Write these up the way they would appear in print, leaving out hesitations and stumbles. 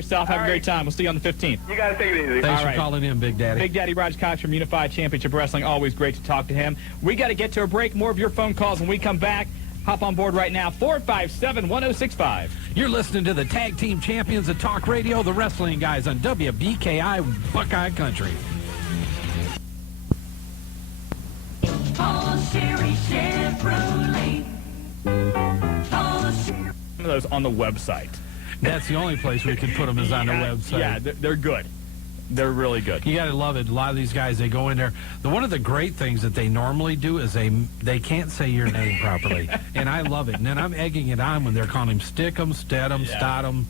yourself. Have a great time. We'll see you on the 15th. You guys take it easy. Thanks for calling in, Big Daddy. Big Daddy Raj Cox from Unified Championship Wrestling. Always great to talk to him. We got to get to a break. More of your phone calls when we come back. Hop on board right now, 457-1065. You're listening to the Tag Team Champions of Talk Radio, the Wrestling Guys on WBKI Buckeye Country. Some of those on the website. That's the only place we can put them is on the website. Yeah, they're good. They're really good. You got to love it. A lot of these guys, they go in there. One of the great things that they normally do is they can't say your name properly, and I love it. And then I'm egging it on when they're calling him Stickum, Stedham, Stodham,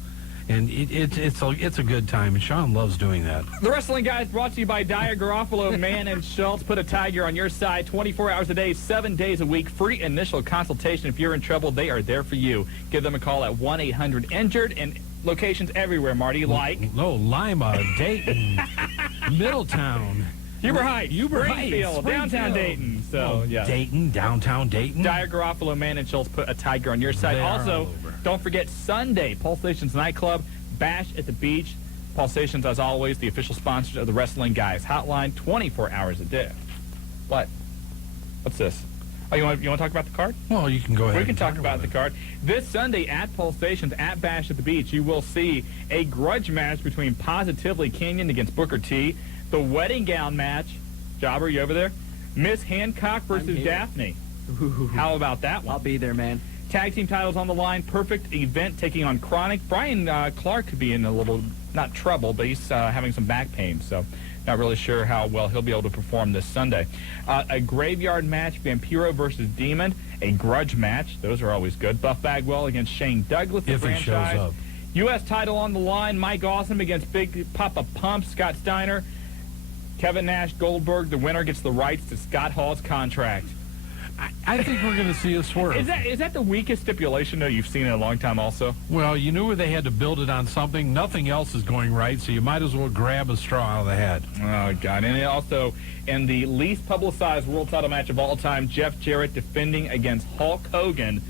and it's a good time. And Shawn loves doing that. The Wrestling Guys brought to you by Dyer Garofalo, Man and Schultz. Put a tiger on your side 24 hours a day, 7 days a week. Free initial consultation. If you're in trouble, they are there for you. Give them a call at 1-800-INJURED and locations everywhere, Marty, like... No, Lima, Dayton, Middletown, Huber Heights, Springfield, downtown Dayton. So, yeah. Dayton, downtown Dayton. Dyer Garofalo, Man and Schultz, put a tiger on your side. Also, don't forget Sunday, Pulsations Nightclub, Bash at the Beach. Pulsations, as always, the official sponsors of the Wrestling Guys Hotline, 24 hours a day. What? What's this? Oh, you want to talk about the card? Well, you can go ahead. We can talk about the card. This Sunday at Pulsations at Bash at the Beach, you will see a grudge match between Positively Kenyon against Booker T. The wedding gown match. Jobber, you over there? Miss Hancock versus Daphne. Ooh. How about that one? I'll be there, man. Tag team titles on the line. Perfect event taking on Chronic. Brian Clark could be in a little, not trouble, but he's having some back pain, so not really sure how well he'll be able to perform this Sunday. A graveyard match, Vampiro versus Demon. A grudge match. Those are always good. Buff Bagwell against Shane Douglas. If he shows up. U.S. title on the line. Mike Awesome against Big Papa Pump. Scott Steiner. Kevin Nash Goldberg. The winner gets the rights to Scott Hall's contract. I think we're going to see a swerve. Is that the weakest stipulation, though, you've seen in a long time also? Well, you knew where they had to build it on something. Nothing else is going right, so you might as well grab a straw out of the hat. Oh, God. And also, in the least publicized world title match of all time, Jeff Jarrett defending against Hulk Hogan.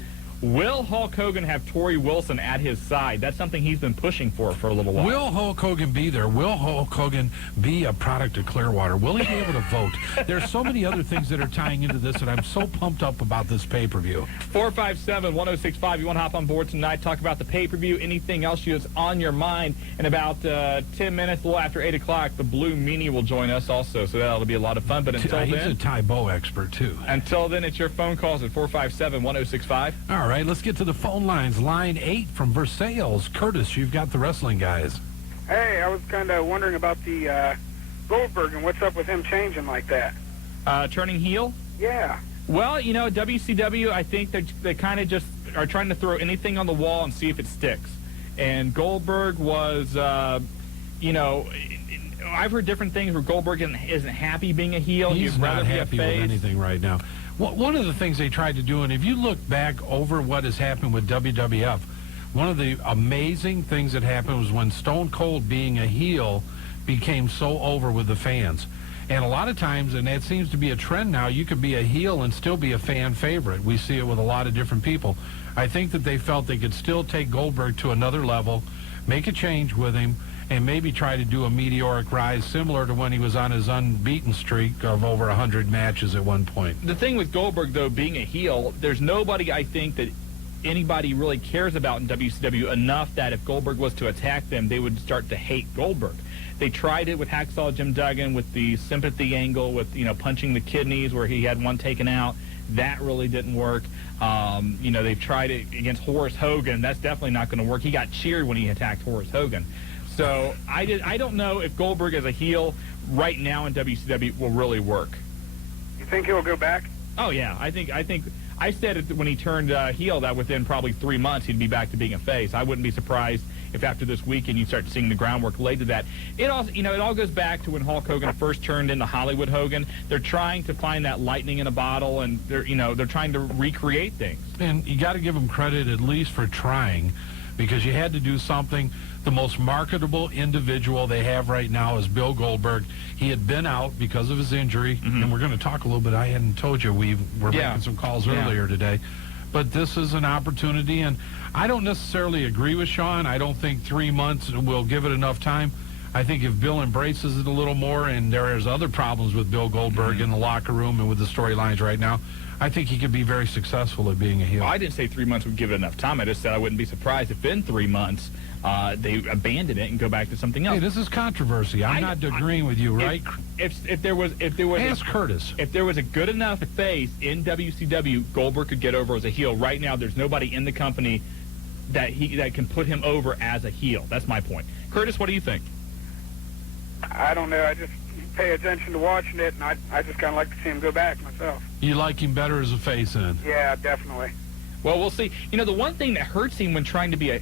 Will Hulk Hogan have Torrie Wilson at his side? That's something he's been pushing for a little while. Will Hulk Hogan be there? Will Hulk Hogan be a product of Clearwater? Will he be able to vote? There's so many other things that are tying into this, and I'm so pumped up about this pay-per-view. 457-1065. You want to hop on board tonight, talk about the pay-per-view, anything else that's on your mind. In about 10 minutes, a little after 8 o'clock, the Blue Meanie will join us also, so that'll be a lot of fun. But until then... He's a Ty Bo expert, too. Until then, it's your phone calls at 457-1065. All right, let's get to the phone lines. Line 8 from Versailles. Curtis, you've got the Wrestling Guys. Hey, I was kind of wondering about the Goldberg and what's up with him changing like that. Turning heel? Yeah. Well, you know, WCW, I think they kind of just are trying to throw anything on the wall and see if it sticks. And Goldberg was, you know, I've heard different things where Goldberg isn't happy being a heel. He's not happy with anything right now. One of the things they tried to do, and if you look back over what has happened with WWF, one of the amazing things that happened was when Stone Cold being a heel became so over with the fans. And a lot of times, and that seems to be a trend now, you could be a heel and still be a fan favorite. We see it with a lot of different people. I think that they felt they could still take Goldberg to another level, make a change with him, and maybe try to do a meteoric rise similar to when he was on his unbeaten streak of over 100 matches at one point. The thing with Goldberg, though, being a heel, there's nobody, I think, that anybody really cares about in WCW enough that if Goldberg was to attack them, they would start to hate Goldberg. They tried it with Hacksaw Jim Duggan with the sympathy angle with, you know, punching the kidneys where he had one taken out. That really didn't work. You know, they've tried it against Horace Hogan. That's definitely not going to work. He got cheered when he attacked Horace Hogan. So I don't know if Goldberg as a heel right now in WCW will really work. You think he'll go back? Oh, yeah. I think I said it when he turned heel that within probably 3 months he'd be back to being a face. I wouldn't be surprised if after this weekend you start seeing the groundwork laid to that. It also, you know, it all goes back to when Hulk Hogan first turned into Hollywood Hogan. They're trying to find that lightning in a bottle, and they're trying to recreate things. And you got to give them credit at least for trying, because you had to do something. The most marketable individual they have right now is Bill Goldberg. He had been out because of his injury, and we're going to talk a little bit. I hadn't told you we were making some calls earlier today. but this is an opportunity, and I don't necessarily agree with Shawn. I don't think 3 months will give it enough time. I think if Bill embraces it a little more, and there's other problems with Bill Goldberg in the locker room and with the storylines right now, I think he could be very successful at being a heel. Well, I didn't say 3 months would give it enough time. I just said I wouldn't be surprised if in 3 months they abandon it and go back to something else. Hey, this is controversy. I'm not agreeing with you, right? If there was Ask Curtis. If there was a good enough face in WCW, Goldberg could get over as a heel. Right now, there's nobody in the company that can put him over as a heel. That's my point. Curtis, what do you think? I don't know. I just pay attention to watching it, and I just kind of like to see him go back myself. You like him better as a face, then? Yeah, definitely. Well, we'll see. You know, the one thing that hurts him when trying to be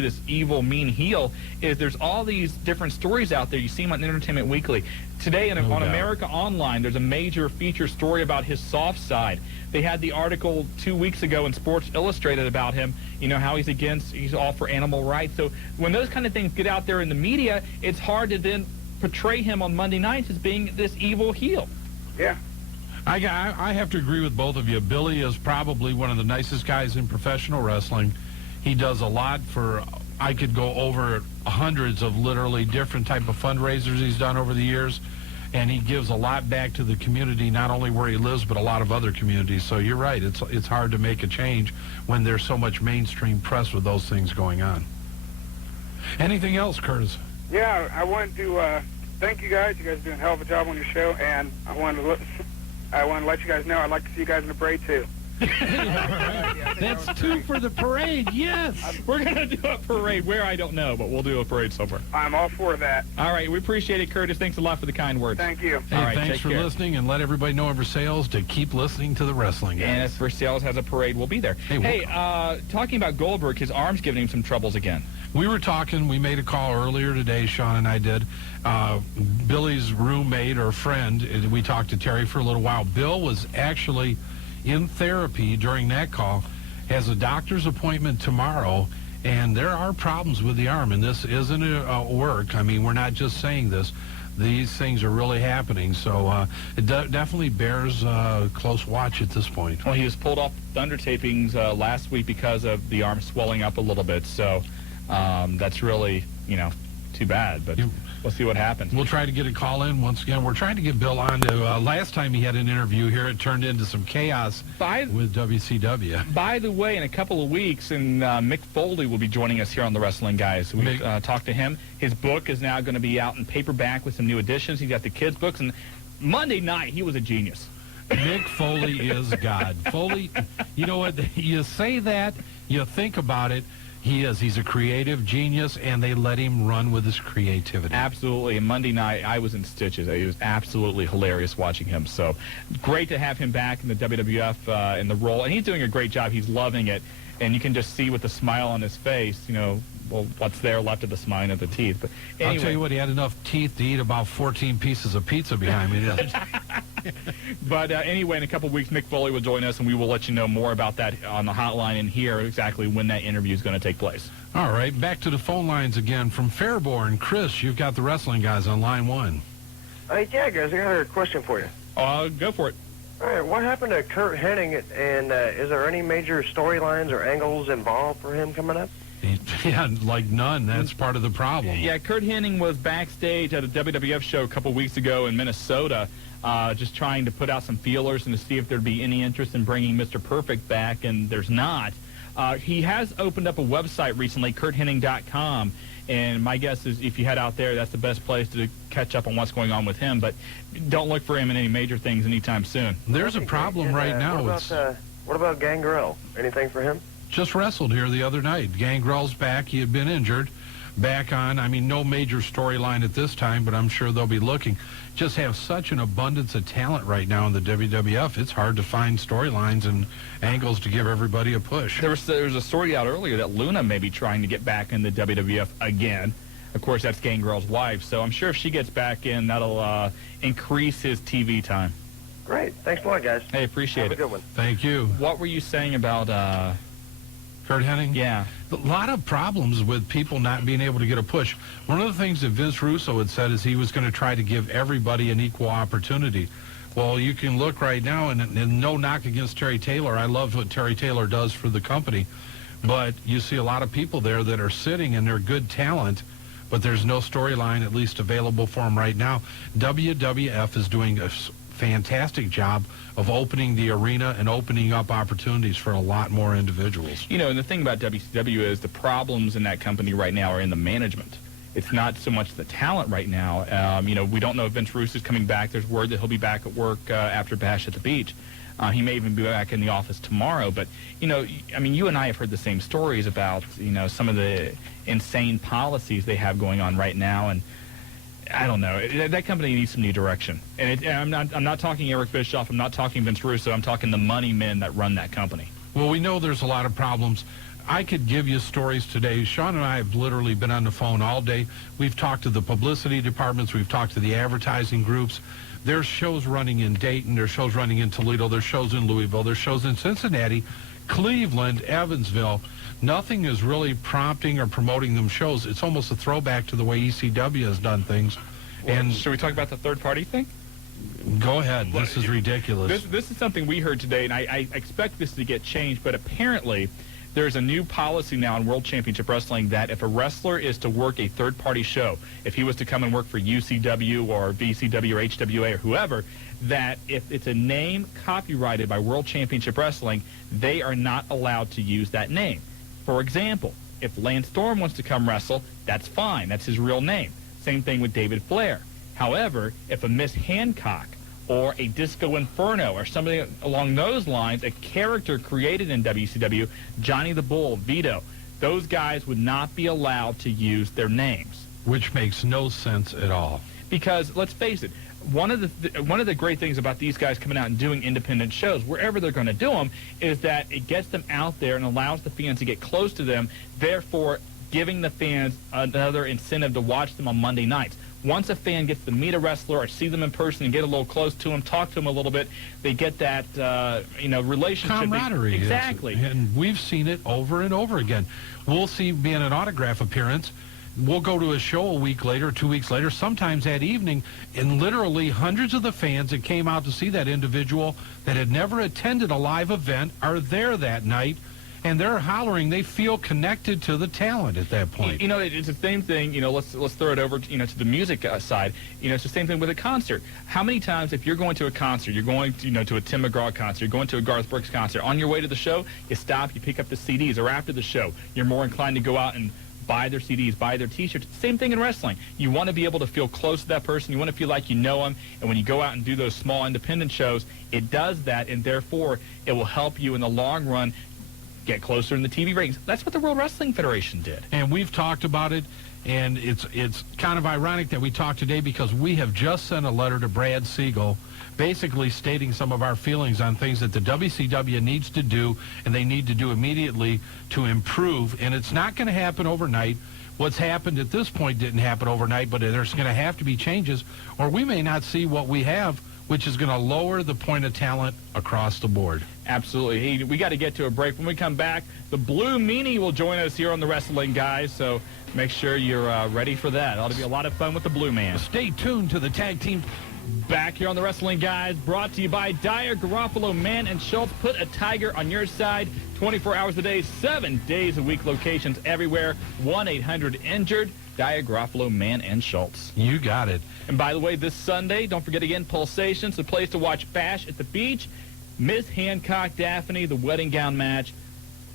this evil, mean heel is there's all these different stories out there. You see him on Entertainment Weekly. Today on America Online, there's a major feature story about his soft side. They had the article 2 weeks ago in Sports Illustrated about him, you know, how he's all for animal rights. So when those kind of things get out there in the media, it's hard to then portray him on Monday nights as being this evil heel. Yeah. I have to agree with both of you. Billy is probably one of the nicest guys in professional wrestling. He does a lot for, I could go over hundreds of literally different type of fundraisers he's done over the years, and he gives a lot back to the community, not only where he lives, but a lot of other communities. So you're right, it's hard to make a change when there's so much mainstream press with those things going on. Anything else, Curtis? Yeah, I wanted to thank you guys. You guys are doing a hell of a job on your show, and I wanted to let you guys know I'd like to see you guys in the parade, too. That's two for the parade, yes. We're going to do a parade. Where, I don't know, but we'll do a parade somewhere. I'm all for that. All right, we appreciate it, Curtis. Thanks a lot for the kind words. Thank you. Hey, All right, thanks for listening, and let everybody know over sales to keep listening to the wrestling guys. And if Versailles has a parade, we'll be there. Hey, talking about Goldberg, his arm's giving him some troubles again. We were talking, we made a call earlier today, Shawn and I did. Billy's roommate or friend, we talked to Terry for a little while. Bill was actually in therapy during that call, has a doctor's appointment tomorrow, and there are problems with the arm, and this isn't a work. I mean, we're not just saying this. These things are really happening, so it definitely bears close watch at this point. Well, he was pulled off thunder tapings last week because of the arm swelling up a little bit, so that's really, too bad, but we'll see what happens. We'll try to get a call in once again. We're trying to get Bill on to, last time he had an interview here, it turned into some chaos with WCW. By the way, in a couple of weeks, and Mick Foley will be joining us here on The Wrestling Guys. We talked to him. His book is now going to be out in paperback with some new editions. He's got the kids' books, and Monday night, he was a genius. Mick Foley is God. Foley, you know what, you say that, you think about it, he is. He's a creative genius, and they let him run with his creativity. Absolutely. And Monday night, I was in stitches. It was absolutely hilarious watching him. So great to have him back in the WWF in the role. And he's doing a great job. He's loving it. And you can just see with the smile on his face, well, what's there left of the smile and the teeth. But anyway. I'll tell you what, he had enough teeth to eat about 14 pieces of pizza behind me. But anyway, in a couple of weeks, Mick Foley will join us, and we will let you know more about that on the hotline and hear exactly when that interview is going to take place. All right, back to the phone lines again. From Fairborn, Chris, you've got the wrestling guys on line one. Yeah, guys, I got a question for you. Go for it. All right, what happened to Kurt Hennig, and is there any major storylines or angles involved for him coming up? Yeah, like none. That's part of the problem. Yeah, Kurt Hennig was backstage at a WWF show a couple weeks ago in Minnesota, just trying to put out some feelers and to see if there'd be any interest in bringing Mr. Perfect back, and there's not. He has opened up a website recently, kurthennig.com, and my guess is if you head out there, that's the best place to catch up on what's going on with him, but don't look for him in any major things anytime soon. There's a problem right now. What about Gangrel? Anything for him? Just wrestled here the other night. Gangrel's back. He had been injured. Back on. I mean, no major storyline at this time, but I'm sure they'll be looking. Just have such an abundance of talent right now in the WWF. It's hard to find storylines and angles to give everybody a push. There was a story out earlier that Luna may be trying to get back in the WWF again. Of course, that's Gangrel's wife, so I'm sure if she gets back in, that'll increase his TV time. Great. Thanks a lot, guys. Hey, appreciate it. Have a good one. Thank you. What were you saying about Kurt Hennig? Yeah. A lot of problems with people not being able to get a push. One of the things that Vince Russo had said is he was going to try to give everybody an equal opportunity. Well, you can look right now, and no knock against Terry Taylor. I love what Terry Taylor does for the company. But you see a lot of people there that are sitting, and they're good talent, but there's no storyline at least available for them right now. WWF is doing a fantastic job of opening the arena and opening up opportunities for a lot more individuals. You know, and the thing about WCW is the problems in that company right now are in the management. It's not so much the talent right now. You know, we don't know if Vince Russo's coming back. There's word that he'll be back at work after Bash at the Beach. He may even be back in the office tomorrow. But, you know, I mean, you and I have heard the same stories about, you know, some of the insane policies they have going on right now. And I don't know. That company needs some new direction. And I'm not talking Eric Bischoff. I'm not talking Vince Russo. I'm talking the money men that run that company. Well, we know there's a lot of problems. I could give you stories today. Shawn and I have literally been on the phone all day. We've talked to the publicity departments. We've talked to the advertising groups. There's shows running in Dayton. There's shows running in Toledo. There's shows in Louisville. There's shows in Cincinnati, Cleveland, Evansville. Nothing is really prompting or promoting them shows. It's almost a throwback to the way ECW has done things. Well, and should we talk about the third-party thing? Go ahead. This is ridiculous. This is something we heard today, and I expect this to get changed, but apparently there's a new policy now in World Championship Wrestling that if a wrestler is to work a third-party show, if he was to come and work for UCW or VCW or HWA or whoever, that if it's a name copyrighted by World Championship Wrestling, they are not allowed to use that name. For example, if Lance Storm wants to come wrestle, that's fine. That's his real name. Same thing with David Flair. However, if a Miss Hancock or a Disco Inferno or something along those lines, a character created in WCW, Johnny the Bull, Vito, those guys would not be allowed to use their names. Which makes no sense at all. Because, let's face it, one of the great things about these guys coming out and doing independent shows, wherever they're going to do them, is that it gets them out there and allows the fans to get close to them, therefore giving the fans another incentive to watch them on Monday nights. Once a fan gets to meet a wrestler or see them in person and get a little close to them, talk to them a little bit, they get that, relationship. Camaraderie. Exactly. And we've seen it over and over again. We'll see being an autograph appearance. We'll go to a show a week later, 2 weeks later, sometimes that evening, and literally hundreds of the fans that came out to see that individual that had never attended a live event are there that night. And they're hollering. They feel connected to the talent at that point. You know, it's the same thing. You know, let's throw it over, to the music side. You know, it's the same thing with a concert. How many times, if you're going to a concert, you're going to, to a Tim McGraw concert, you're going to a Garth Brooks concert, on your way to the show, you stop, you pick up the CDs, or after the show, you're more inclined to go out and buy their CDs, buy their T-shirts. Same thing in wrestling. You want to be able to feel close to that person. You want to feel like you know them. And when you go out and do those small independent shows, it does that, and therefore it will help you in the long run get closer in the TV ratings. That's what the World Wrestling Federation did. And we've talked about it, and it's kind of ironic that we talked today because we have just sent a letter to Brad Siegel basically stating some of our feelings on things that the WCW needs to do and they need to do immediately to improve. And it's not going to happen overnight. What's happened at this point didn't happen overnight, but there's going to have to be changes, or we may not see what we have, which is going to lower the point of talent across the board. Absolutely. Hey, we got to get to a break. When we come back, the Blue Meanie will join us here on the Wrestling Guys, so make sure you're ready for that. It ought to be a lot of fun with the Blue Man. Stay tuned to the tag team. Back here on the Wrestling Guys, brought to you by Dyer, Garofalo, Mann, and Schultz. Put a tiger on your side 24 hours a day, 7 days a week, locations everywhere. 1-800-INJURED. Dyer, Garofalo, Mann, and Schultz. You got it. And by the way, this Sunday, don't forget again, Pulsations, the place to watch Bash at the Beach. Miss Hancock, Daphne, the wedding gown match.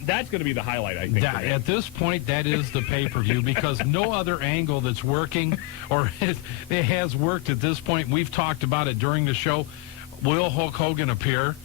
That's going to be the highlight, I think. At this point, that is the pay-per-view because no other angle that's working or it has worked at this point. We've talked about it during the show. Will Hulk Hogan appear?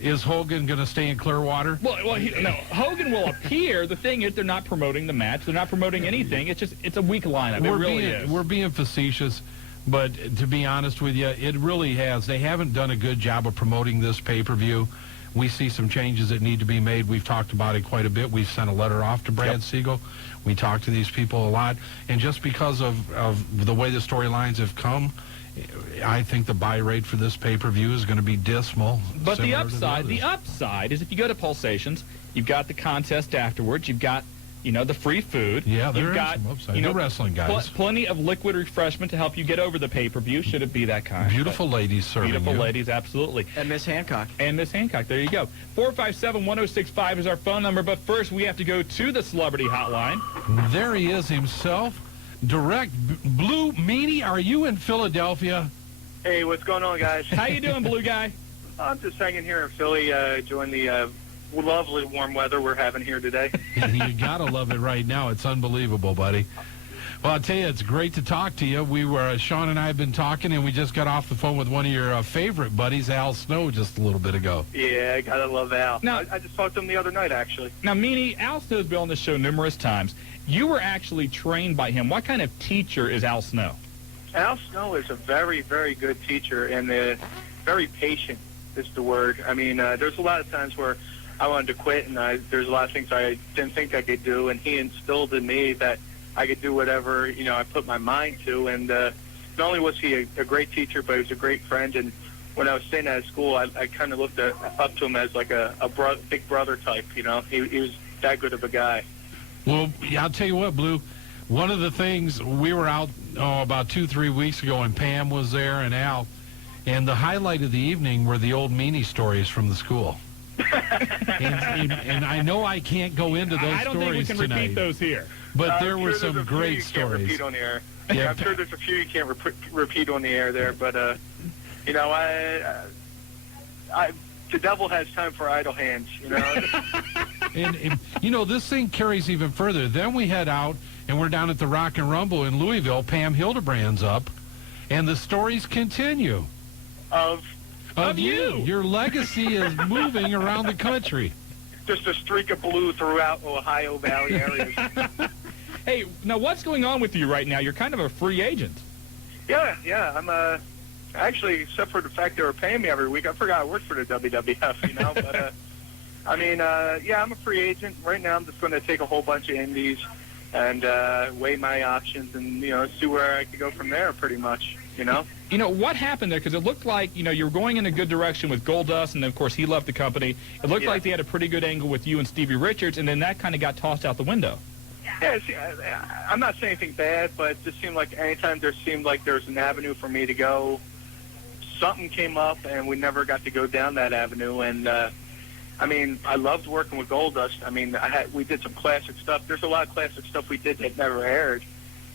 Is Hogan going to stay in Clearwater? Well, no, Hogan will appear. The thing is, they're not promoting the match. They're not promoting anything. It's a weak lineup. It really is. We're being facetious, but to be honest with you, it really has. They haven't done a good job of promoting this pay-per-view. We see some changes that need to be made. We've talked about it quite a bit. We've sent a letter off to Brad Siegel. We talk to these people a lot. And just because of the way the storylines have come, I think the buy rate for this pay-per-view is going to be dismal. But the upside is if you go to Pulsations, you've got the contest afterwards. You've got the free food. Yeah, there You've is got, some upside. The wrestling guys. Plenty of liquid refreshment to help you get over the pay-per-view, should it be that kind. Beautiful ladies serving Beautiful you. ladies, absolutely. And Miss Hancock. And Miss Hancock, there you go. 457-1065 is our phone number, but first we have to go to the celebrity hotline. There he is himself. Direct. Blue Meanie, are you in Philadelphia? Hey, what's going on, guys? How you doing, Blue Guy? I'm just hanging here in Philly, enjoying the lovely warm weather we're having here today. You got to love it right now. It's unbelievable, buddy. Well, I'll tell you, it's great to talk to you. Shawn and I have been talking, and we just got off the phone with one of your favorite buddies, Al Snow, just a little bit ago. Yeah, I gotta love Al. Now, I just talked to him the other night, actually. Now, Meanie, Al Snow's been on this show numerous times. You were actually trained by him. What kind of teacher is Al Snow? Al Snow is a very, very good teacher, and very patient is the word. I mean, there's a lot of times where I wanted to quit, and there's a lot of things I didn't think I could do, and he instilled in me that I could do whatever, I put my mind to. And not only was he a great teacher, but he was a great friend. And when I was staying at his school, I kind of looked up to him as like a big brother type, He was that good of a guy. Well, yeah, I'll tell you what, Blue. One of the things, we were out about 2-3 weeks ago, and Pam was there and Al, and the highlight of the evening were the old Meanie stories from the school. and I know I can't go into those stories tonight. I don't think we can repeat those here. But there were some great stories. Can't repeat on the air. Yeah. I'm sure there's a few you can't repeat on the air there, but the devil has time for idle hands, And this thing carries even further. Then we head out, and we're down at the Rock and Rumble in Louisville. Pam Hildebrand's up, and the stories continue. Of you. Your legacy is moving around the country. Just a streak of blue throughout Ohio Valley areas. Hey, now what's going on with you right now? You're kind of a free agent. Yeah. I'm actually, except for the fact they were paying me every week, I forgot I worked for the WWF, But I'm a free agent right now. I'm just going to take a whole bunch of indies and weigh my options and see where I could go from there. Pretty much, What happened there? Because it looked like, you were going in a good direction with Goldust, and, of course, he left the company. It looked like they had a pretty good angle with you and Stevie Richards, and then that kind of got tossed out the window. Yeah, I'm not saying anything bad, but it just seemed like anytime there seemed like there was an avenue for me to go, something came up, and we never got to go down that avenue. And, I loved working with Goldust. We did some classic stuff. There's a lot of classic stuff we did that never aired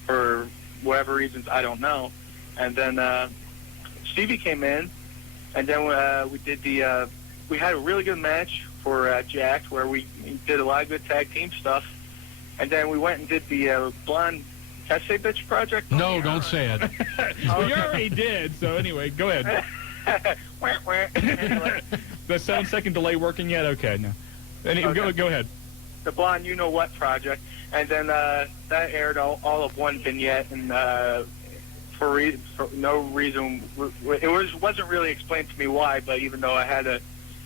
for whatever reasons, I don't know. And then Stevie came in, and then we had a really good match for Jacked, where we did a lot of good tag team stuff. And then we went and did the blonde, can I say bitch project? No, don't say it. Well, you already did, so anyway, go ahead. The 7-second delay working yet? Okay, no. Okay. Go ahead. The blonde you-know-what project. And then that aired all of one vignette, and for no reason, it wasn't really explained to me why, but even though I had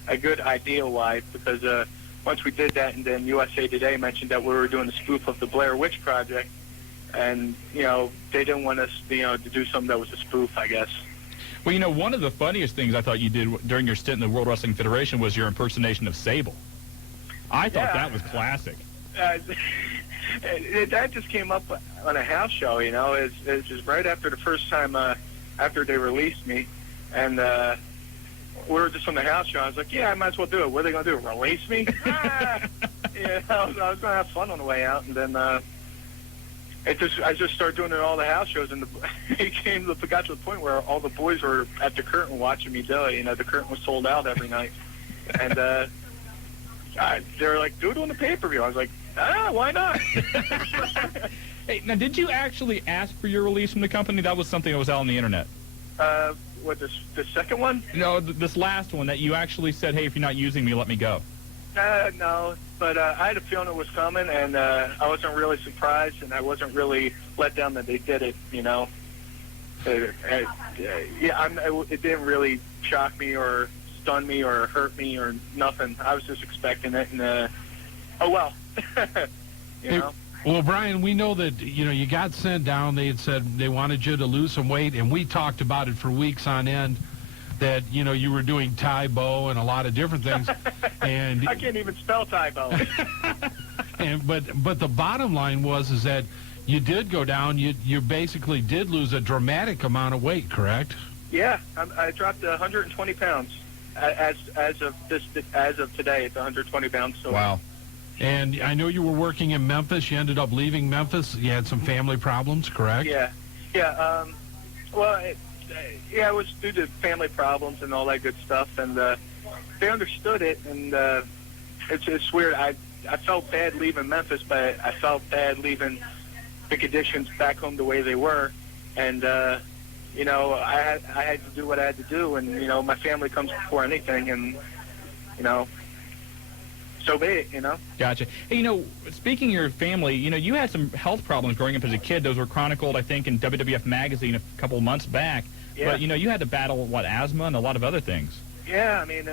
a good idea why, because once we did that, and then USA Today mentioned that we were doing a spoof of the Blair Witch Project, and, they didn't want us, to do something that was a spoof, I guess. Well, one of the funniest things I thought you did during your stint in the World Wrestling Federation was your impersonation of Sable. I thought that was classic. That just came up on a house show, It's just right after the first time after they released me, and we were just on the house show. I was like, I might as well do it. What are they going to do, release me? I was going to have fun on the way out, and then I just started doing it at all the house shows, and it got to the point where all the boys were at the curtain watching me do it. The curtain was sold out every night, and they were like, do it on the pay-per-view. I was like, why not? Hey, now, did you actually ask for your release from the company? That was something that was out on the internet. What, the second one? No, this last one that you actually said, hey, if you're not using me, let me go. No, but I had a feeling it was coming, and I wasn't really surprised, and I wasn't really let down that they did it, It didn't really shock me or stun me or hurt me or nothing. I was just expecting it, and oh well. Well, Brian, we know that, you got sent down. They had said they wanted you to lose some weight, and we talked about it for weeks on end, that, you were doing Tae Bo and a lot of different things. And I can't even spell Tae Bo. But the bottom line is that you did go down. You basically did lose a dramatic amount of weight, correct? Yeah, I dropped 120 pounds. As of today, it's 120 pounds. So. Wow. And I know you were working in Memphis. You ended up leaving Memphis. You had some family problems, correct? Yeah. It was due to family problems and all that good stuff, and they understood it. And it's weird. I felt bad leaving Memphis, but I felt bad leaving the conditions back home the way they were. And I had to do what I had to do, and my family comes before anything, and so be it, Gotcha. Hey, speaking of your family, you had some health problems growing up as a kid. Those were chronicled, I think, in WWF Magazine a couple of months back. Yeah. But, you had to battle, asthma and a lot of other things. Yeah, I mean,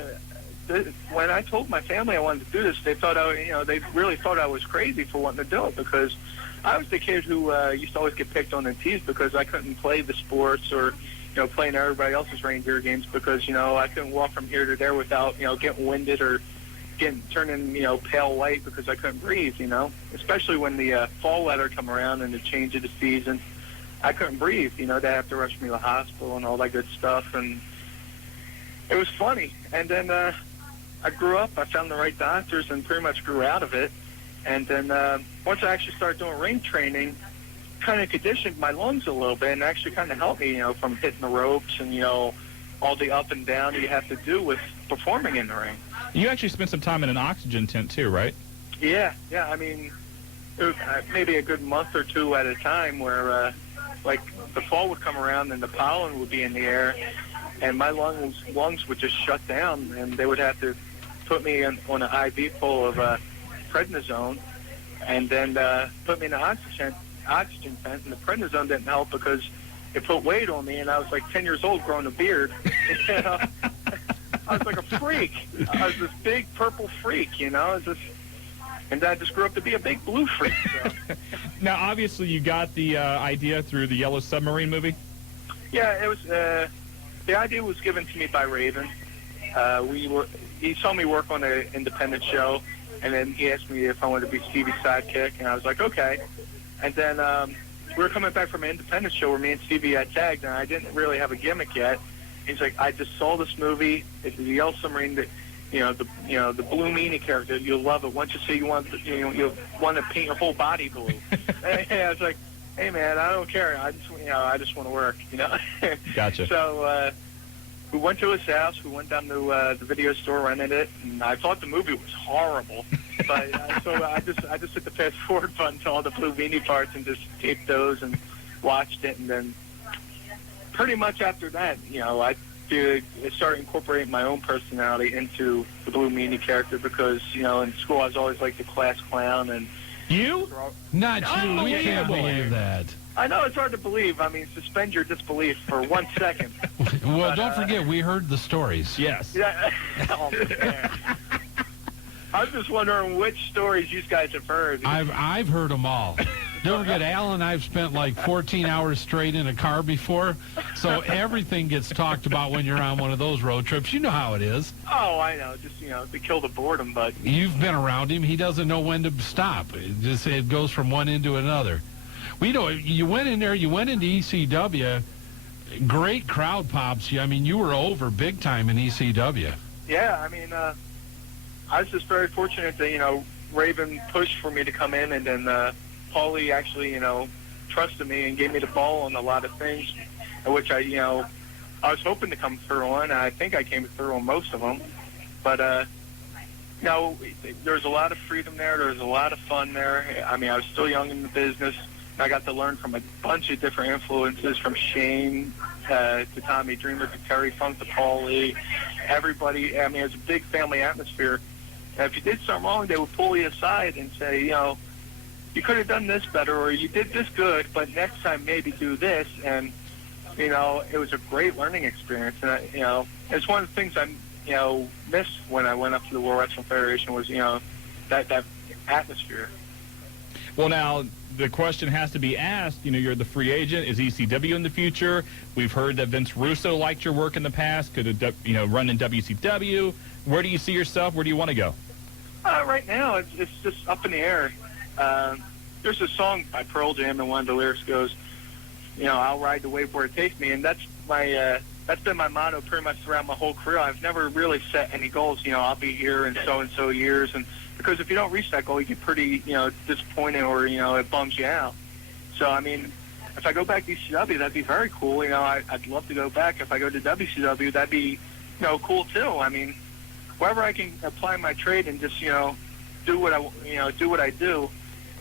when I told my family I wanted to do this, they thought they really thought I was crazy for wanting to do it, because I was the kid who used to always get picked on and teased because I couldn't play the sports or, playing everybody else's reindeer games because, I couldn't walk from here to there without, getting winded or turning, pale white because I couldn't breathe, especially when the fall weather come around and the change of the season. I couldn't breathe, they have to rush me to the hospital and all that good stuff, and it was funny. And then I grew up, I found the right doctors and pretty much grew out of it. And then once I actually started doing ring training, kind of conditioned my lungs a little bit and actually kind of helped me, from hitting the ropes and, all the up and down you have to do with performing in the ring. You actually spent some time in an oxygen tent too, right? Yeah. I mean, it was maybe a good month or two at a time where, like, the fall would come around and the pollen would be in the air, and my lungs would just shut down, and they would have to put me on an IV full of prednisone, and then put me in an oxygen tent, and the prednisone didn't help because it put weight on me, and I was like 10 years old growing a beard. I was like a freak. I was this big purple freak, and I just grew up to be a big blue freak. So. Now, obviously, you got the idea through the Yellow Submarine movie? Yeah, it was. The idea was given to me by Raven. He saw me work on an independent show, and then he asked me if I wanted to be Stevie's sidekick, and I was like, okay. And then we were coming back from an independent show where me and Stevie had tagged, and I didn't really have a gimmick yet. He's like, I just saw this movie. It's the Yellow Submarine. The blue meanie character. You'll love it. Once you see you want to paint your whole body blue. And I was like, hey man, I don't care. I just want to work. Gotcha. So we went to his house. We went down to the video store, rented it, and I thought the movie was horrible. But so I just hit the fast forward button to all the blue meanie parts and just taped those and watched it, and then pretty much after that, I started incorporating my own personality into the blue meanie character because, in school I was always like the class clown. And you? Not you. We can't believe that. I know, it's hard to believe. I mean, suspend your disbelief for 1 second. Well, don't forget, we heard the stories. Yes. Yeah. Oh, man. I'm just wondering which stories you guys have heard. I've heard them all. Don't forget, Al and I've spent like 14 hours straight in a car before, so everything gets talked about when you're on one of those road trips. You know how it is. Oh, I know. Just, to kill the boredom, but... You've been around him. He doesn't know when to stop. It goes from one end to another. You went in there, you went into ECW, great crowd pops. I mean, you were over big time in ECW. Yeah, I mean, I was just very fortunate that, Raven pushed for me to come in, and then Paulie actually, trusted me and gave me the ball on a lot of things, which I was hoping to come through on. I think I came through on most of them. But, there's a lot of freedom there. There's a lot of fun there. I mean, I was still young in the business. And I got to learn from a bunch of different influences, from Shane to Tommy Dreamer to Terry Funk to Paulie. Everybody, I mean, it's a big family atmosphere. And if you did something wrong, they would pull you aside and say, you could have done this better, or you did this good, but next time maybe do this. And, it was a great learning experience. And, it's one of the things I, missed when I went up to the World Wrestling Federation was, that atmosphere. Well, now, the question has to be asked, you're the free agent. Is ECW in the future? We've heard that Vince Russo liked your work in the past, could have, run in WCW. Where do you see yourself? Where do you want to go? Right now, it's just up in the air. There's a song by Pearl Jam, and one of the lyrics goes, I'll ride the wave where it takes me, and that's been my motto pretty much throughout my whole career. I've never really set any goals. I'll be here in so-and-so years, and because if you don't reach that goal, you get pretty, disappointed, or it bums you out. So I mean, if I go back to ECW, that'd be very cool. I'd love to go back. If I go to WCW, that'd be, cool too. I mean, wherever I can apply my trade and just, do what I do,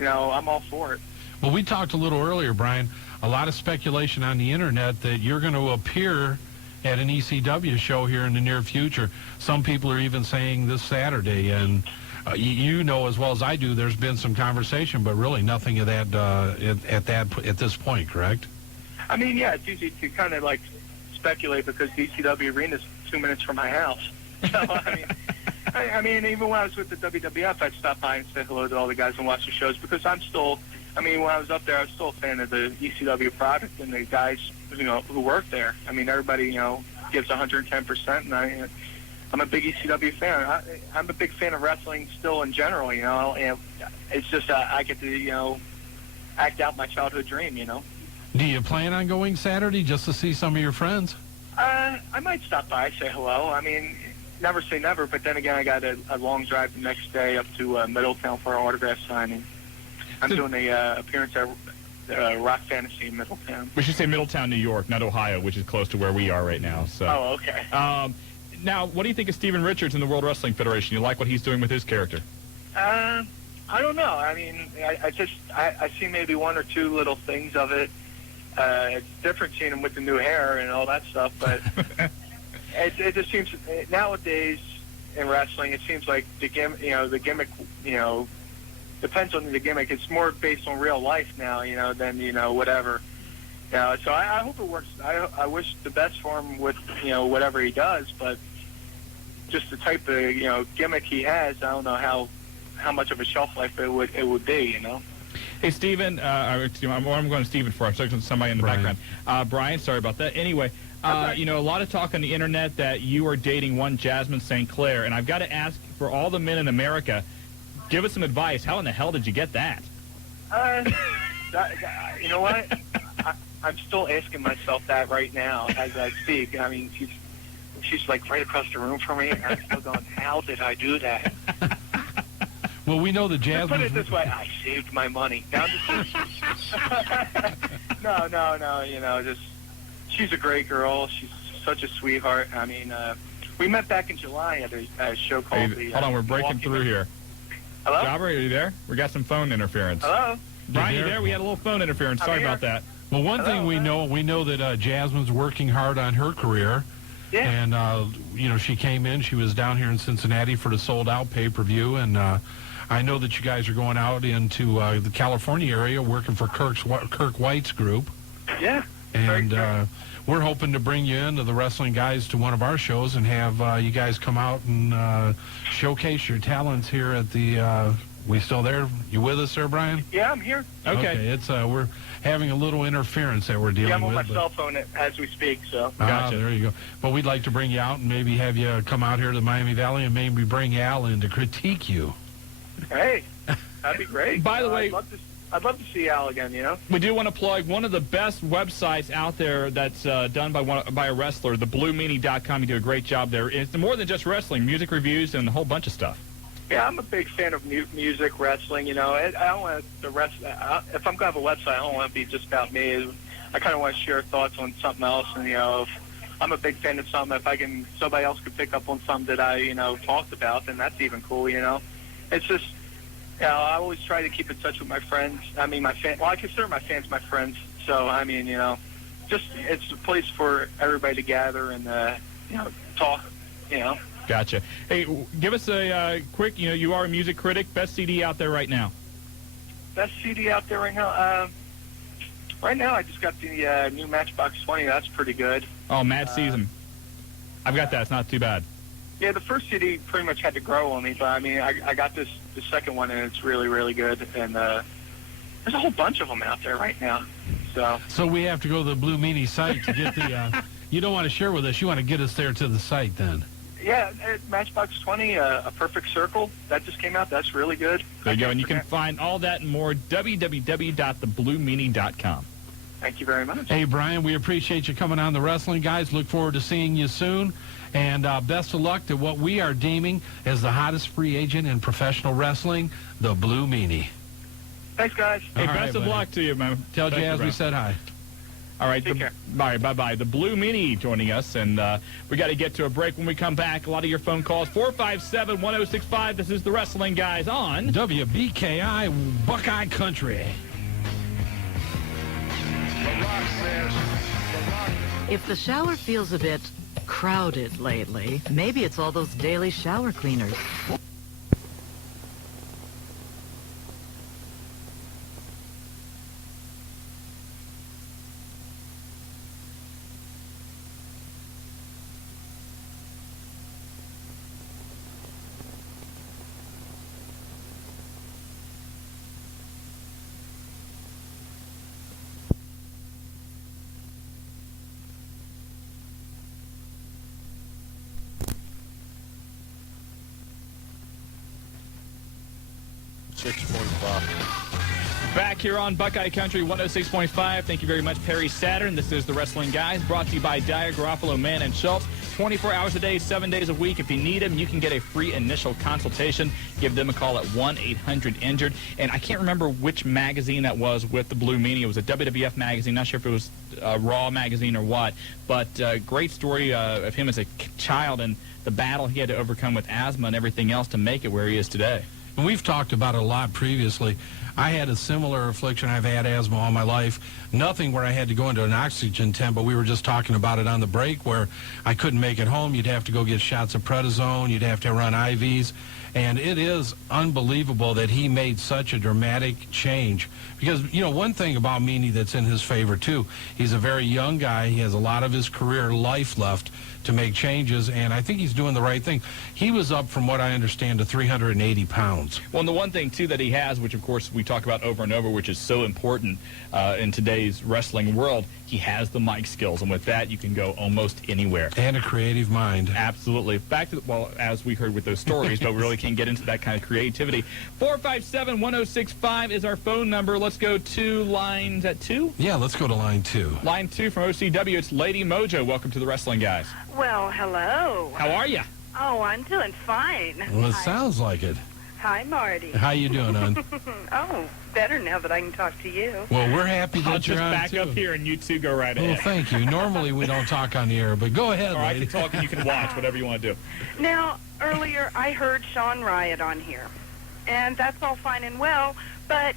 I'm all for it. Well, we talked a little earlier, Brian, a lot of speculation on the internet that you're going to appear at an ECW show here in the near future. Some people are even saying this Saturday, and you know as well as I do, there's been some conversation, but really nothing of that at this point, correct? I mean, yeah, it's easy to kind of like speculate because the ECW arena is 2 minutes from my house. So I mean, even when I was with the WWF, I'd stop by and say hello to all the guys and watch the shows because I'm still. I mean, when I was up there, I was still a fan of the ECW product and the guys, who work there. I mean, everybody, gives 110%, and I'm a big ECW fan. I'm a big fan of wrestling still in general, and it's just I get to, act out my childhood dream, Do you plan on going Saturday just to see some of your friends? I might stop by, say hello. I mean, never say never, but then again, I got a long drive the next day up to Middletown for an autograph signing. I'm doing a appearance at Rock Fantasy in Middletown. We should say Middletown, New York, not Ohio, which is close to where we are right now. So. Oh, okay. Now, what do you think of Steven Richards in the World Wrestling Federation? You like what he's doing with his character? I don't know. I mean, I see maybe one or two little things of it. It's different seeing him with the new hair and all that stuff, but it just seems nowadays in wrestling, it seems like the gimmick, depends on the gimmick. It's more based on real life now, than, whatever. So I hope it works. I wish the best for him with, whatever he does, but just the type of, gimmick he has, I don't know how much of a shelf life it would be, Hey, Steven, I'm going to Steven for. I'm talking to somebody in the background. Brian, sorry about that. Anyway, a lot of talk on the internet that you are dating one Jasmine St. Clair, and I've got to ask for all the men in America, give us some advice. How in the hell did you get that? You know what? I'm still asking myself that right now as I speak. I mean, she's like right across the room from me, and I'm still going, how did I do that? Well, we know the Jasmine. Put it this way, I saved my money. No, just she's a great girl. She's such a sweetheart. I mean, we met back in July at a show called the. Hold on, we're breaking through here. Hello? Jobber, are you there? We got some phone interference. Hello? Brian, you there? We had a little phone interference. Sorry about that. Well, one thing we know that Jasmine's working hard on her career. Yeah. And, she came in. She was down here in Cincinnati for the sold-out pay-per-view. And I know that you guys are going out into the California area working for Kirk White's group. Yeah. And we're hoping to bring you into the Wrestling Guys to one of our shows and have you guys come out and showcase your talents here at the... we still there? You with us there, Brian? Yeah, I'm here. Okay. It's we're having a little interference that we're dealing with. Yeah, I'm on my cell phone as we speak, so. Gotcha. There you go. But we'd like to bring you out and maybe have you come out here to the Miami Valley and maybe bring Al in to critique you. Hey, that'd be great. By the way, I'd love to see Al again, We do want to plug one of the best websites out there that's done by a wrestler, thebluemeanie.com. You do a great job there. It's more than just wrestling, music reviews, and a whole bunch of stuff. Yeah, I'm a big fan of music, wrestling. I don't want the rest. If I'm gonna have a website, I don't want it to be just about me. I kind of want to share thoughts on something else. And if I'm a big fan of something, if somebody else could pick up on something that I talked about, then that's even cool. It's just I always try to keep in touch with my friends. I mean, I consider my fans my friends. So I mean, just it's a place for everybody to gather and talk. Gotcha. Hey, give us a quick, you are a music critic, best CD out there right now. Best CD out there right now? Right now I just got the new Matchbox 20. That's pretty good. Oh, Mad Season. I've got that. It's not too bad. Yeah, the first CD pretty much had to grow on me, but I mean, I got the second one, and it's really, really good. And there's a whole bunch of them out there right now. So we have to go to the Blue Meanie site to get the... you don't want to share with us. You want to get us there to the site then. Yeah, Matchbox 20, A Perfect Circle, that just came out. That's really good. There you go, and you can find all that and more www.thebluemeanie.com. Thank you very much. Hey, Brian, we appreciate you coming on the Wrestling Guys. Look forward to seeing you soon. And best of luck to what we are deeming as the hottest free agent in professional wrestling, the Blue Meanie. Thanks, guys. Hey, All best right, of luck to you, man. Tell Thank you, Jazz we bro. said hi. All right, Take care. Bye-bye. The Blue Meanie joining us, and we got to get to a break. When we come back, a lot of your phone calls, 457-1065. This is the Wrestling Guys on WBKI Buckeye Country. If the shower feels a bit crowded lately, maybe it's all those daily shower cleaners. Back here on Buckeye Country 106.5. Thank you very much, Perry Saturn. This is the Wrestling Guys, brought to you by Dyer, Garofalo, Mann, and Schultz. 24 hours a day, 7 days a week. If you need them, you can get a free initial consultation. Give them a call at 1-800-INJURED. And I can't remember which magazine that was with the Blue Meanie. It was a WWF magazine. Not sure if it was Raw magazine or what. But great story of him as a child and the battle he had to overcome with asthma and everything else to make it where he is today. And we've talked about it a lot previously. I had a similar affliction. I've had asthma all my life. Nothing where I had to go into an oxygen tent, but we were just talking about it on the break where I couldn't make it home. You'd have to go get shots of prednisone. You'd have to run IVs. And it is unbelievable that he made such a dramatic change. Because, you know, one thing about Meanie that's in his favor, too, he's a very young guy. He has a lot of his career life left to make changes, and I think he's doing the right thing. He was up, from what I understand, to 380 pounds. Well, and the one thing, too, that he has, which, of course, we talk about over and over, which is so important in today's wrestling world, he has the mic skills, and with that, you can go almost anywhere. And a creative mind. Absolutely. Back to, well, as we heard with those stories, but we really can't get into that kind of creativity. 457-1065 is our phone number. Let's go to lines at 2. Yeah, let's go to line 2. Line 2 from OCW. It's Lady Mojo. Welcome to the Wrestling Guys. Well, hello. How are you? Oh, I'm doing fine. Well, it Hi. sounds like it. Hi, Marty. How you doing, hon? Oh, better now that I can talk to you. Well, we're happy I'll that just you're on, back too. up here and you two go right Well, ahead. thank you. Normally, we don't talk on the air, but go ahead, Or I lady. can talk and you can watch, whatever you want to do. Now, earlier I heard Shawn Riot on here, and that's all fine and well, but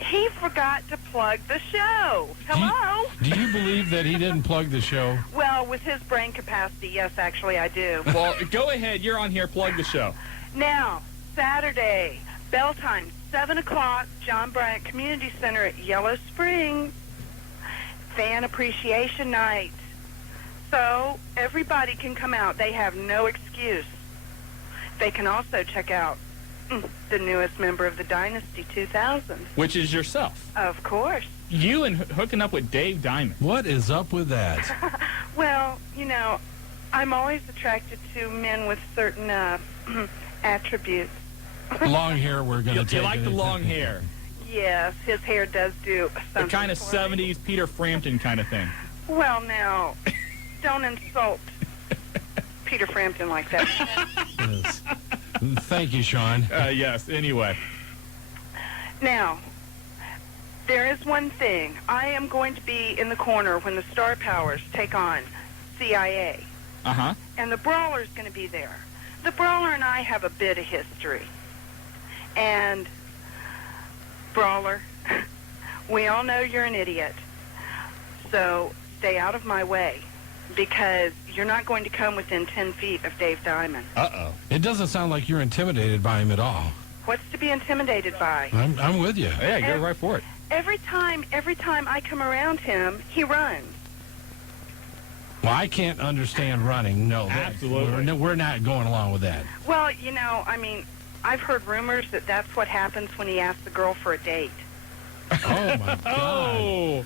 he forgot to plug the show. Hello? Do you believe that he didn't plug the show? Well, with his brain capacity, yes, actually I do. Well, go ahead. You're on here. Plug the show. Now, Saturday, bell time, 7 o'clock, John Bryant Community Center at Yellow Springs. Fan Appreciation Night. So everybody can come out. They have no excuse. They can also check out the newest member of the Dynasty 2000. Which is yourself. Of course. You and hooking up with Dave Diamond. What is up with that? Well, you know, I'm always attracted to men with certain attributes. Long hair, we're going to You take like it. the long hair. Yes, his hair does do The something kind of for me. 70s Peter Frampton kind of thing. Well, now, don't insult Peter Frampton like that. Yes. Thank you, Shawn. Yes, anyway. Now, there is one thing. I am going to be in the corner when the Star Powers take on CIA. Uh-huh. And the Brawler's going to be there. The Brawler and I have a bit of history. And, Brawler, we all know you're an idiot. So stay out of my way, because you're not going to come within 10 feet of Dave Diamond. Uh-oh. It doesn't sound like you're intimidated by him at all. What's to be intimidated by? I'm with you. Yeah, go right for it. Every time I come around him, he runs. Well, I can't understand running. No, Absolutely. We're not going along with that. Well, you know, I mean, I've heard rumors that that's what happens when he asks the girl for a date. Oh, my God. Oh,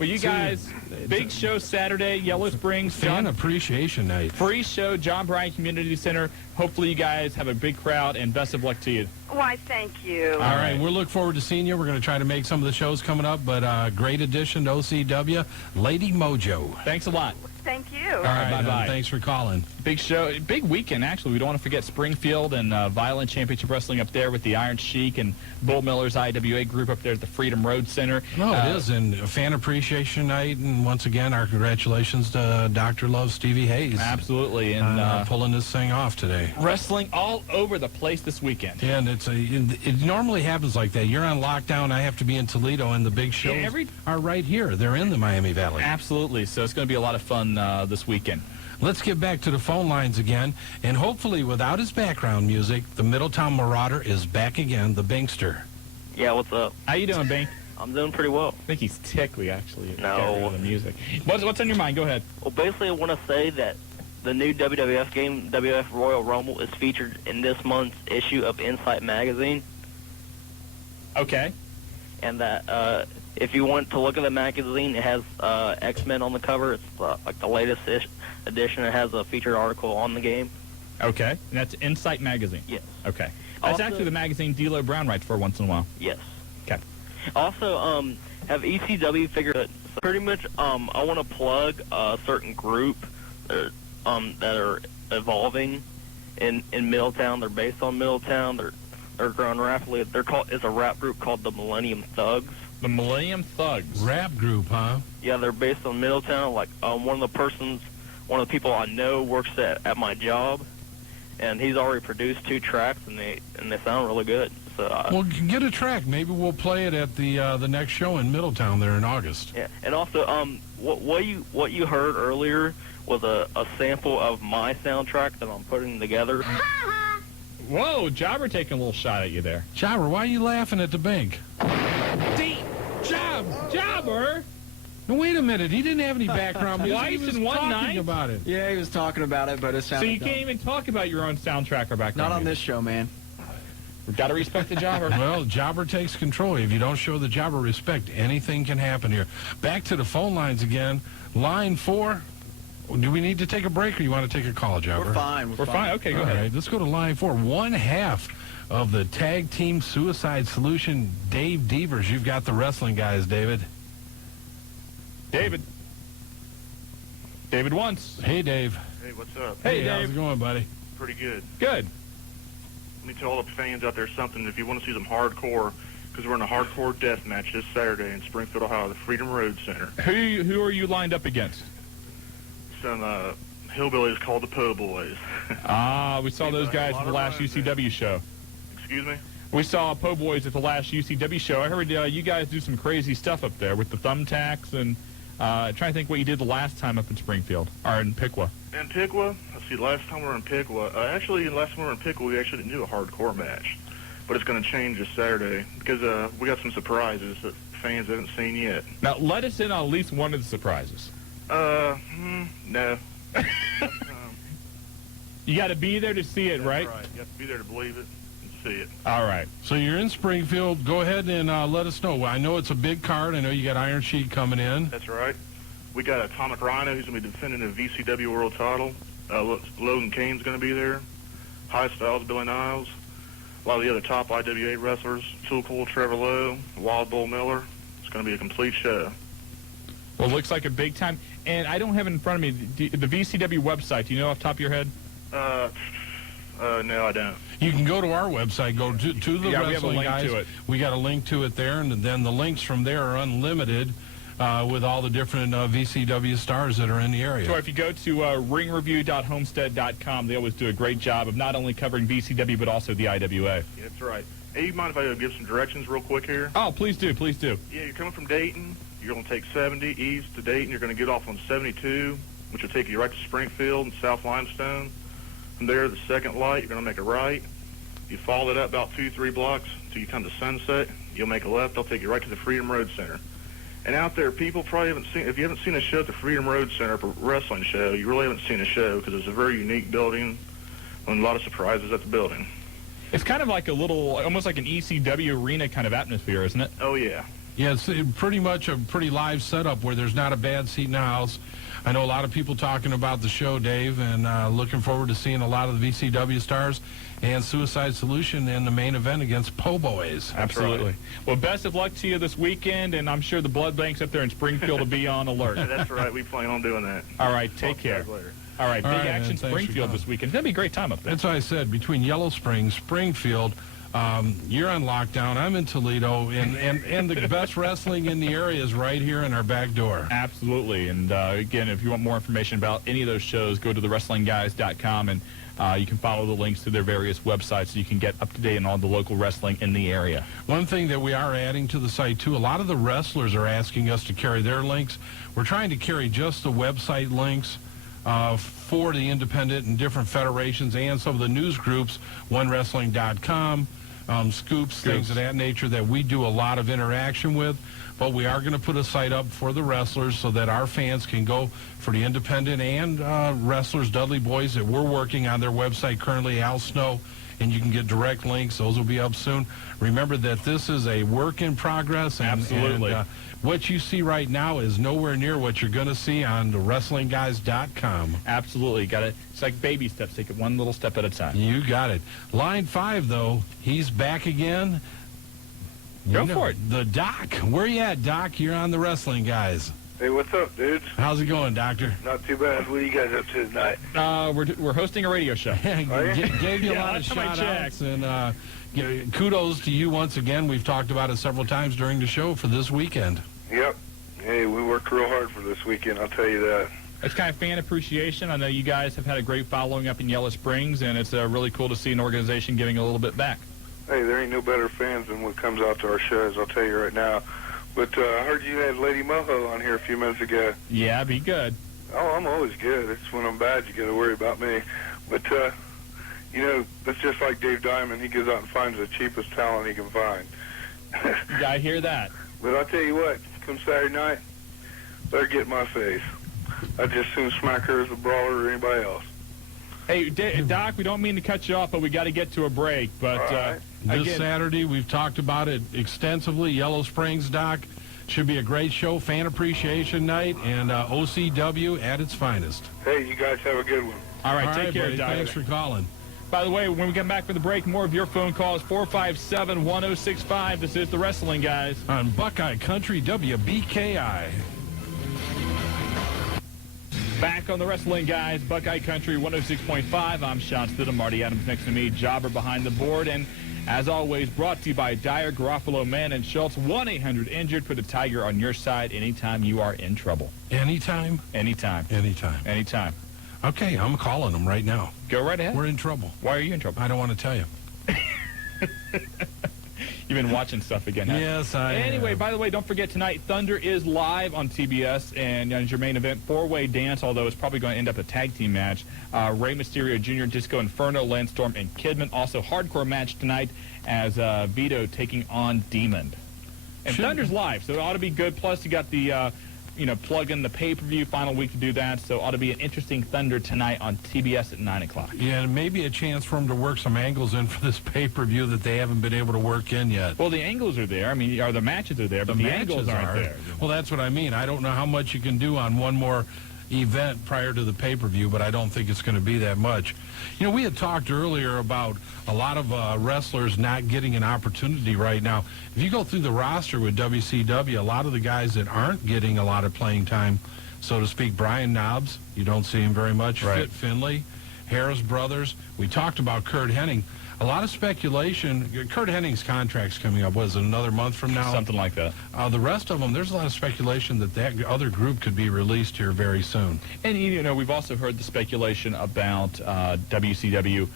Well, you guys, big show Saturday, Yellow Springs. Fan Appreciation Night. Free show, John Bryant Community Center. Hopefully you guys have a big crowd, and best of luck to you. Why, thank you. All right, we'll look forward to seeing you. We're going to try to make some of the shows coming up, but great addition to OCW, Lady Mojo. Thanks a lot. Thank you. All right, bye-bye. Thanks for calling. Big show, big weekend, actually. We don't want to forget Springfield and Violent Championship Wrestling up there with the Iron Sheik and Bull Miller's IWA group up there at the Freedom Road Center. No, it is, and Fan Appreciation Night, and once again, our congratulations to Dr. Love Stevie Hayes. Absolutely. And pulling this thing off today. Wrestling all over the place this weekend. Yeah, and it normally happens like that. You're on lockdown, I have to be in Toledo, and the big shows are right here. They're in the Miami Valley. Absolutely. So it's going to be a lot of fun this weekend. Let's get back to the phone lines again, and hopefully without his background music, the Middletown Marauder is back again, the Binkster. Yeah, what's up? How you doing, Bink? I'm doing pretty well. I think he's tickly, actually. No. The music. What's on your mind? Go ahead. Well, basically, I want to say that the new WWF game, WWF Royal Rumble, is featured in this month's issue of Insight Magazine. Okay. And that if you want to look at the magazine, it has X-Men on the cover. It's like the latest edition. It has a featured article on the game. Okay. And that's Insight Magazine? Yes. Okay. That's Also, actually the magazine D'Lo Brown writes for once in a while. Yes. Okay. Also, have ECW figured out, pretty much, I want to plug a certain group that are evolving in Middletown. They're based on Middletown. They're growing rapidly. It's a rap group called the Millennium Thugs. The Millennium Thugs. Rap group, huh? Yeah, they're based on Middletown. Like one of the people I know works at my job, and he's already produced 2 tracks, and they sound really good. So well, get a track. Maybe we'll play it at the next show in Middletown there in August. Yeah, and also what you heard earlier was a sample of my soundtrack that I'm putting together. Whoa, Jobber taking a little shot at you there. Jobber, why are you laughing at the Bink? Jobber! No, wait a minute. He didn't have any background music. Twice He was in one talking night? about it. Yeah, he was talking about it, but it sounded So you dumb. can't even talk about your own soundtrack or background Not on music. this show, man. We've got to respect the Jobber. Well, Jobber takes control. If you don't show the Jobber respect, anything can happen here. Back to the phone lines again. Line 4. Do we need to take a break, or you want to take a call, Jobber? We're fine. We're fine. Okay, go All ahead. right, let's go to line 4. One half of the Tag Team Suicide Solution, Dave Devers. You've got the wrestling guys, David. David once. Hey, Dave. Hey, what's up? Hey, how's Dave. it going, buddy? Pretty good. Good. Let me tell all the fans out there something. If you want to see some hardcore, because we're in a hardcore death match this Saturday in Springfield, Ohio, the Freedom Road Center. Who are you lined up against? Some hillbillies called the Po Boys. We saw those guys at the last UCW show. Excuse me? We saw Po Boys at the last UCW show. I heard you guys do some crazy stuff up there with the thumbtacks and trying to think what you did the last time up in Springfield, or in Piqua. In Piqua? Let's see, last time we were in Piqua, last time we were in Piqua, we actually didn't do a hardcore match. But it's going to change this Saturday because we got some surprises that fans haven't seen yet. Now, let us in on at least one of the surprises. No. You got to be there to see it, That's right? right. You have to be there to believe it and see it. All right. So you're in Springfield. Go ahead and let us know. I know it's a big card. I know you got Iron Sheik coming in. That's right. We got Atomic Rhino, who's going to be defending the WCW World Title. Logan Kane's going to be there. High Styles, Billy Niles. A lot of the other top IWA wrestlers. Too Cool, Trevor Lowe, Wild Bull Miller. It's going to be a complete show. Well, it looks like a big time. And I don't have it in front of me. The VCW website, do you know off the top of your head? No, I don't. You can go to our website, go to the Yeah, wrestling we have a link guys. to it. We got a link to it there, and then the links from there are unlimited with all the different VCW stars that are in the area. So if you go to ringreview.homestead.com, they always do a great job of not only covering VCW but also the IWA. Yeah, that's right. Hey, you mind if I give some directions real quick here? Oh, please do, please do. Yeah, you're coming from Dayton. You're going to take 70 east to Dayton. You're going to get off on 72, which will take you right to Springfield and South Limestone. From there, the second light, you're going to make a right. You follow it up about 2-3 blocks until you come to Sunset. You'll make a left. They'll take you right to the Freedom Road Center. And out there, people probably haven't seen, if you haven't seen a show at the Freedom Road Center, a wrestling show, you really haven't seen a show because it's a very unique building and a lot of surprises at the building. It's kind of like a little, almost like an ECW arena kind of atmosphere, isn't it? Oh, yeah. Yeah, it's pretty much a pretty live setup where there's not a bad seat in the house. I know a lot of people talking about the show, Dave, and looking forward to seeing a lot of the VCW stars and Suicide Solution in the main event against Po' Boys. Absolutely. Right. Well, best of luck to you this weekend, and I'm sure the blood banks up there in Springfield will be on alert. That's right. We plan on doing that. All right, take care. Later. All right, All big right, action man, thanks for Springfield coming. this weekend. It's going to be a great time up there. That's what I said. Between Yellow Springs, Springfield, you're on lockdown. I'm in Toledo, and the best wrestling in the area is right here in our back door. Absolutely. And, again, if you want more information about any of those shows, go to thewrestlingguys.com, and you can follow the links to their various websites so you can get up to date on all the local wrestling in the area. One thing that we are adding to the site, too, a lot of the wrestlers are asking us to carry their links. We're trying to carry just the website links for the independent and different federations and some of the news groups, OneWrestling.com, Scoops, things of that nature that we do a lot of interaction with. But we are going to put a site up for the wrestlers so that our fans can go for the independent and wrestlers, Dudley Boys, that we're working on their website currently, Al Snow, and you can get direct links. Those will be up soon. Remember that this is a work in progress. Absolutely. And what you see right now is nowhere near what you're going to see on thewrestlingguys.com. Absolutely. Got it. It's like baby steps. Take it one little step at a time. You got it. Line 5, though, he's back again. Go for it. The Doc. Where you at, Doc? You're on the Wrestling Guys. Hey, what's up, dudes? How's it going, Doctor? Not too bad. What are you guys up to tonight? We're hosting a radio show. Gave you a lot of shout-outs, and kudos to you once again. We've talked about it several times during the show for this weekend. Yep. Hey, we worked real hard for this weekend, I'll tell you that. It's kind of fan appreciation. I know you guys have had a great following up in Yellow Springs, and it's really cool to see an organization giving a little bit back. Hey, there ain't no better fans than what comes out to our shows, I'll tell you right now. But I heard you had Lady Moho on here a few minutes ago. Yeah, be good. Oh, I'm always good. It's when I'm bad you got to worry about me. But, you know, that's just like Dave Diamond. He goes out and finds the cheapest talent he can find. I hear that. But I'll tell you what, come Saturday night, let her get in my face. I'd just soon smack her as a brawler or anybody else. Hey, Doc, we don't mean to cut you off, but we got to get to a break. But this Saturday, we've talked about it extensively. Yellow Springs, Doc, should be a great show. Fan appreciation night and OCW at its finest. Hey, you guys have a good one. All right, take care, buddy. Doc. Thanks for calling. By the way, when we come back from the break, more of your phone calls, 457-1065. This is the Wrestling Guys. On Buckeye Country, WBKI. Back on the Wrestling Guys, Buckeye Country 106.5. I'm Shawn Stidham, Marty Adams next to me, Jobber behind the board. And as always, brought to you by Dyer, Garofalo, Mann, and Schultz. 1-800-INJURED. Put the Tiger on your side anytime you are in trouble. Anytime? Anytime. Anytime. Anytime. Okay, I'm calling them right now. Go right ahead. We're in trouble. Why are you in trouble? I don't want to tell you. You've been watching stuff again, huh? Yes, I Anyway, am. by the way, don't forget tonight, Thunder is live on TBS, and your main event, four-way dance, although it's probably going to end up a tag team match. Rey Mysterio Jr., Disco Inferno, Landstorm, and Kidman. Also, hardcore match tonight as Vito taking on Demon. And Thunder's live, so it ought to be good. Plus, you got the... plug in the pay-per-view, final week to do that, so ought to be an interesting Thunder tonight on TBS at 9 o'clock. Yeah, and maybe a chance for them to work some angles in for this pay-per-view that they haven't been able to work in yet. Well, the angles are there. I mean, the matches are there, but the angles aren't there. Well, that's what I mean. I don't know how much you can do on one more event prior to the pay-per-view, but I don't think it's going to be that much. You know, we had talked earlier about a lot of wrestlers not getting an opportunity right now. If you go through the roster with WCW, a lot of the guys that aren't getting a lot of playing time, so to speak, Brian Knobbs, you don't see him very much. Right. Fit Finlay, Harris Brothers. We talked about Kurt Hennig. A lot of speculation. Kurt Hennig's contract's coming up. Was it another month from now? Something like that. The rest of them, there's a lot of speculation that other group could be released here very soon. And, we've also heard the speculation about WCW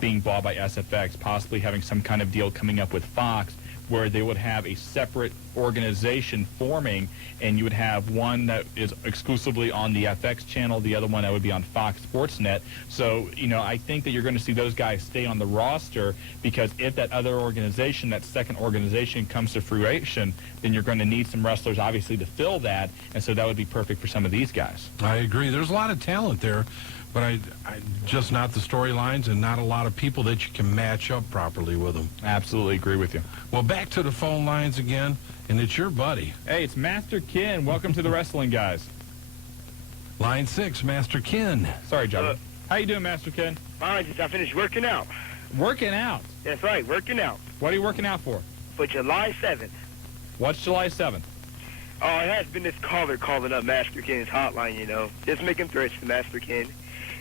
being bought by SFX, possibly having some kind of deal coming up with Fox, where they would have a separate organization forming, and you would have one that is exclusively on the FX channel, the other one that would be on Fox Sports Net. So, I think that you're going to see those guys stay on the roster, because if that other organization, that second organization, comes to fruition, then you're going to need some wrestlers, obviously, to fill that, and so that would be perfect for some of these guys. I agree. There's a lot of talent there, but I just not the storylines and not a lot of people that you can match up properly with them. Absolutely agree with you. Well, back back to the phone lines again, and it's your buddy. Hey, it's Master Ken. Welcome to the Wrestling Guys. Line 6, Master Ken. Sorry, John. How you doing, Master Ken? Fine, just I finished working out. Working out? That's right, working out. What are you working out for? For July 7th. What's July 7th? Oh, it has been this caller calling up Master Ken's hotline, you know, just making threats to Master Ken.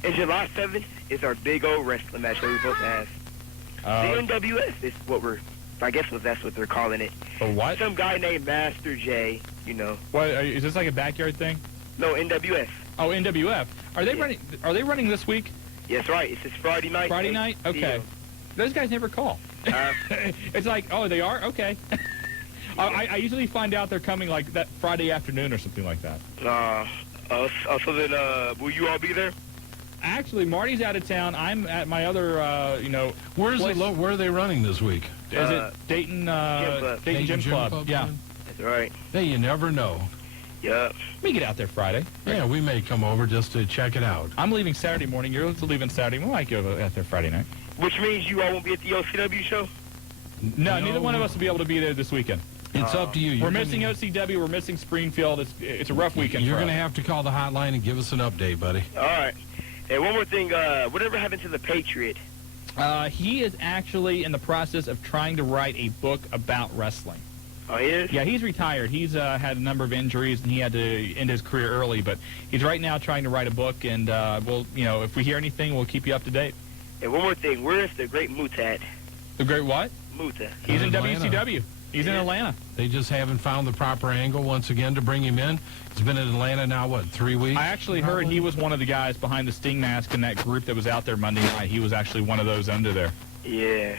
And July 7th is our big old wrestling match that we're supposed to have. CNWS is what that's what they're calling it. For what? Some guy named Master J, you know. What, is this like a backyard thing? No, NWS. Oh, NWF. Are they running? Are they running this week? Yes, right. It's this Friday night. Friday night? Okay. Those guys never call. It's like, oh, they are? Okay. I usually find out they're coming like that Friday afternoon or something like that. So then, will you all be there? Actually, Marty's out of town. I'm at my other, Where are they running this week? Is it Dayton, Dayton Gym Club? Yeah. That's right. Hey, you never know. Yep. We get out there Friday. Yeah, we may come over just to check it out. I'm leaving Saturday morning. You're leaving Saturday. We might go out there Friday night. Which means you all won't be at the OCW show? No, neither one of us will be able to be there this weekend. It's up to you. We're missing OCW. We're missing Springfield. It's a rough weekend. You're going to have to call the hotline and give us an update, buddy. All right. And one more thing. Whatever happened to the Patriot? He is actually in the process of trying to write a book about wrestling. Oh, he is? Yeah, he's retired. He's had a number of injuries, and he had to end his career early. But he's right now trying to write a book, and we'll, if we hear anything, we'll keep you up to date. And one more thing. Where is the great Muta at? The great what? Muta. He's in Atlanta. WCW. He's in Atlanta. They just haven't found the proper angle once again to bring him in. He's been in Atlanta now, 3 weeks? I actually heard he was one of the guys behind the Sting mask in that group that was out there Monday night. He was actually one of those under there. Yeah.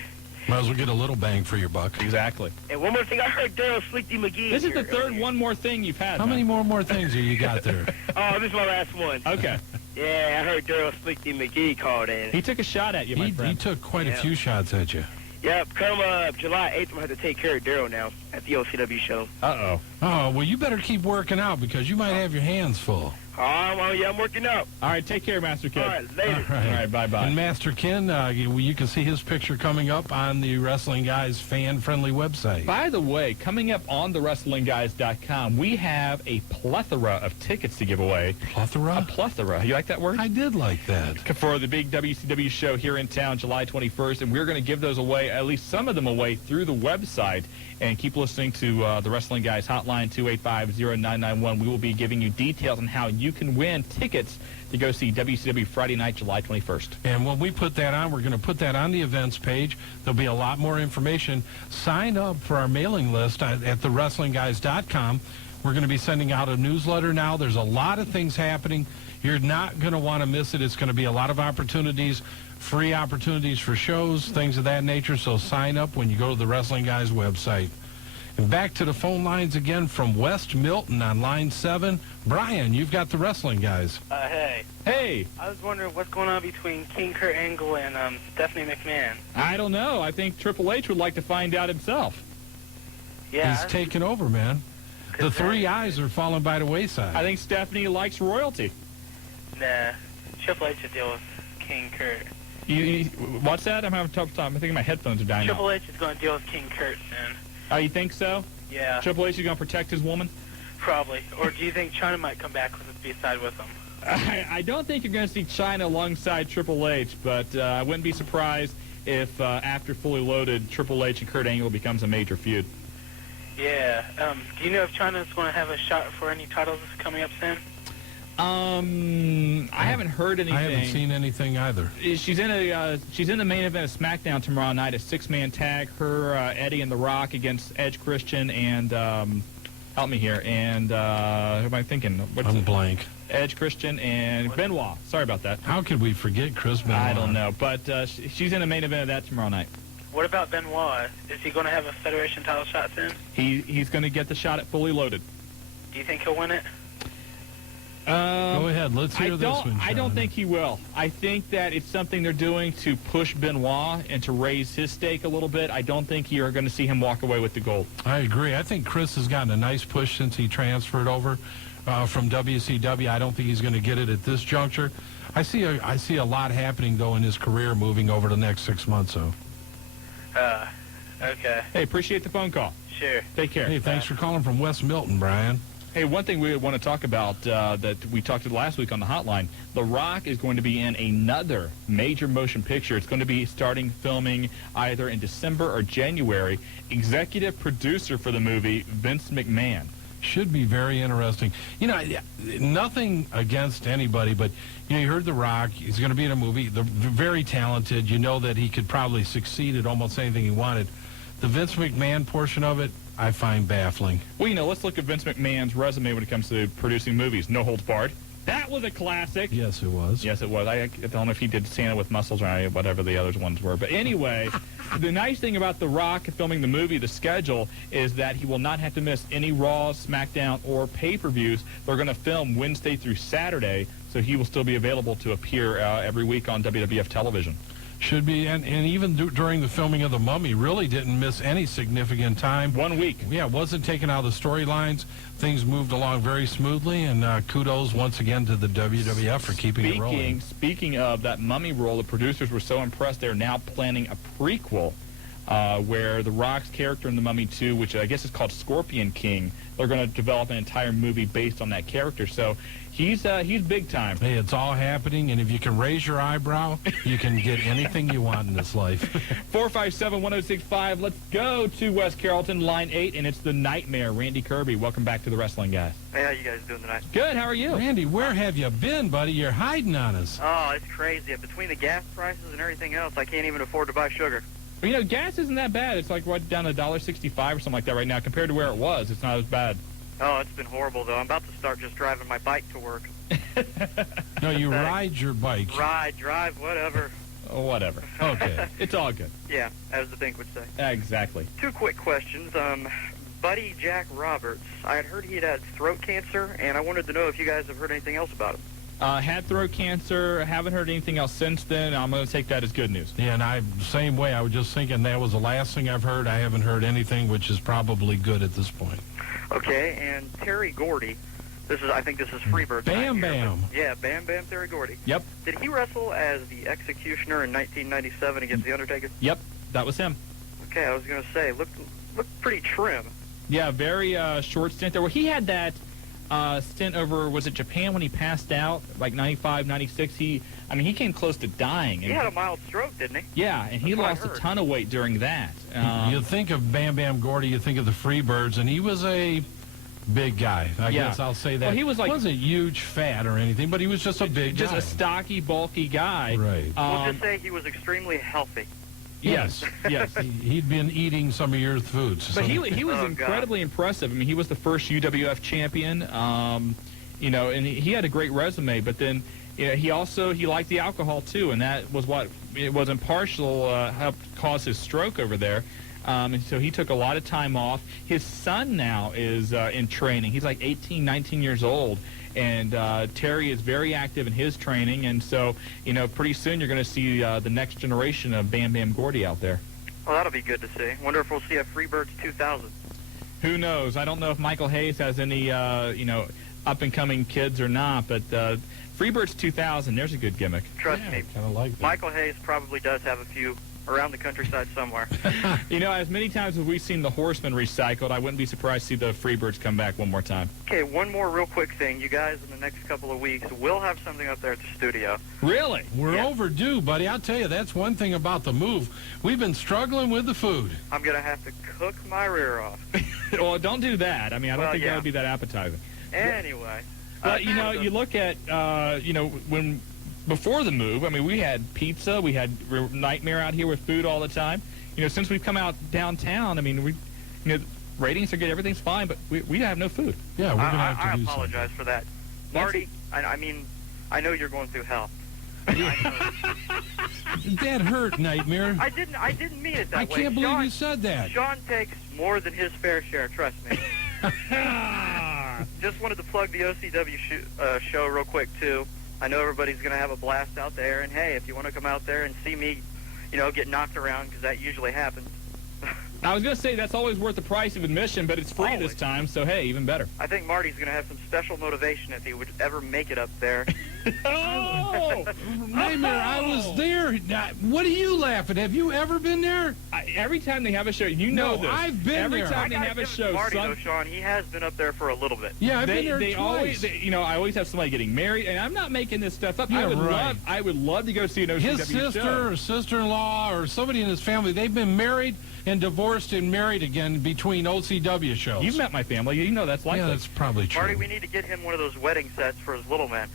Might as well get a little bang for your buck. Exactly. And one more thing. I heard Daryl Sleepy McGee. This is the third one more thing you've had. How many more things have you got there? Oh, this is my last one. Okay. Yeah, I heard Daryl Sleepy McGee called in. He took a shot at you, my friend. He took quite a few shots at you. Yep, come July 8th, I'm going to have to take care of Daryl now at the OCW show. Uh-oh. Oh, well, you better keep working out because you might have your hands full. Oh, yeah, I'm working out. All right, take care, Master Ken. All right, later. All right, bye-bye. And Master Ken, you can see his picture coming up on the Wrestling Guys fan-friendly website. By the way, coming up on thewrestlingguys.com, we have a plethora of tickets to give away. Plethora? A plethora. You like that word? I did like that. For the big WCW show here in town, July 21st, and we're going to give those away, at least some of them away, through the website. And keep listening to the Wrestling Guys hotline, 285-0991. We will be giving you details on how you can win tickets to go see WCW Friday night, July 21st. And when we put that on, we're going to put that on the events page. There'll be a lot more information. Sign up for our mailing list at thewrestlingguys.com. We're going to be sending out a newsletter now. There's a lot of things happening. You're not going to want to miss it. It's going to be a lot of opportunities, free opportunities for shows, things of that nature. So sign up when you go to the Wrestling Guys website. And back to the phone lines again from West Milton on line 7. Brian, you've got the Wrestling Guys. Hey. Hey. I was wondering what's going on between King Kurt Angle and Stephanie McMahon. I don't know. I think Triple H would like to find out himself. Yeah. He's taking over, man. The three eyes are falling by the wayside. I think Stephanie likes royalty. Nah. Triple H should deal with King Kurt. What's that? I'm having a tough time. I think my headphones are dying out. Triple H is going to deal with King Kurt soon. Oh, you think so? Yeah. Triple H is going to protect his woman? Probably. Or do you think China might come back with a B-side with him? I don't think you're going to see China alongside Triple H, but I wouldn't be surprised if after Fully Loaded, Triple H and Kurt Angle becomes a major feud. Yeah. Do you know if China's going to have a shot for any titles coming up soon? I haven't heard anything. I haven't seen anything either. She's in the main event of SmackDown tomorrow night, a 6-man tag. Her, Eddie and The Rock against Edge, Christian, and help me here. And who am I thinking? I'm blank. Edge, Christian, and Benoit. Sorry about that. How could we forget Chris Benoit? I don't know, but she's in the main event of that tomorrow night. What about Benoit? Is he going to have a Federation title shot soon? He's going to get the shot at Fully Loaded. Do you think he'll win it? Go ahead. Let's hear this one, Shawn. I don't think he will. I think that it's something they're doing to push Benoit and to raise his stake a little bit. I don't think you're going to see him walk away with the gold. I agree. I think Chris has gotten a nice push since he transferred over from WCW. I don't think he's going to get it at this juncture. I see a lot happening, though, in his career moving over the next 6 months, though. Okay. Hey, appreciate the phone call. Sure. Take care. Hey, thanks for calling from West Milton, Brian. Hey, one thing we want to talk about that we talked about last week on the hotline, The Rock is going to be in another major motion picture. It's going to be starting filming either in December or January. Executive producer for the movie, Vince McMahon. Should be very interesting. You know, nothing against anybody, but, you know, you heard The Rock. He's going to be in a movie. They're very talented. You know that he could probably succeed at almost anything he wanted. The Vince McMahon portion of it, I find baffling. Well, you know, let's look at Vince McMahon's resume when it comes to producing movies. No Holds Barred. That was a classic. Yes, it was. Yes, it was. I don't know if he did Santa with Muscles or whatever the other ones were. But anyway, the nice thing about The Rock filming the movie, the schedule, is that he will not have to miss any Raw, SmackDown, or pay-per-views. They're going to film Wednesday through Saturday, so he will still be available to appear every week on WWF television. Should be, and even during the filming of The Mummy, really didn't miss any significant time. 1 week. Yeah, wasn't taken out of the storylines. Things moved along very smoothly, and kudos once again to the WWF for keeping it rolling. Speaking of that Mummy role, the producers were so impressed they're now planning a prequel where The Rock's character in The Mummy 2, which I guess is called Scorpion King, they're going to develop an entire movie based on that character. So he's big time. Hey, it's all happening, and if you can raise your eyebrow, you can get anything you want in this life. 457-1065. Let's go to West Carrollton, line 8, and it's the Nightmare, Randy Kirby. Welcome back to the Wrestling Guys. Hey, how you guys doing tonight? Good. How are you? Randy, where have you been, buddy? You're hiding on us. Oh, it's crazy. Between the gas prices and everything else, I can't even afford to buy sugar. Well, you know, gas isn't that bad. It's like right down to $1.65 or something like that right now. Compared to where it was, it's not as bad. Oh, it's been horrible, though. I'm about to start just driving my bike to work. No, you ride your bike. Drive, whatever. Oh, whatever. Okay. It's all good. Yeah, as the Pink would say. Exactly. 2 quick questions. Buddy Jack Roberts, I had heard he had throat cancer, and I wanted to know if you guys have heard anything else about him. Had throat cancer. Haven't heard anything else since then. I'm going to take that as good news. Yeah, and same way. I was just thinking that was the last thing I've heard. I haven't heard anything, which is probably good at this point. Okay, and Terry Gordy. I think this is Freebird. Bam Bam. Yeah, Bam Bam Terry Gordy. Yep. Did he wrestle as the Executioner in 1997 against The Undertaker? Yep, that was him. Okay, I was going to say, looked pretty trim. Yeah, very short stint there. Well, he had that stint over, was it Japan when he passed out, like 95, 96? He came close to dying. He had a mild stroke, didn't he? Yeah, and he lost a ton of weight during that. You think of Bam Bam Gordy, you think of the Freebirds, and he was a big guy. I guess I'll say that. Well, he was like, wasn't huge fat or anything, but he was just a big guy. Just a stocky, bulky guy. Right. We'll just say he was extremely healthy. Yes, yes. He'd been eating some of your foods. But he was incredibly impressive. I mean, he was the first UWF champion, you know, and he had a great resume. But then he liked the alcohol, too, and that was what it was impartial helped cause his stroke over there. And so he took a lot of time off. His son now is in training. He's like 18, 19 years old. And Terry is very active in his training. And so, you know, pretty soon you're going to see the next generation of Bam Bam Gordy out there. Well, that'll be good to see. Wonder if we'll see a Freebirds 2000. Who knows? I don't know if Michael Hayes has any, you know, up-and-coming kids or not. But Freebirds 2000, there's a good gimmick. Trust me. Kind of like that. Michael Hayes probably does have a few around the countryside somewhere. You know, as many times as we've seen the Horsemen recycled, I wouldn't be surprised to see the Freebirds come back one more time. Okay, one more real quick thing. You guys, in the next couple of weeks, will have something up there at the studio. Really? We're overdue, buddy. I'll tell you, that's one thing about the move. We've been struggling with the food. I'm going to have to cook my rear off. Well, don't do that. I mean, I don't think that would be that appetizing. Anyway. But, you know, you look at, you know, when... Before the move, I mean, we had pizza, we had Nightmare out here with food all the time. You know, since we've come out downtown, I mean, ratings are good, everything's fine, but we have no food. Yeah, we're going to have to do something. I apologize for that. Marty, I mean, I know you're going through hell. That hurt, Nightmare. I didn't mean it that way. I can't believe you said that. Shawn takes more than his fair share, trust me. Just wanted to plug the OCW show real quick, too. I know everybody's going to have a blast out there, and hey, if you want to come out there and see me, you know, get knocked around, because that usually happens. I was going to say that's always worth the price of admission, but it's free this time, so hey, even better. I think Marty's going to have some special motivation if he would ever make it up there. Oh! Nightmare, I was there. What are you laughing? Have you ever been there? Every time they have a show, you know No, this. I've been every there. Every time they have a show, Marty, though, Shawn, he has been up there for a little bit. Yeah, I've been there they twice. always, I always have somebody getting married, and I'm not making this stuff up. Yeah, I would love to go see an OCW his sister show. or sister-in-law or somebody in his family, they've been married and divorced and married again between OCW shows. You've met my family. You know that's likely. Yeah, that's probably true. Marty, we need to get him one of those wedding sets for his little man.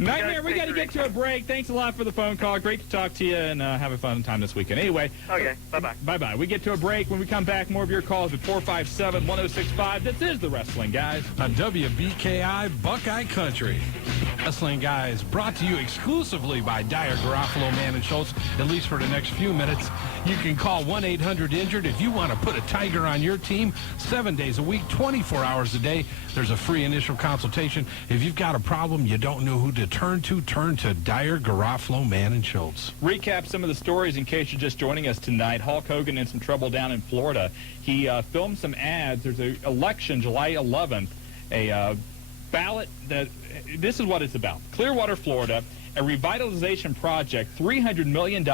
Nightmare, we got to get to a break. Thanks a lot for the phone call. Great to talk to you, and have a fun time this weekend. Anyway. Okay, bye-bye. Bye-bye. We get to a break. When we come back, more of your calls at 457-1065. This is The Wrestling Guys. On WBKI Buckeye Country. Wrestling Guys brought to you exclusively by Dyer, Garofalo, Mann, and Schultz, at least for the next few minutes. You can call 1-800-INJURED if you want to put a Tiger on your team 7 days a week, 24 hours a day. There's a free initial consultation. If you've got a problem, you don't know who to turn to Dyer, Garofalo, Mann, and Schultz. Recap some of the stories in case you're just joining us tonight. Hulk Hogan in some trouble down in Florida. He filmed some ads. There's an election July 11th, a ballot that this is what it's about. Clearwater, Florida, a revitalization project, $300 million.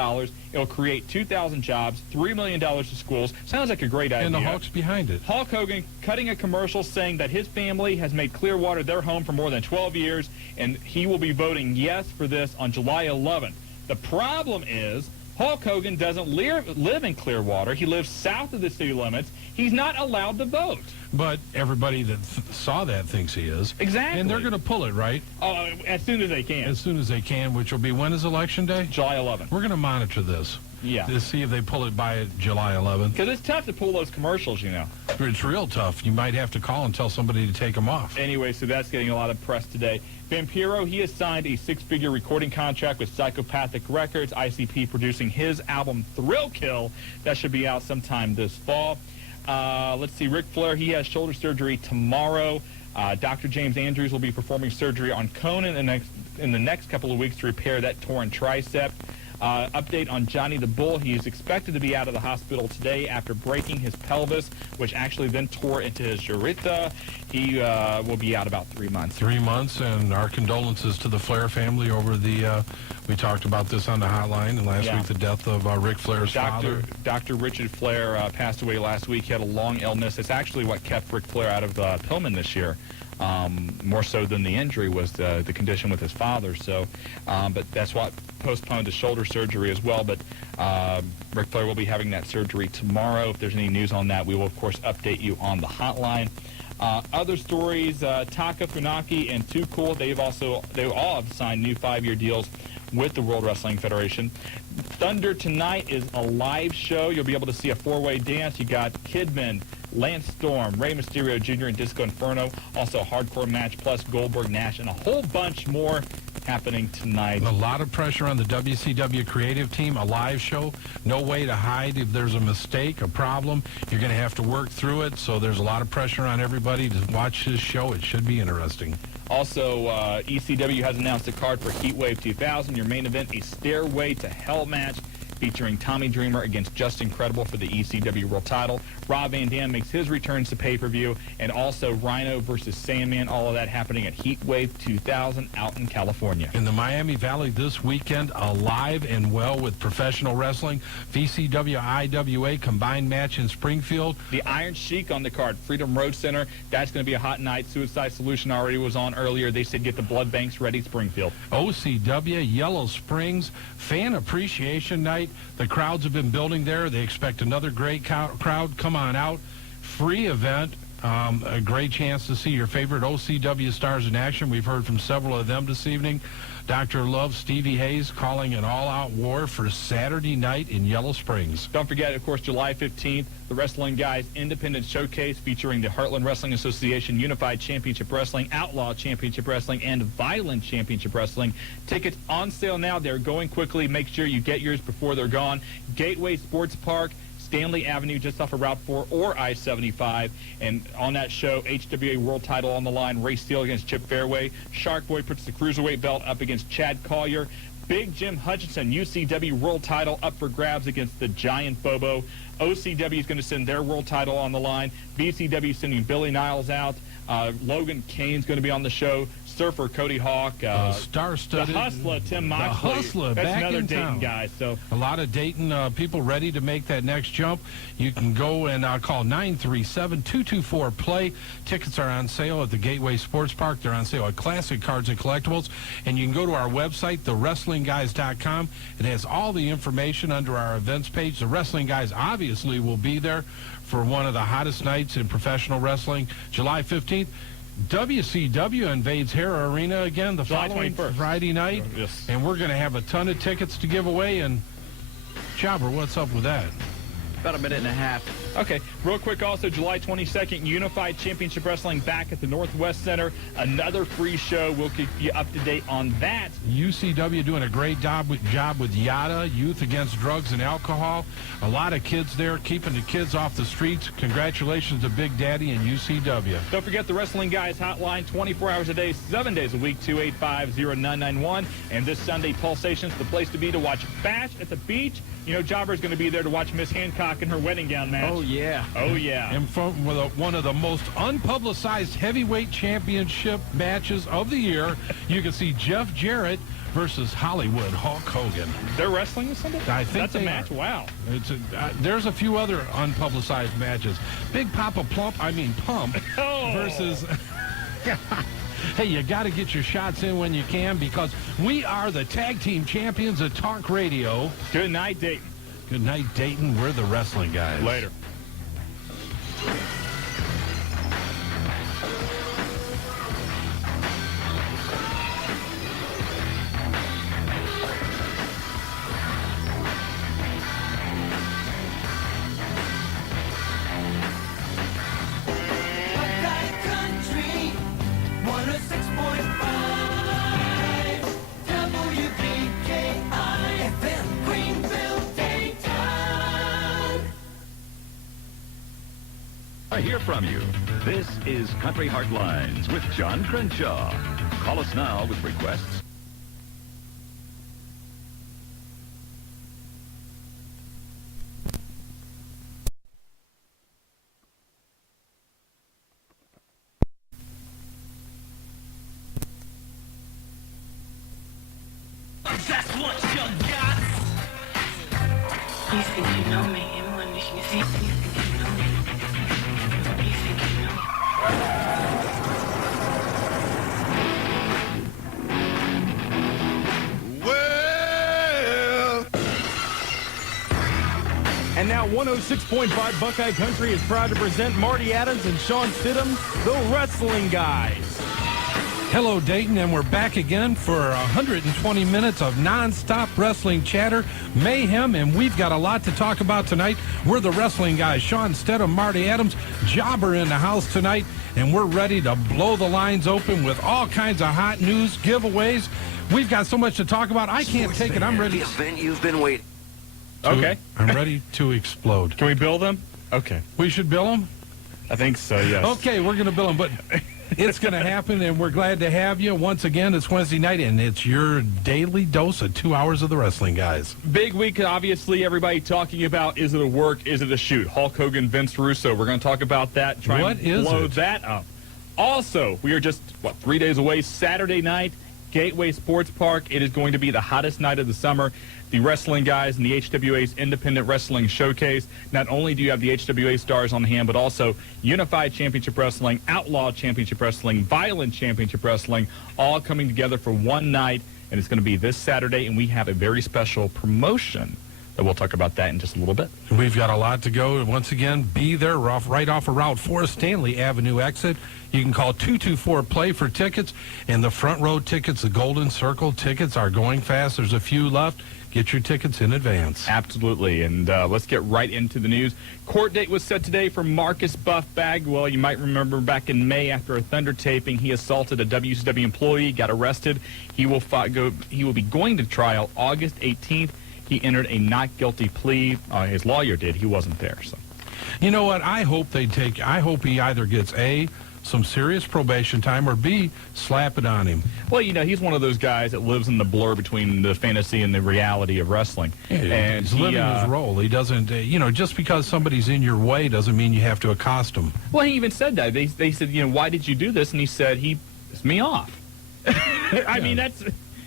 It'll create 2,000 jobs, $3 million to schools. Sounds like a great idea. And the Hulk's behind it. Hulk Hogan cutting a commercial saying that his family has made Clearwater their home for more than 12 years, and he will be voting yes for this on July 11th. The problem is Hulk Hogan doesn't live in Clearwater. He lives south of the city limits. He's not allowed to vote. But everybody that saw that thinks he is. Exactly. And they're going to pull it, right? As soon as they can. As soon as they can, which will be, when is Election Day? July 11th. We're going to monitor this. Yeah. To see if they pull it by July 11th. Because it's tough to pull those commercials, you know. It's real tough. You might have to call and tell somebody to take them off. Anyway, so that's getting a lot of press today. Vampiro, he has signed a six-figure recording contract with Psychopathic Records, ICP producing his album Thrill Kill. That should be out sometime this fall. Let's see, Ric Flair, he has shoulder surgery tomorrow. Dr. James Andrews will be performing surgery on Conan in the next couple of weeks to repair that torn tricep. Update on Johnny the Bull. He is expected to be out of the hospital today after breaking his pelvis, which actually then tore into his urethra. He will be out about 3 months. 3 months, and our condolences to the Flair family over the, we talked about this on the hotline, and last week the death of Ric Flair's father. Dr. Richard Flair passed away last week. He had a long illness. It's actually what kept Ric Flair out of Pillman this year. More so than the injury was the condition with his father. So, but that's what postponed the shoulder surgery as well. But Ric Flair will be having that surgery tomorrow. If there's any news on that, we will, of course, update you on the hotline. Other stories, Taka Funaki and Too Cool, they all have signed new 5-year deals with the World Wrestling Federation. Thunder tonight is a live show. You'll be able to see a 4-way dance. You got Kidman, Lance Storm, Rey Mysterio Jr., and Disco Inferno. Also a hardcore match, plus Goldberg, Nash, and a whole bunch more happening tonight. A lot of pressure on the WCW creative team, a live show. No way to hide if there's a mistake, a problem. You're going to have to work through it, so there's a lot of pressure on everybody to watch this show. It should be interesting. Also, ECW has announced a card for Heatwave 2000. Your main event, a Stairway to Hell match featuring Tommy Dreamer against Justin Credible for the ECW World Title. Rob Van Dam makes his returns to pay-per-view, and also Rhino versus Sandman, all of that happening at Heatwave 2000 out in California. In the Miami Valley this weekend, alive and well with professional wrestling, VCW IWA combined match in Springfield. The Iron Sheik on the card, Freedom Road Center. That's going to be a hot night. Suicide Solution already was on earlier. They said get the blood banks ready, Springfield. OCW, Yellow Springs, Fan Appreciation Night. The crowds have been building there. They expect another great crowd. Come on out. Free event. A great chance to see your favorite OCW stars in action. We've heard from several of them this evening. Dr. Love, Stevie Hayes calling an all-out war for Saturday night in Yellow Springs. Don't forget, of course, July 15th, the Wrestling Guys Independent Showcase featuring the Heartland Wrestling Association Unified Championship Wrestling, Outlaw Championship Wrestling, and Violent Championship Wrestling. Tickets on sale now. They're going quickly. Make sure you get yours before they're gone. Gateway Sports Park, Stanley Avenue, just off of Route 4 or I-75. And on that show, HWA World Title on the line, Ray Steele against Chip Fairway. Shark Boy puts the Cruiserweight belt up against Chad Collier. Big Jim Hutchinson, UCW World Title up for grabs against the Giant Bobo. OCW is going to send their World Title on the line. BCW sending Billy Niles out. Logan Kane's going to be on the show. Surfer Cody Hawk. Star-studded. The Hustler Tim Moxley. The Hustler, That's back another in Dayton town. guy. So a lot of Dayton people ready to make that next jump. You can go and call 937-224-PLAY. Tickets are on sale at the Gateway Sports Park. They're on sale at Classic Cards and Collectibles. And you can go to our website, thewrestlingguys.com. It has all the information under our events page. The Wrestling Guys obviously will be there for one of the hottest nights in professional wrestling, July 15th. WCW invades Hara Arena again the July following 21st. Friday night. Yes. And we're going to have a ton of tickets to give away. And Jobber, what's up with that? About a minute and a half. Okay, real quick also, July 22nd, Unified Championship Wrestling back at the Northwest Center. Another free show. We'll keep you up to date on that. UCW doing a great job with YADA, Youth Against Drugs and Alcohol. A lot of kids there, keeping the kids off the streets. Congratulations to Big Daddy and UCW. Don't forget the Wrestling Guys hotline, 24 hours a day, 7 days a week, 285-0991. And this Sunday, Pulsation's the place to be to watch Bash at the Beach. You know, Jobber's going to be there to watch Miss Hancock in her wedding gown match. Oh, yeah. Oh, yeah. And from one of the most unpublicized heavyweight championship matches of the year, you can see Jeff Jarrett versus Hollywood Hulk Hogan. They're wrestling this Sunday? I think that's a match. Are. Wow. There's a few other unpublicized matches. Big Pump Oh. versus... Hey, you got to get your shots in when you can, because we are the tag team champions of talk radio. Good night, Dayton. Good night, Dayton. We're the Wrestling Guys. Later. Buckeye Country 106.5 WPKI FM Greenville, Dayton. I hear from you. This is Country Heartlines with John Crenshaw. Call us now with requests. That's what you got. You think you know me, and when you think you know me, you think you know me. Well. And now 106.5 Buckeye Country is proud to present Marty Adams and Shawn Stidham, the Wrestling Guys. Hello, Dayton, and we're back again for 120 minutes of non-stop wrestling chatter, mayhem, and we've got a lot to talk about tonight. We're the Wrestling Guys, Shawn Stidham, Marty Adams, Jobber in the house tonight, and we're ready to blow the lines open with all kinds of hot news, giveaways. We've got so much to talk about, I can't take it. I'm ready. The event you've been waiting. Okay. I'm ready to explode. Can we bill them? Okay. We should bill them? I think so, yes. Okay, we're going to bill them, but it's going to happen, and we're glad to have you. Once again, it's Wednesday night, and it's your daily dose of 2 hours of the Wrestling Guys. Big week, obviously, everybody talking about, is it a work, is it a shoot? Hulk Hogan, Vince Russo, we're going to talk about that, try What and is blow it? that up. Also, we are just, 3 days away, Saturday night, Gateway Sports Park. It is going to be the hottest night of the summer. The Wrestling Guys and the HWA's Independent Wrestling Showcase. Not only do you have the HWA stars on hand, but also Unified Championship Wrestling, Outlaw Championship Wrestling, Violent Championship Wrestling, all coming together for one night, and it's going to be this Saturday, and we have a very special promotion that we'll talk about that in just a little bit. We've got a lot to go. Once again, be there right off of Route 4, Stanley Avenue exit. You can call 224-PLAY for tickets, and the front row tickets, the Golden Circle tickets, are going fast. There's a few left. Get your tickets in advance. Absolutely, and let's get right into the news. Court date was set today for Marcus Buff Bagwell. You might remember back in May after a Thunder taping, he assaulted a WCW employee, got arrested. He will be going to trial August 18th. He entered a not guilty plea. His lawyer did. He wasn't there. So, you know what? I hope he either gets A, some serious probation time, or B, slap it on him. Well, he's one of those guys that lives in the blur between the fantasy and the reality of wrestling. Yeah, and he's living his role. He doesn't, just because somebody's in your way doesn't mean you have to accost him. Well, he even said that. They said, why did you do this? And he said, he pissed me off. I mean,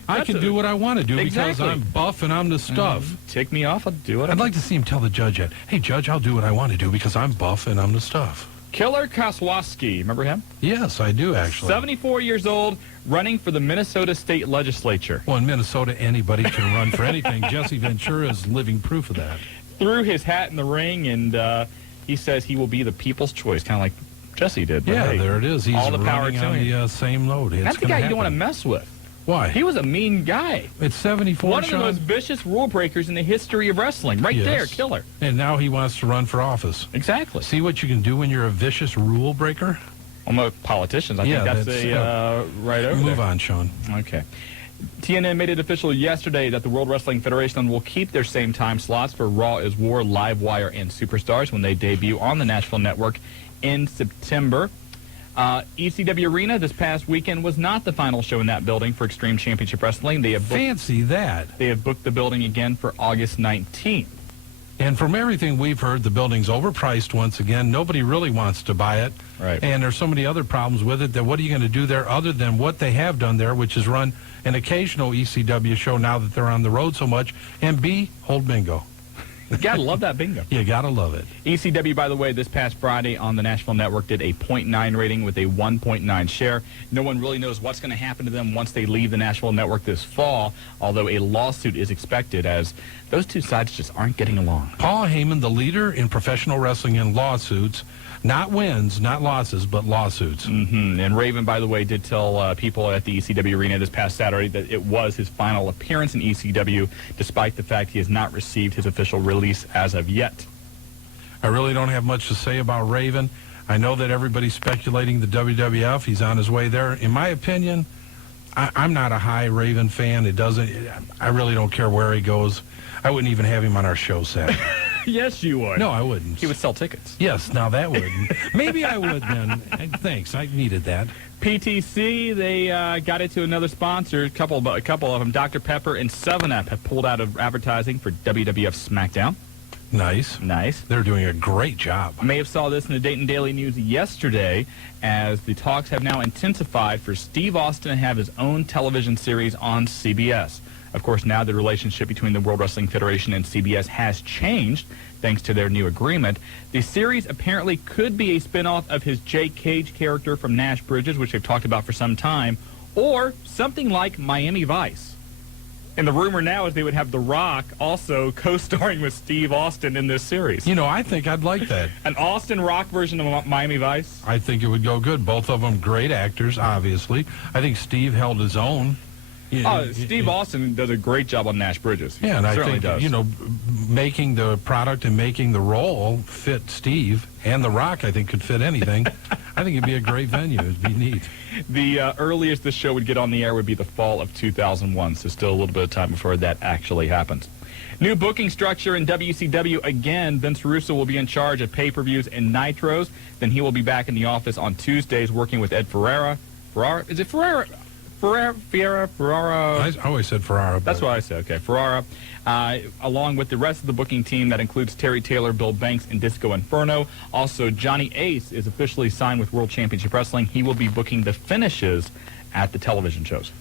I can do what I want to do because I'm buff and I'm the stuff. Tick me off, I'll do it. I'd like to see him tell the judge that, hey, Judge, I'll do what I want to do because I'm buff and I'm the stuff. Killer Koswowski, remember him? Yes, I do, actually. 74 years old, running for the Minnesota State Legislature. Well, in Minnesota, anybody can run for anything. Jesse Ventura is living proof of that. Threw his hat in the ring, and he says he will be the people's choice, kind of like Jesse did. But Yeah, there it is. He's all the power running to on him. the same load. That's the guy you don't want to mess with. Why? He was a mean guy. It's 74, One of the Shawn. most vicious rule breakers in the history of wrestling. Right there, killer. And now he wants to run for office. Exactly. See what you can do when you're a vicious rule breaker? Well, politicians, I think that's right over Move there. on, Shawn. Okay. TNN made it official yesterday that the World Wrestling Federation will keep their same time slots for Raw is War, Live Wire, and Superstars when they debut on the Nashville Network in September. ECW Arena this past weekend was not the final show in that building for Extreme Championship Wrestling. They have Fancy that. They have booked the building again for August 19th. And from everything we've heard, the building's overpriced once again. Nobody really wants to buy it. Right. And there's so many other problems with it that what are you going to do there other than what they have done there, which is run an occasional ECW show now that they're on the road so much, and B, hold bingo. You gotta love that bingo. You gotta love it. ECW, by the way, this past Friday on the Nashville Network did a 0.9 rating with a 1.9 share. No one really knows what's going to happen to them once they leave the Nashville Network this fall, although a lawsuit is expected as those two sides just aren't getting along. Paul Heyman, the leader in professional wrestling in lawsuits, not wins, not losses, but lawsuits. Mm-hmm. And Raven, by the way, did tell people at the ECW Arena this past Saturday that it was his final appearance in ECW, despite the fact he has not received his official release as of yet. I really don't have much to say about Raven. I know that everybody's speculating the WWF. He's on his way there. In my opinion, I'm not a high Raven fan. I really don't care where he goes. I wouldn't even have him on our show set. Yes, you would. No, I wouldn't. He would sell tickets. Yes, now that would. Maybe I would then. Thanks, I needed that. PTC, they got it to another sponsor. A couple of them, Dr. Pepper and 7-Up, have pulled out of advertising for WWF SmackDown. Nice. Nice. They're doing a great job. I may have saw this in the Dayton Daily News yesterday, as the talks have now intensified for Steve Austin to have his own television series on CBS. Of course, now the relationship between the World Wrestling Federation and CBS has changed thanks to their new agreement. The series apparently could be a spinoff of his Jake Cage character from Nash Bridges, which they've talked about for some time, or something like Miami Vice. And the rumor now is they would have The Rock also co-starring with Steve Austin in this series. I think I'd like that. An Austin Rock version of Miami Vice? I think it would go good. Both of them great actors, obviously. I think Steve held his own. Steve Austin does a great job on Nash Bridges. Yeah, and I Certainly think, does. making the product and making the role fit Steve and The Rock, I think, could fit anything. I think it'd be a great venue. It'd be neat. The earliest the show would get on the air would be the fall of 2001, so still a little bit of time before that actually happens. New booking structure in WCW again. Vince Russo will be in charge of pay-per-views and nitros. Then he will be back in the office on Tuesdays working with Ed Ferrara. Is it Ferrara? Ferrara. I always said Ferrara. That's what I said. Okay, Ferrara. Along with the rest of the booking team that includes Terry Taylor, Bill Banks, and Disco Inferno. Also, Johnny Ace is officially signed with World Championship Wrestling. He will be booking the finishes at the television shows.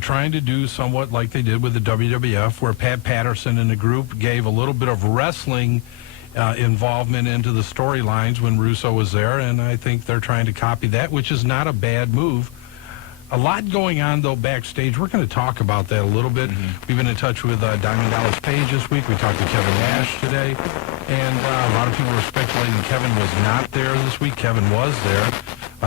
Trying to do somewhat like they did with the WWF, where Pat Patterson and the group gave a little bit of wrestling involvement into the storylines when Russo was there, and I think they're trying to copy that, which is not a bad move. A lot going on, though, backstage. We're going to talk about that a little bit. We've been in touch with Diamond Dallas Page this week. We talked to Kevin Nash today. And a lot of people were speculating Kevin was not there this week. Kevin was there.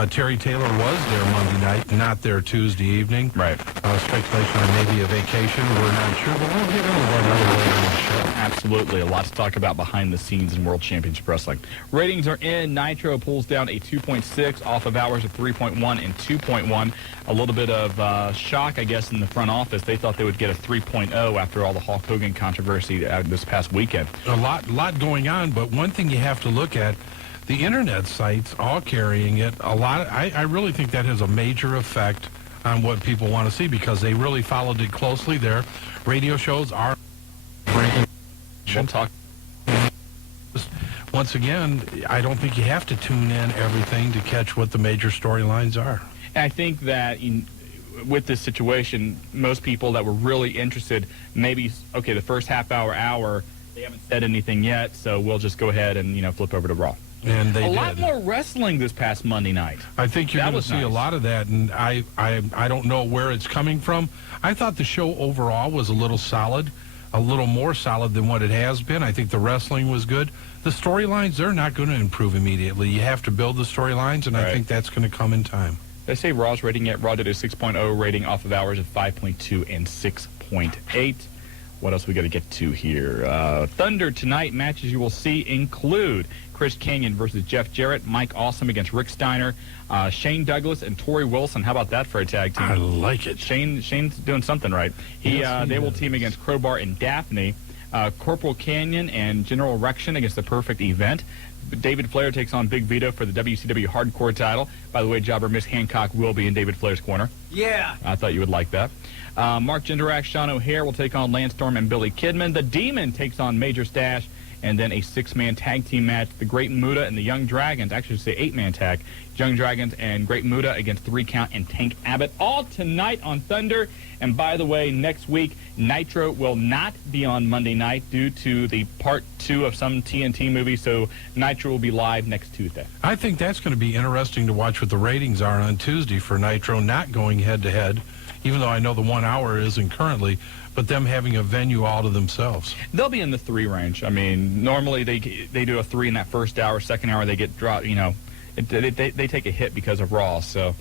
Terry Taylor was there Monday night, not there Tuesday evening. Right. Speculation on maybe a vacation. We're not sure, but we'll get into that another later in the show. Absolutely. A lot to talk about behind the scenes in World Championship Wrestling. Ratings are in. Nitro pulls down a 2.6 off of hours of 3.1 and 2.1. A little bit of shock, I guess, in the front office. They thought they would get a 3.0 after all the Hulk Hogan controversy this past weekend. A lot going on, but one thing you have to look at, the internet sites all carrying it. I really think that has a major effect on what people want to see because they really followed it closely. Their radio shows are breaking. We'll talk. Once again, I don't think you have to tune in everything to catch what the major storylines are. And I think that with this situation, most people that were really interested, maybe, okay, the first half hour, they haven't said anything yet, so we'll just go ahead and, flip over to Raw. And they a did. lot more wrestling this past Monday night. I think you're going to see a lot of that, and I don't know where it's coming from. I thought the show overall was a little solid, a little more solid than what it has been. I think the wrestling was good. The storylines, they're not going to improve immediately. You have to build the storylines, and I think that's going to come in time. Did I say Raw's rating yet? Raw did a 6.0 rating off of hours of 5.2 and 6.8. What else we got to get to here? Thunder tonight matches you will see include Chris Kanyon versus Jeff Jarrett, Mike Awesome against Rick Steiner, Shane Douglas and Torrie Wilson. How about that for a tag team? I like it. Shane's doing something right. They will team against Crowbar and Daphne. Corporal Canyon and General Erection against the Perfect Event. David Flair takes on Big Vito for the WCW Hardcore title. By the way, jobber Miss Hancock will be in David Flair's corner. Yeah. I thought you would like that. Mark Jindrak, Sean O'Hare will take on Lance Storm and Billy Kidman. The Demon takes on Major Stash. And then a 6-man tag team match. The Great Muta and the Young Dragons, actually say 8-man tag. Young Dragons and Great Muta against 3 Count and Tank Abbott. All tonight on Thunder. And by the way, next week, Nitro will not be on Monday night due to the part 2 of some TNT movie. So Nitro will be live next Tuesday. I think that's going to be interesting to watch what the ratings are on Tuesday for Nitro not going head-to-head, even though I know the 1 hour isn't currently, but them having a venue all to themselves. They'll be in the 3 range. I mean, normally they do a 3 in that first hour. Second hour they get dropped. They take a hit because of Raw. So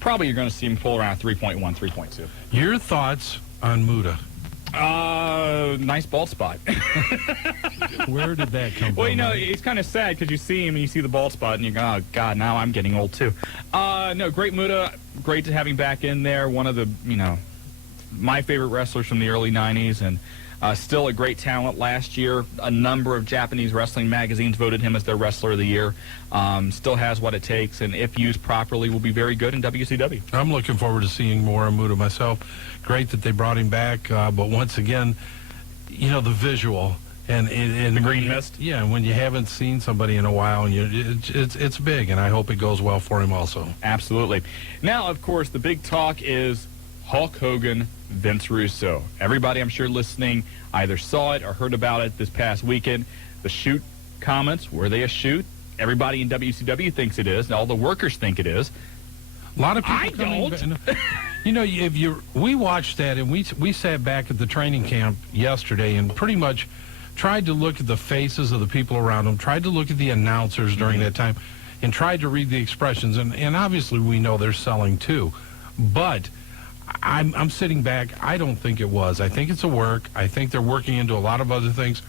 probably you're going to see them pull around 3.1, 3.2. Your thoughts on Muta? Nice bald spot. Where did that come from? Well, it's kind of sad because you see him and you see the bald spot and you go, oh, God, now I'm getting old too. No, Great Muta, great to have him back in there. One of the, my favorite wrestlers from the early 90s and still a great talent. Last year, a number of Japanese wrestling magazines voted him as their Wrestler of the Year. Still has what it takes, and if used properly, will be very good in WCW. I'm looking forward to seeing more of Muta myself. Great that they brought him back, but once again, the visual. And the green mist? Yeah, when you haven't seen somebody in a while, and it's big, and I hope it goes well for him also. Absolutely. Now, of course, the big talk is Hulk Hogan, Vince Russo. Everybody, I'm sure, listening either saw it or heard about it this past weekend. The shoot comments, were they a shoot? Everybody in WCW thinks it is. All the workers think it is. A lot of people. I don't. We watched that, and we sat back at the training camp yesterday and pretty much tried to look at the faces of the people around them, tried to look at the announcers during that time, and tried to read the expressions. And obviously we know they're selling too. But I'm sitting back. I don't think it was. I think it's a work. I think they're working into a lot of other things.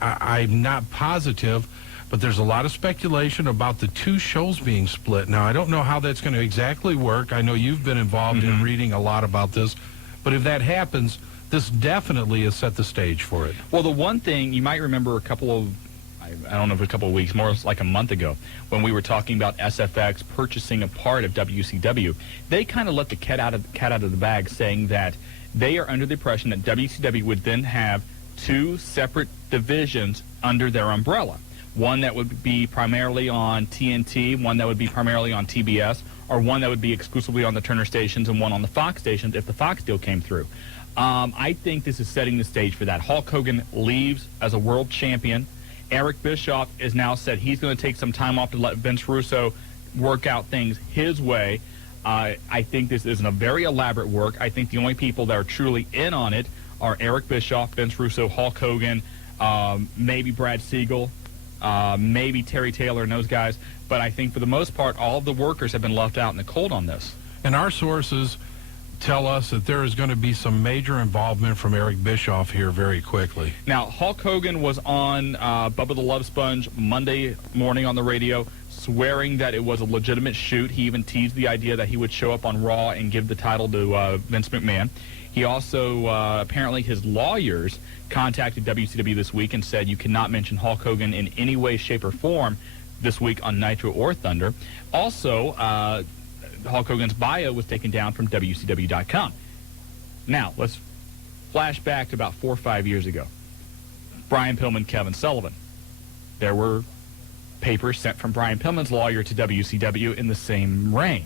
I'm not positive, but there's a lot of speculation about the 2 shows being split. Now, I don't know how that's going to exactly work. I know you've been involved in reading a lot about this. But if that happens, this definitely has set the stage for it. Well, the one thing you might remember I don't know if a couple of weeks, more like a month ago, when we were talking about SFX purchasing a part of WCW, they kind of let the cat out of the bag, saying that they are under the impression that WCW would then have 2 separate divisions under their umbrella. One that would be primarily on TNT, one that would be primarily on TBS, or one that would be exclusively on the Turner stations and one on the Fox stations if the Fox deal came through. I think this is setting the stage for that. Hulk Hogan leaves as a world champion. Eric Bischoff is now said he's going to take some time off to let Vince Russo work out things his way. I think this isn't a very elaborate work. I think the only people that are truly in on it are Eric Bischoff, Vince Russo, Hulk Hogan, maybe Brad Siegel, maybe Terry Taylor and those guys. But I think for the most part, all of the workers have been left out in the cold on this. And our sources tell us that there is going to be some major involvement from Eric Bischoff here very quickly. Now, Hulk Hogan was on Bubba the Love Sponge Monday morning on the radio, swearing that it was a legitimate shoot. He even teased the idea that he would show up on Raw and give the title to Vince McMahon. He also, apparently his lawyers contacted WCW this week and said you cannot mention Hulk Hogan in any way, shape, or form this week on Nitro or Thunder. Also, Hulk Hogan's bio was taken down from WCW.com. Now, let's flash back to about 4 or 5 years ago. Brian Pillman, Kevin Sullivan. There were papers sent from Brian Pillman's lawyer to WCW in the same reign.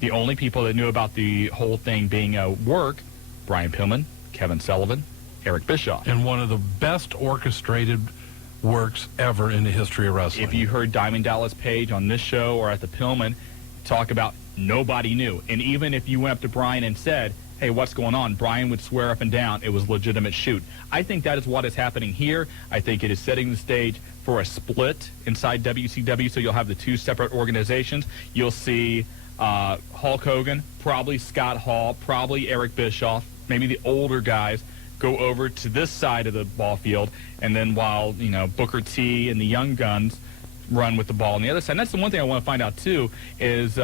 The only people that knew about the whole thing being a work, Brian Pillman, Kevin Sullivan, Eric Bischoff. And one of the best orchestrated works ever in the history of wrestling. If you heard Diamond Dallas Page on this show or at the Pillman talk about nobody knew, and even if you went up to Brian and said, hey, what's going on? Brian would swear up and down it was a legitimate shoot. I think that is what is happening here. I think it is setting the stage for a split inside WCW, so you'll have the two separate organizations. You'll see Hulk Hogan, probably Scott Hall, probably Eric Bischoff, maybe the older guys go over to this side of the ball field, and then while, you know, Booker T and the young guns run with the ball on the other side. And that's the one thing I want to find out, too, is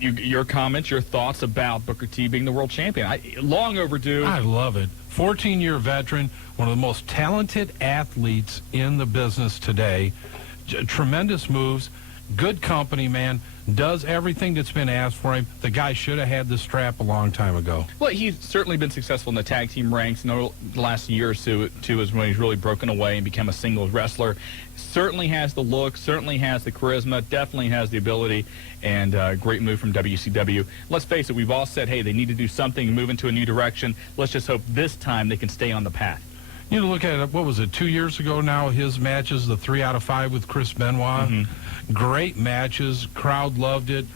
your comments, your thoughts about Booker T being the world champion. Long overdue. I love it. 14-year veteran, one of the most talented athletes in the business today. Tremendous moves, good company, man. Does everything that's been asked for him. The guy should have had the strap a long time ago. Well, he's certainly been successful in the tag team ranks. The last year or two is when he's really broken away and become a singles wrestler. Certainly has the look, certainly has the charisma, definitely has the ability, and great move from WCW. Let's face it, we've all said, hey, they need to do something and move into a new direction. Let's just hope this time they can stay on the path. You know, look at it, what was it, 2 years ago now, his matches, the 3 out of 5 with Chris Benoit. Mm-hmm. Great matches, crowd loved it.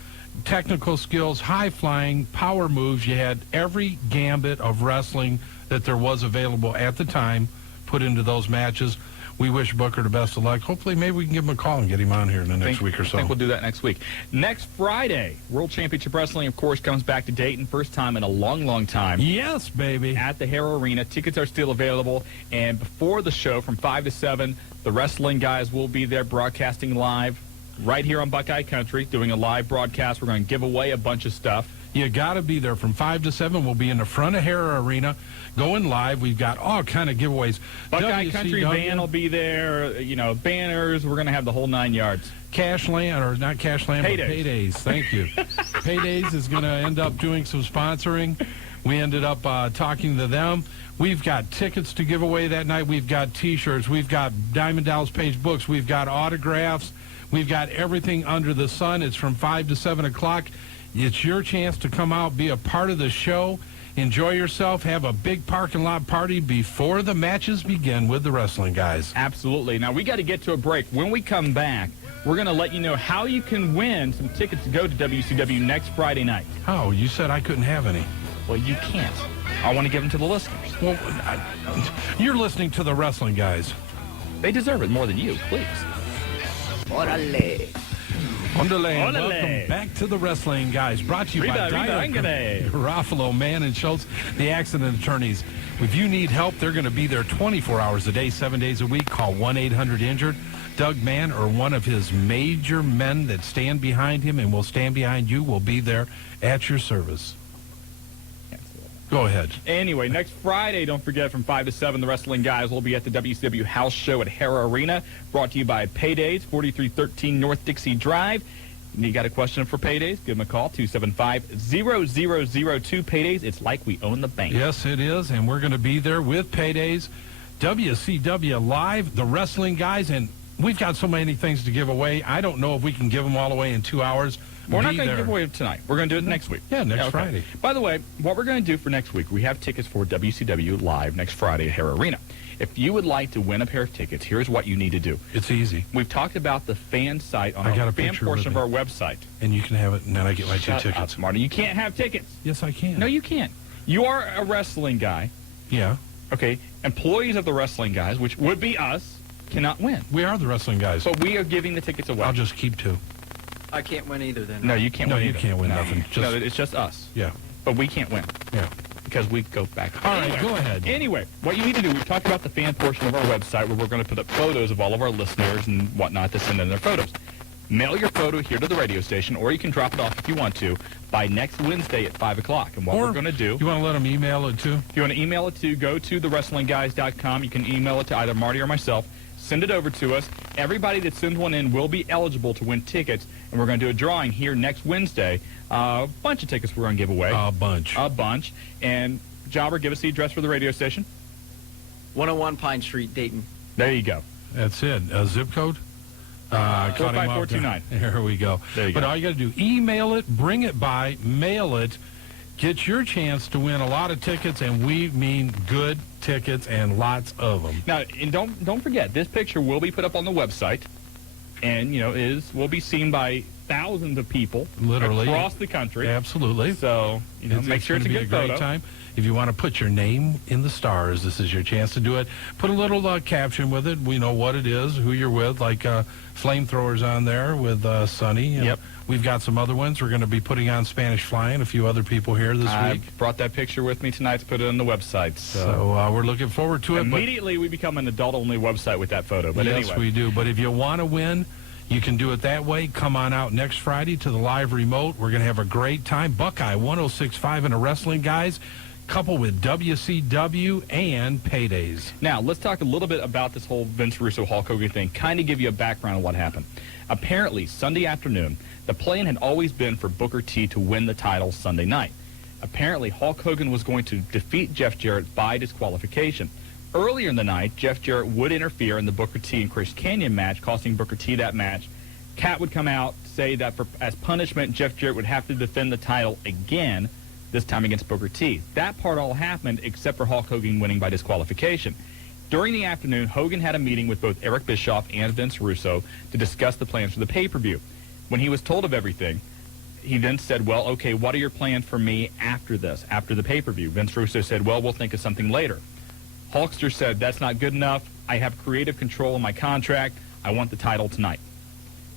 Technical skills, high-flying, power moves. You had every gambit of wrestling that there was available at the time put into those matches. We wish Booker the best of luck. Hopefully, maybe we can give him a call and get him on here in the next week or so. I think we'll do that next week. Next Friday, World Championship Wrestling, of course, comes back to Dayton. First time in a long, long time. Yes, baby. At the Hara Arena. Tickets are still available. And before the show, from 5 to 7, the wrestling guys will be there broadcasting live right here on Buckeye Country, doing a live broadcast. We're going to give away a bunch of stuff. You got to be there from 5 to 7. We'll be in the front of Hara Arena going live. We've got all kind of giveaways. Buckeye Country van will be there, you know, banners. We're going to have the whole 9 yards. Cash Land, or not Cash Land, Paydays. but Paydays. Thank you. Paydays is going to end up doing some sponsoring. We ended up talking to them. We've got tickets to give away that night. We've got T-shirts. We've got Diamond Dallas Page books. We've got autographs. We've got everything under the sun. It's from 5 to 7 o'clock. It's your chance to come out, be a part of the show, enjoy yourself, have a big parking lot party before the matches begin with the wrestling guys. Absolutely. Now, we got to get to a break. When we come back, we're going to let you know how you can win some tickets to go to WCW next Friday night. Oh, you said I couldn't have any. Well, you can't. I want to give them to the listeners. Well, you're listening to the wrestling guys. They deserve it more than you, please. Orale. Underland, Orale. welcome back to the Wrestling Guys, brought to you by Garofalo, Mann and Schultz, the accident attorneys. If you need help, they're going to be there 24 hours a day, 7 days a week. Call 1-800-INJURED. Doug Mann or one of his major men that stand behind him and will stand behind you will be there at your service. Go ahead. Anyway, next Friday, don't forget, from 5 to 7, the Wrestling Guys will be at the WCW House Show at Hara Arena, brought to you by Paydays, 4313 North Dixie Drive. You got a question for Paydays? Give them a call, 275-0002 Paydays. It's like we own the bank. Yes, it is, and we're going to be there with Paydays, WCW Live, the Wrestling Guys, and we've got so many things to give away. I don't know if we can give them all away in 2 hours. We're not going to give away tonight. We're going to do it next week. Yeah, next Friday. By the way, what we're going to do for next week, we have tickets for WCW Live next Friday at Hara Arena. If you would like to win a pair of tickets, here's what you need to do. It's easy. We've talked about the fan site on I got our a fan picture portion with of me. our website. And you can have it, and then I get my Shut 2 tickets. up, Marty. You can't have tickets. Yes, I can. No, you can't. You are a wrestling guy. Yeah. Okay. Employees of the Wrestling Guys, which would be us, cannot win. We are the Wrestling Guys. But we are giving the tickets away. I'll just keep 2. I can't win either then. No, you can't win No, you either. can't win No. nothing. No, it's just us. Yeah. But we can't win. Yeah. Because we go back. All right, go ahead. Anyway, what you need to do, we've talked about the fan portion of our website where we're going to put up photos of all of our listeners and whatnot to send in their photos. Mail your photo here to the radio station, or you can drop it off if you want to by next Wednesday at 5 o'clock. And what we're going to do... You want to let them email it, too? If you want to email it to, go to thewrestlingguys.com. You can email it to either Marty or myself. Send it over to us. Everybody that sends one in will be eligible to win tickets, and we're going to do a drawing here next Wednesday. A bunch of tickets we're going to give away. A bunch. And Jobber, give us the address for the radio station. 101 Pine Street, Dayton. There you go. That's it. Zip code? 45429. There we go. There you but go. all you got to do, email it, bring it by, mail it, get your chance to win a lot of tickets, and we mean good tickets and lots of them. Now, and don't forget, this picture will be put up on the website, and will be seen by thousands of people Literally across the country. Absolutely. So make sure it's a gonna good be a great photo. time. If you want to put your name in the stars, this is your chance to do it. Put a little caption with it. We know what it is, who you're with, like flamethrowers on there with Sonny. Yep. We've got some other ones. We're going to be putting on Spanish Flying, a few other people here this week. I brought that picture with me tonight to put it on the website. So we're looking forward to it. Immediately, we become an adult-only website with that photo. But Yes, anyway. we do. But if you want to win, you can do it that way. Come on out next Friday to the live remote. We're going to have a great time. Buckeye 106.5 and the Wrestling Guys, coupled with WCW and Paydays. Now, let's talk a little bit about this whole Vince Russo Hulk Hogan thing, kind of give you a background on what happened. Apparently, Sunday afternoon, the plan had always been for Booker T to win the title Sunday night. Apparently, Hulk Hogan was going to defeat Jeff Jarrett by disqualification. Earlier in the night, Jeff Jarrett would interfere in the Booker T and Chris Kanyon match, costing Booker T that match. Cat would come out, say that as punishment, Jeff Jarrett would have to defend the title again, this time against Booker T. That part all happened except for Hulk Hogan winning by disqualification. During the afternoon, Hogan had a meeting with both Eric Bischoff and Vince Russo to discuss the plans for the pay-per-view. When he was told of everything, he then said, well, okay, what are your plans for me after this, after the pay-per-view? Vince Russo said, well, we'll think of something later. Hulkster said, that's not good enough. I have creative control in my contract. I want the title tonight.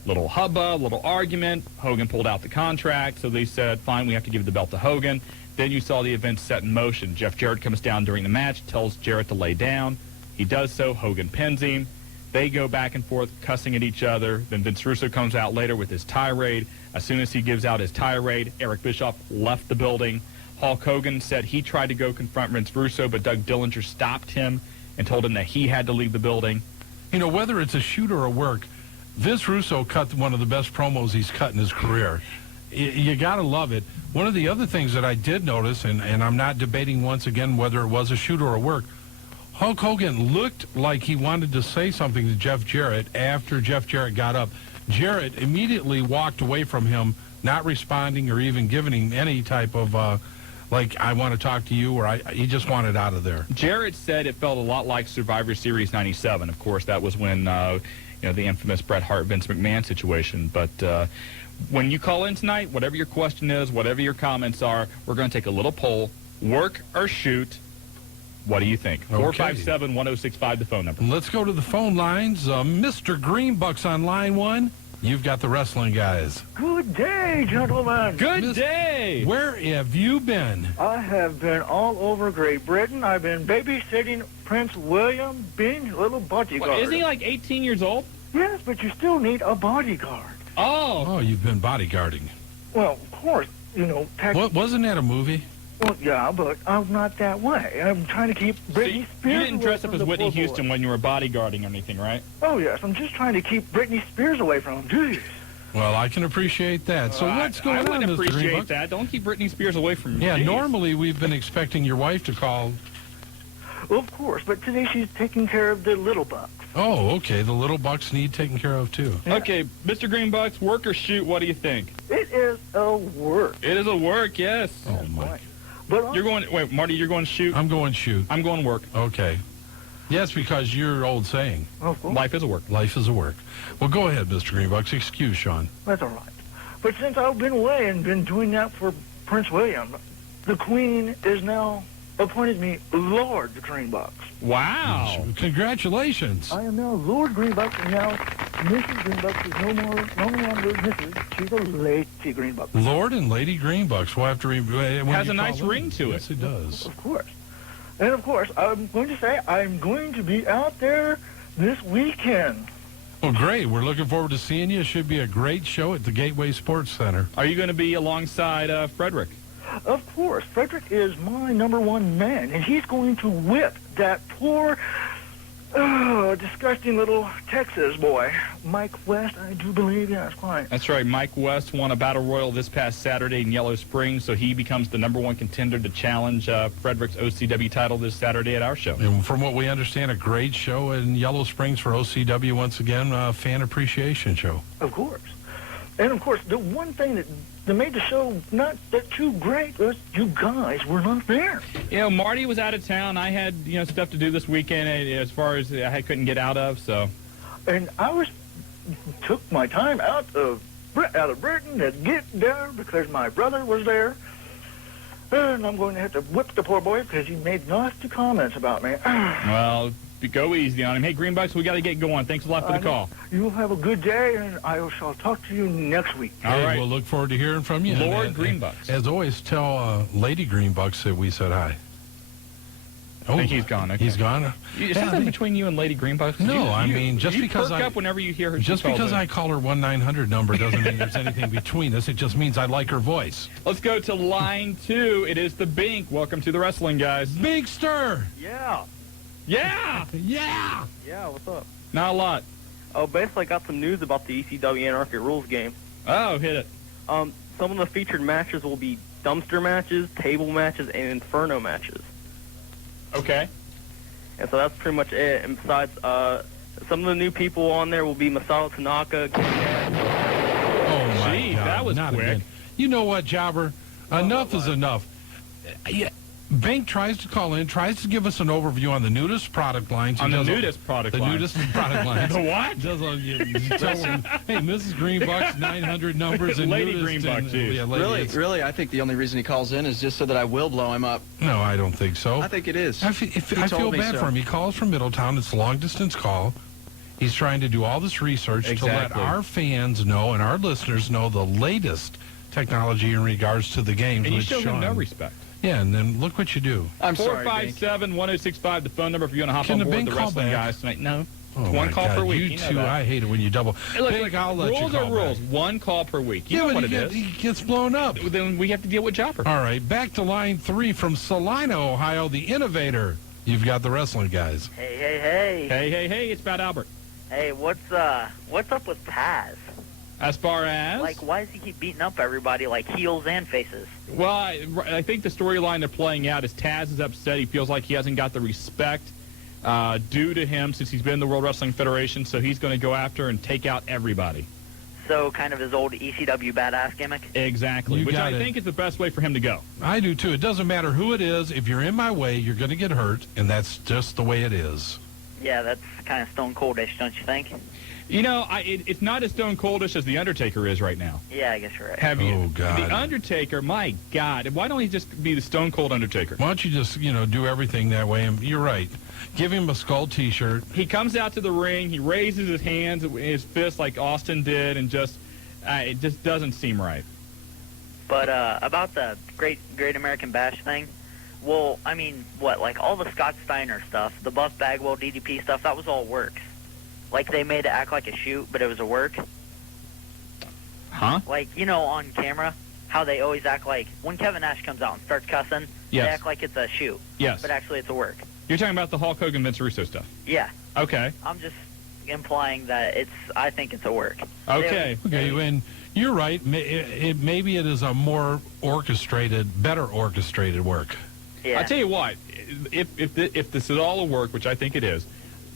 Little hubbub, little argument. Hogan pulled out the contract, so they said, fine, we have to give the belt to Hogan. Then you saw the event set in motion. Jeff Jarrett comes down during the match, tells Jarrett to lay down. He does so. Hogan pins him. They go back and forth, cussing at each other. Then Vince Russo comes out later with his tirade. As soon as he gives out his tirade, Eric Bischoff left the building. Hulk Hogan said he tried to go confront Vince Russo, but Doug Dillinger stopped him and told him that he had to leave the building. You know, whether it's a shoot or a work, Vince Russo cut one of the best promos he's cut in his career. You got to love it. One of the other things that I did notice, and I'm not debating once again whether it was a shoot or a work, Hulk Hogan looked like he wanted to say something to Jeff Jarrett after Jeff Jarrett got up. Jarrett immediately walked away from him, not responding or even giving him any type of, like, I want to talk to you, or he just wanted out of there. Jarrett said it felt a lot like Survivor Series 97. Of course, that was when, the infamous Bret Hart, Vince McMahon situation. But when you call in tonight, whatever your question is, whatever your comments are, we're going to take a little poll. Work or shoot? What do you think? Okay. 457-1065, the phone number. Let's go to the phone lines. Mr. Greenbuck's on line one. You've got the Wrestling Guys. Good day, gentlemen. Good day. Where have you been? I have been all over Great Britain. I've been babysitting Prince William, being a little bodyguard. What, isn't he like 18 years old? Yes, but you still need a bodyguard. Oh, you've been bodyguarding. Well, of course, What, wasn't that a movie? Well, yeah, but I'm not that way. I'm trying to keep Britney Spears. You didn't dress up away as from Whitney the poor Houston boy. when you were bodyguarding or anything, right? Oh, yes, I'm just trying to keep Britney Spears away from him. Jeez. Well, I can appreciate that. So what's going I on, wouldn't Mr. appreciate Greenbuck? that. Don't keep Britney Spears away from me. Yeah, Jeez. normally we've been expecting your wife to call. Well, of course, but today she's taking care of the little bucks. Oh, okay. The little bucks need taken care of, too. Okay, Mr. Greenbucks, work or shoot, what do you think? It is a work. It is a work, yes. Oh, my. But you're going, wait, Marty, you're going to shoot? I'm going shoot. I'm going work. Okay. Yes, because your old saying. Of course. Life is a work. Life is a work. Well, go ahead, Mr. Greenbucks. Excuse Shawn. That's all right. But since I've been away and been doing that for Prince William, the Queen is now appointed me Lord Greenbucks. Wow. Congratulations. I am now Lord Greenbucks, and now Mrs. Greenbucks is no longer Mrs. She's a Lady Greenbucks. Lord and Lady Greenbucks. We'll have to Has a nice ring to it. Yes, it does. Of course. And of course, I'm going to say I'm going to be out there this weekend. Well, great. We're looking forward to seeing you. It should be a great show at the Gateway Sports Center. Are you going to be alongside Frederick? Of course. Frederick is my number one man, and he's going to whip that poor Oh, disgusting little Texas boy. Mike West, I do believe, yeah, that's quite. That's right. Mike West won a Battle Royal this past Saturday in Yellow Springs, so he becomes the #1 contender to challenge Frederick's OCW title this Saturday at our show. And from what we understand, a great show in Yellow Springs for OCW once again, fan appreciation show. Of course. And, of course, the one thing that made the show not that too great was you guys were not there. You know, Marty was out of town. I had, stuff to do this weekend as far as I couldn't get out of, so. And I took my time out of Britain to get there because my brother was there. And I'm going to have to whip the poor boy because he made nasty comments about me. Well, go easy on him. Hey, Greenbucks, we got to get going. Thanks a lot for the call. You have a good day, and I shall talk to you next week. All right. We'll look forward to hearing from you. Lord Greenbucks. As always, tell Lady Greenbucks that we said hi. I think he's gone. Okay. He's gone? Is something between you and Lady Greenbucks? No, I mean, just because perk up whenever you hear her. Just because I call her 1-900 number doesn't mean there's anything between us. It just means I like her voice. Let's go to line 2. It is the Bink. Welcome to the wrestling, guys. Binkster! Yeah. Yeah! Yeah! Yeah, what's up? Not a lot. Oh, basically, I got some news about the ECW Anarchy Rules game. Oh, hit it. Some of the featured matches will be dumpster matches, table matches, and inferno matches. Okay. And so that's pretty much it. And besides, some of the new people on there will be Masato Tanaka. Oh, my Gee, God. that was Not quick. Again. You know what, Jobber? Enough is enough. Yeah. Bink tries to call in, tries to give us an overview on the nudist product lines. On the nudist product lines. The nudist product lines. The what? You tell them, hey, Mrs. Greenbuck's 900 numbers and Lady nudist. Greenbuck, too. Yeah, lady, Really, I think the only reason he calls in is just so that I will blow him up. No, I don't think so. I think it is. I feel bad for him. He calls from Middletown. It's a long-distance call. He's trying to do all this research to let our fans know and our listeners know the latest technology in regards to the games. And you with show him no Shawn. respect. Yeah, and then look what you do. I'm sorry, 457-1065, the phone number if you want to hop Can on the board Bink the call wrestling back? guys tonight. No. Oh, It's one my call God. per week. You know two, that. I hate it when you double. Hey, look, Bink, I'll let you rules call are rules. back. One call per week. You know but what it is. he gets blown up. Then we have to deal with Jopper. All right, back to line 3 from Salina, Ohio, the innovator. You've got the wrestling guys. Hey. Hey, it's Bad Albert. Hey, what's up with Taz? As far as? Like, why does he keep beating up everybody, like heels and faces? Well, I think the storyline they're playing out is Taz is upset. He feels like he hasn't got the respect due to him since he's been in the World Wrestling Federation, so he's going to go after and take out everybody. So, kind of his old ECW badass gimmick? Exactly, which I think is the best way for him to go. I do, too. It doesn't matter who it is. If you're in my way, you're going to get hurt, and that's just the way it is. Yeah, that's kind of Stone Coldish, don't you think? You know, it's not as Stone Coldish as The Undertaker is right now. Yeah, I guess you're right. Have you? Oh, God. The Undertaker, my God. Why don't he just be the Stone Cold Undertaker? Why don't you just, do everything that way? And you're right. Give him a skull T-shirt. He comes out to the ring. He raises his hands, his fists like Austin did, and it just doesn't seem right. But about the Great American Bash thing, well, I mean, what, like all the Scott Steiner stuff, the Buff Bagwell DDP stuff, that was all works. Like, they made it act like a shoot, but it was a work. Huh? Like, on camera, how they always act like, when Kevin Nash comes out and starts cussing, Yes. they act like it's a shoot. Yes. But actually it's a work. You're talking about the Hulk Hogan, Vince Russo stuff? Yeah. Okay. I'm just implying that I think it's a work. Okay, and you're right. Maybe it is a more better orchestrated work. Yeah. I'll tell you what, if this is all a work, which I think it is,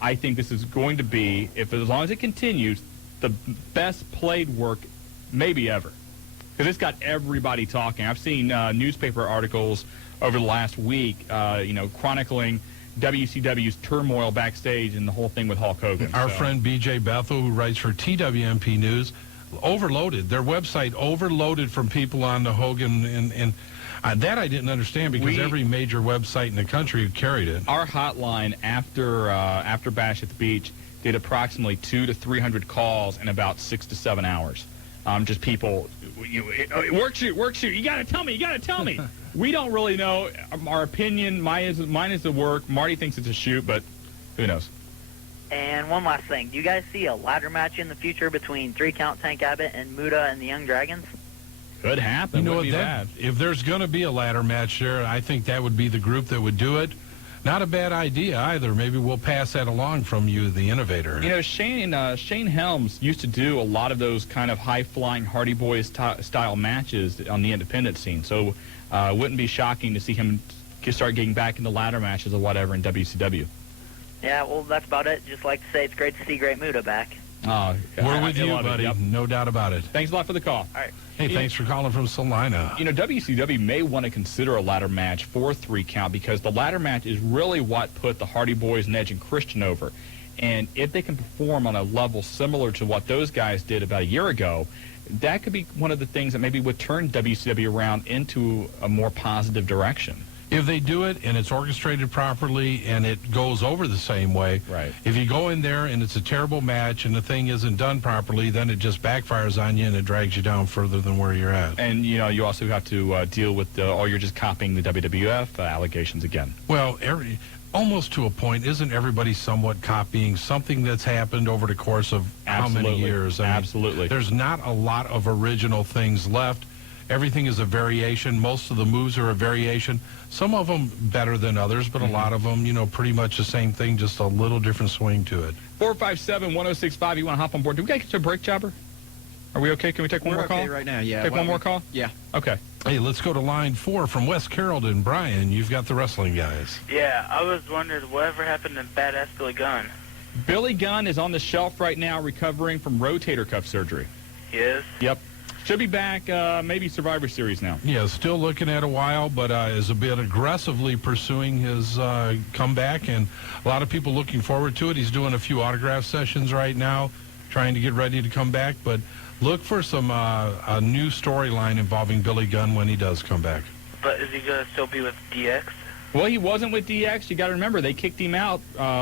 I think this is going to be, as long as it continues, the best played work maybe ever. Because it's got everybody talking. I've seen newspaper articles over the last week, chronicling WCW's turmoil backstage and the whole thing with Hulk Hogan. Our friend B.J. Bethel, who writes for TWMP News, overloaded. Their website overloaded from people on the Hogan, and that I didn't understand because every major website in the country carried it. Our hotline after Bash at the Beach did approximately 200 to 300 calls in about 6 to 7 hours. Just people, work shoot. You got to tell me. We don't really know. Our opinion, mine is the work. Marty thinks it's a shoot, but who knows? And one last thing. Do you guys see a ladder match in the future between 3-Count Tank Abbott and Muta and the Young Dragons? Could happen. You know Wouldn't what? be bad. If there's going to be a ladder match there, I think that would be the group that would do it. Not a bad idea either. Maybe we'll pass that along from you, the innovator. You know, Shane Helms used to do a lot of those kind of high-flying Hardy Boys style matches on the independent scene. So it wouldn't be shocking to see him start getting back into ladder matches or whatever in WCW. Yeah, well, that's about it. Just like to say it's great to see Great Muta back. We're with you, buddy. Yep. No doubt about it. Thanks a lot for the call. All right. Hey, thanks for calling from Salina. You know, WCW may want to consider a ladder match for 3 count because the ladder match is really what put the Hardy Boys and Edge and Christian over. And if they can perform on a level similar to what those guys did about a year ago, that could be one of the things that maybe would turn WCW around into a more positive direction. If they do it and it's orchestrated properly and it goes over the same way, right. If you go in there and it's a terrible match and the thing isn't done properly, then it just backfires on you and it drags you down further than where you're at. And, you know, you also have to deal with, you're just copying the WWF allegations again. Well, almost to a point, isn't everybody somewhat copying something that's happened over the course of how many years? I mean, Absolutely. There's not a lot of original things left. Everything is a variation. Most of the moves are a variation. Some of them better than others, but a lot of them, you know, pretty much the same thing, just a little different swing to it. 457-1065, you want to hop on board. Do we got to get to a break, Jobber? Are we okay? Can we take one more call? We're okay right now, yeah. Take one more call? Yeah. Okay. Hey, let's go to line 4 from West Carrollton. Brian, you've got the wrestling guys. Yeah, I was wondering whatever happened to Badass Billy Gunn. Billy Gunn is on the shelf right now recovering from rotator cuff surgery. He is? Yep. Should be back, maybe Survivor Series now. Yeah, still looking at a while, but is a bit aggressively pursuing his comeback, and a lot of people looking forward to it. He's doing a few autograph sessions right now, trying to get ready to come back, but look for some a new storyline involving Billy Gunn when he does come back. But is he going to still be with DX? Well, he wasn't with DX. You got to remember, they kicked him out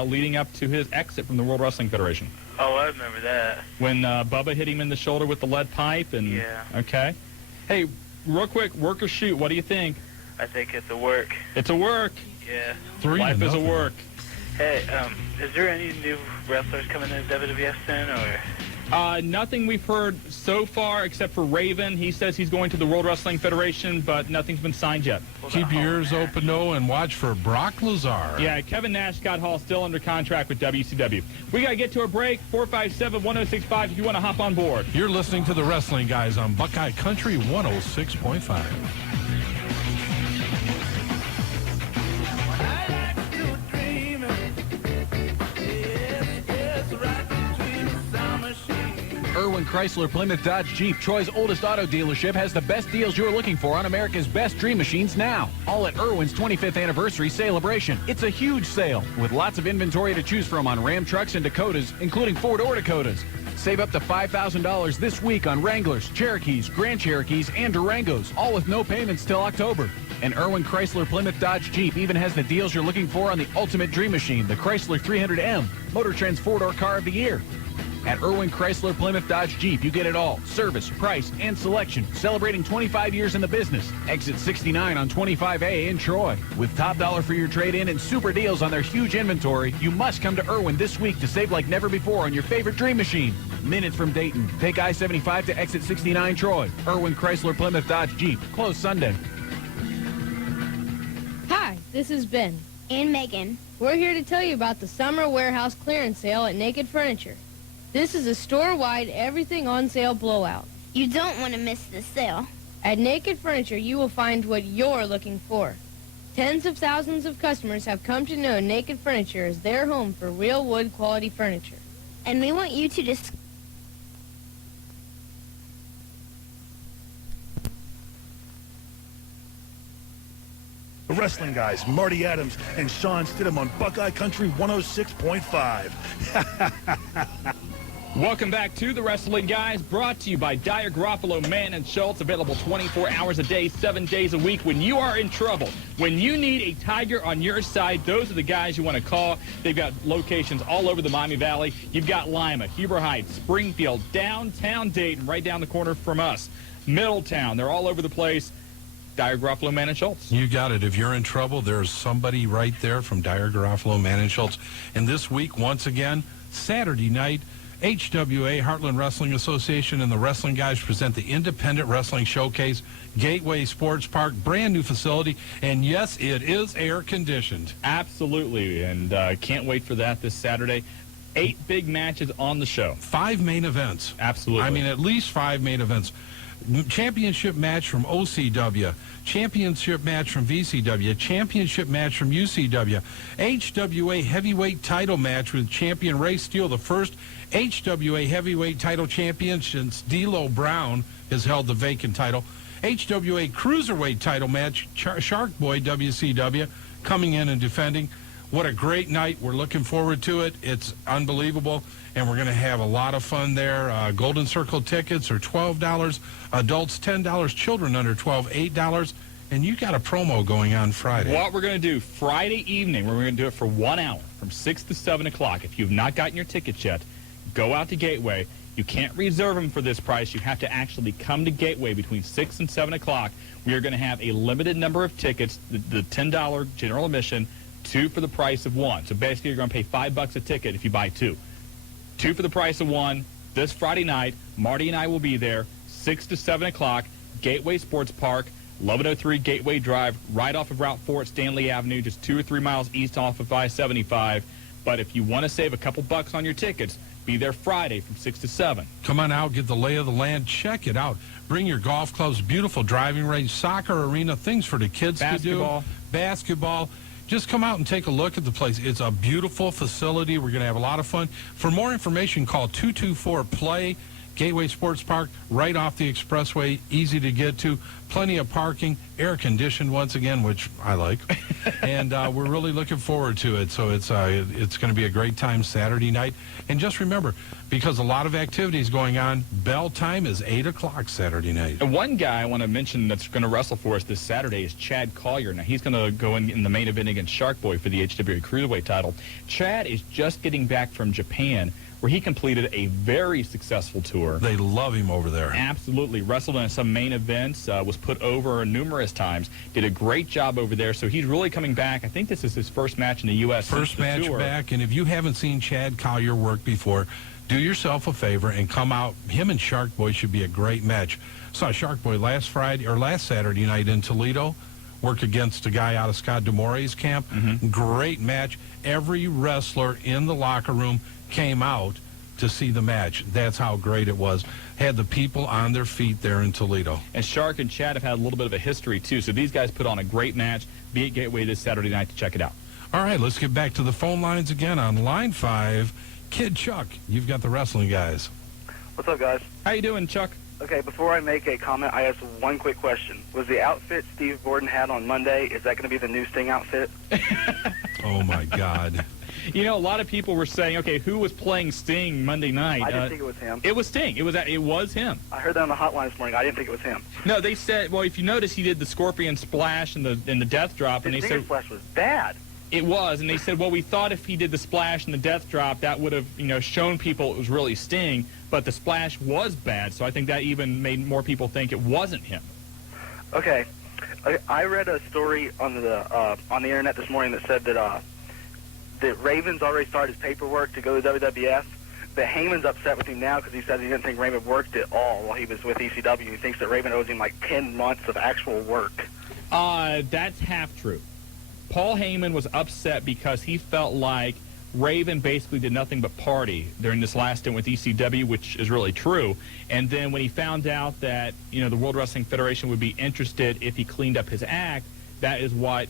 leading up to his exit from the World Wrestling Federation. Oh, I remember that. When Bubba hit him in the shoulder with the lead pipe. And yeah. Okay. Hey, real quick, work or shoot, what do you think? I think it's a work. It's a work. Yeah. Life is a work. Hey, is there any new wrestlers coming in WWF soon, or? Nothing we've heard so far except for Raven. He says he's going to the World Wrestling Federation, but nothing's been signed yet. Keep your ears open, though, and watch for Brock Lazar. Yeah, Kevin Nash, Scott Hall still under contract with WCW. We got to get to a break. 457-1065 if you want to hop on board. You're listening to the Wrestling Guys on Buckeye Country 106.5. Irwin Chrysler Plymouth Dodge Jeep, Troy's oldest auto dealership, has the best deals you're looking for on America's best dream machines now. All at Irwin's 25th anniversary celebration. It's a huge sale with lots of inventory to choose from on Ram trucks and Dakotas, including 4-door Dakotas. Save up to $5,000 this week on Wranglers, Cherokees, Grand Cherokees, and Durangos, all with no payments till October. And Irwin Chrysler Plymouth Dodge Jeep even has the deals you're looking for on the ultimate dream machine, the Chrysler 300M, Motor Trend's 4-door car of the year. At Irwin Chrysler Plymouth Dodge Jeep, you get it all. Service, price, and selection. Celebrating 25 years in the business. Exit 69 on 25A in Troy. With top dollar for your trade-in and super deals on their huge inventory, you must come to Irwin this week to save like never before on your favorite dream machine. Minutes from Dayton. Take I-75 to exit 69 Troy. Irwin Chrysler Plymouth Dodge Jeep. Closed Sunday. Hi, this is Ben. And Megan. We're here to tell you about the summer warehouse clearance sale at Naked Furniture. This is a store-wide everything on sale blowout. You don't want to miss this sale. At Naked Furniture, you will find what you're looking for. Tens of thousands of customers have come to know Naked Furniture as their home for real wood quality furniture. And we want you to discover The Wrestling Guys, Marty Adams and Shawn Stidham on Buckeye Country 106.5. Welcome back to the Wrestling Guys, brought to you by Dyer Garofalo, Mann & Schultz, available 24 hours a day, 7 days a week. When you are in trouble, when you need a Tiger on your side, those are the guys you want to call. They've got locations all over the Miami Valley. You've got Lima, Heber Heights, Springfield, downtown Dayton, right down the corner from us, Middletown. They're all over the place. Dyer Garofalo, Mann & Schultz. You got it. If you're in trouble, there's somebody right there from Dyer Garofalo, Mann & Schultz. And this week, once again, Saturday night, HWA, Heartland Wrestling Association, and the Wrestling Guys present the Independent Wrestling Showcase, Gateway Sports Park, brand new facility, and yes, it is air conditioned. Absolutely, and can't wait for that this Saturday. 8 big matches on the show. 5 main events. Absolutely. I mean, at least 5 main events. Championship match from OCW, championship match from VCW, championship match from UCW, HWA heavyweight title match with champion Ray Steele, the first HWA heavyweight title champion since D'Lo Brown has held the vacant title. HWA cruiserweight title match, Shark Boy WCW coming in and defending. What a great night. We're looking forward to it. It's unbelievable, and we're going to have a lot of fun there. Golden Circle tickets are $12, adults $10, children under 12, $8, and you got a promo going on Friday. What we're going to do Friday evening, we're going to do it for 1 hour from 6 to 7 o'clock. If you've not gotten your tickets yet, go out to Gateway. You can't reserve them for this price. You have to actually come to Gateway between 6 and 7 o'clock. We are going to have a limited number of tickets, the $10 general admission, 2 for the price of 1. So basically, you're going to pay $5 a ticket if you buy 2. 2 for the price of 1. This Friday night, Marty and I will be there, 6 to 7 o'clock, Gateway Sports Park, 1103 Gateway Drive, right off of Route 4 at Stanley Avenue, just 2 or 3 miles east off of I-75. But if you want to save a couple bucks on your tickets, be there Friday from 6 to 7. Come on out, get the lay of the land, check it out. Bring your golf clubs, beautiful driving range, soccer arena, things for the kids to do. Basketball. Just come out and take a look at the place. It's a beautiful facility. We're going to have a lot of fun. For more information, call 224-PLAY. Gateway Sports Park, right off the expressway, easy to get to. Plenty of parking, air-conditioned once again, which I like. And we're really looking forward to it. So it's going to be a great time Saturday night. And just remember, because a lot of activities going on, bell time is 8 o'clock Saturday night. And one guy I want to mention that's going to wrestle for us this Saturday is Chad Collier. Now, he's going to go in the main event against Shark Boy for the HWA Cruiserweight title. Chad is just getting back from Japan, where he completed a very successful tour. They love him over there. Absolutely. Wrestled in some main events, was put over numerous times, did a great job over there. So he's really coming back. I think this is his first match in the U.S. First match tour. back, and if you haven't seen Chad Collier work before, do yourself a favor and come out. Him and Shark Boy should be a great match. Saw Shark Boy last Saturday night in Toledo, work against a guy out of Scott DeMore's camp. Great match. Every wrestler in the locker room came out to see the match. That's how great it was. Had the people on their feet there in Toledo. And Shark and Chad have had a little bit of a history, too. So these guys put on a great match. Be at Gateway this Saturday night to check it out. All right, let's get back to the phone lines again on line 5. Kid Chuck, you've got the Wrestling Guys. What's up, guys? How you doing, Chuck? Okay, before I make a comment, I have one quick question. Was the outfit Steve Gordon had on Monday, is that going to be the new Sting outfit? Oh, my God. You know, a lot of people were saying, okay, who was playing Sting Monday night? I didn't think it was him. It was Sting. It was him. I heard that on the hotline this morning. I didn't think it was him. No, they said, well, if you notice, he did the Scorpion Splash and the Death Drop. And they said Splash was bad. It was, and they said, well, we thought if he did the Splash and the Death Drop, that would have, shown people it was really Sting, but the Splash was bad, so I think that even made more people think it wasn't him. Okay. I read a story on the internet this morning that said that Raven's already started his paperwork to go to WWF, but Heyman's upset with him now because he said he didn't think Raven worked at all while he was with ECW. He thinks that Raven owes him like 10 months of actual work. That's half true. Paul Heyman was upset because he felt like Raven basically did nothing but party during this last stint with ECW, which is really true. And then when he found out that, the World Wrestling Federation would be interested if he cleaned up his act, that is what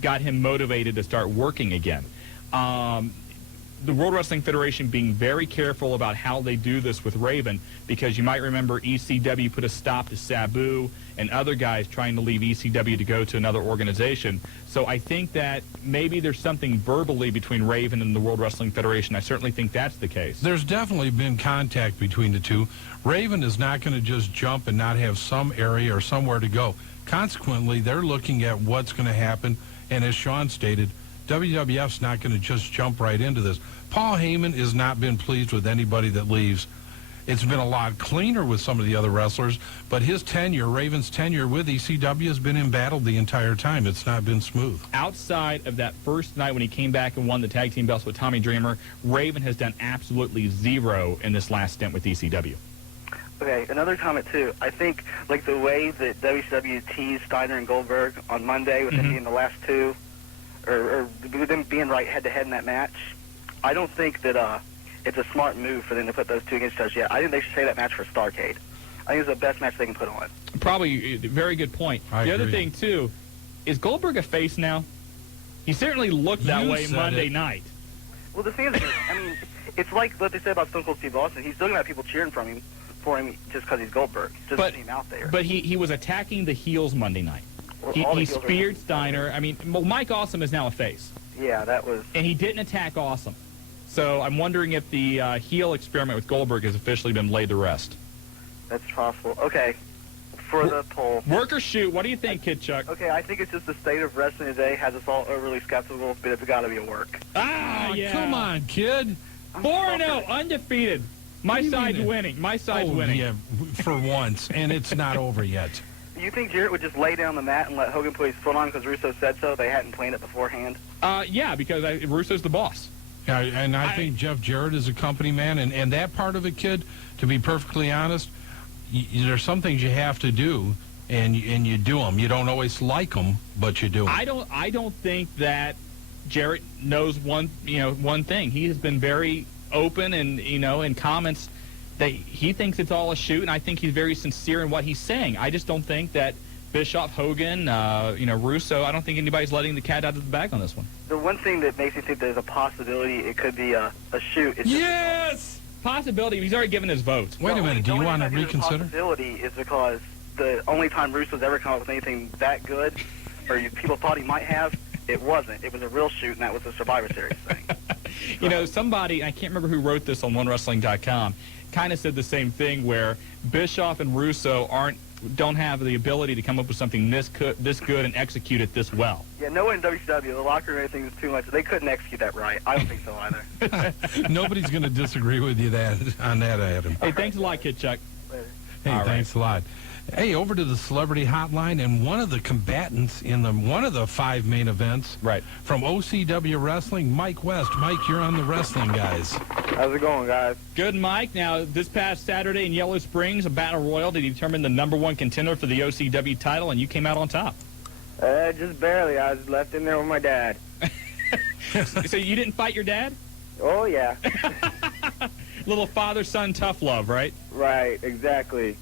got him motivated to start working again. The World Wrestling Federation being very careful about how they do this with Raven, because you might remember ECW put a stop to Sabu and other guys trying to leave ECW to go to another organization. So I think that maybe there's something verbally between Raven and the World Wrestling Federation. I certainly think that's the case. There's definitely been contact between the two. Raven is not going to just jump and not have some area or somewhere to go. Consequently, they're looking at what's going to happen, and as Shawn stated, WWF's not going to just jump right into this. Paul Heyman has not been pleased with anybody that leaves. It's been a lot cleaner with some of the other wrestlers, but his tenure, Raven's tenure with ECW, has been embattled the entire time. It's not been smooth. Outside of that first night when he came back and won the tag team belts with Tommy Dreamer, Raven has done absolutely zero in this last stint with ECW. Okay, another comment, too. I think, like, the way that WCW teased Steiner and Goldberg on Monday with them being the last two, or with them being right head-to-head in that match, I don't think that it's a smart move for them to put those two against each other yet. I think they should save that match for Starrcade. I think it's the best match they can put on. Probably a very good point. I the other agree. thing, too, is Goldberg a face now? He certainly looked that You way said Monday it. night. Well, the thing is, I mean, it's like what they said about Stone Cold Steve Austin. He's still going to have people cheering for him just because he's Goldberg, just to see him out there. But he was attacking the heels Monday night. Well, He all the heels are- speared Steiner. I mean, well, Mike Awesome is now a face. Yeah, that was... And he didn't attack Awesome. So I'm wondering if the heel experiment with Goldberg has officially been laid to rest. That's possible. Okay, for the poll. Work or shoot. What do you think, Kid Chuck? Okay, I think it's just the state of wrestling today has us all overly skeptical, but it's got to be a work. Ah, yeah. Come on, kid. 4-0, undefeated. My What do you side's mean? winning. My side's Oh, winning. yeah, for once, and it's not over yet. You think Jarrett would just lay down the mat and let Hogan put his foot on because Russo said so? They hadn't planned it beforehand? Yeah, because Russo's the boss. Yeah, and I think Jeff Jarrett is a company man, and that part of it, kid, to be perfectly honest, there's some things you have to do, and you do them. You don't always like them, but you do them. I don't think that Jarrett knows one thing. He has been very open and in comments that he thinks it's all a shoot, and I think he's very sincere in what he's saying. I just don't think that Bischoff, Hogan, Russo, I don't think anybody's letting the cat out of the bag on this one. The one thing that makes me think there's a possibility it could be a shoot is Yes! Possibility. He's already given his vote. Wait a minute. Do you want to reconsider? The possibility is because the only time Russo's ever come up with anything that good, or people thought he might have, it wasn't. It was a real shoot, and that was the Survivor Series thing. Somebody, I can't remember who wrote this on OneWrestling.com, kind of said the same thing where Bischoff and Russo don't have the ability to come up with something this good and execute it this well. Yeah, no one in WCW, the locker room, anything was too much. They couldn't execute that right. I don't think so either. Nobody's going to disagree with you on that, Adam. Hey, thanks a lot, Kid Chuck. Hey, All thanks a lot. Hey, over to the Celebrity Hotline, and one of the combatants in one of the 5 main events from OCW Wrestling, Mike West. Mike, you're on the Wrestling Guys. How's it going, guys? Good, Mike. Now, this past Saturday in Yellow Springs, a battle royal to determine the #1 contender for the OCW title, and you came out on top. Just barely. I was left in there with my dad. So you didn't fight your dad? Oh, yeah. Little father-son tough love, right? Right, exactly.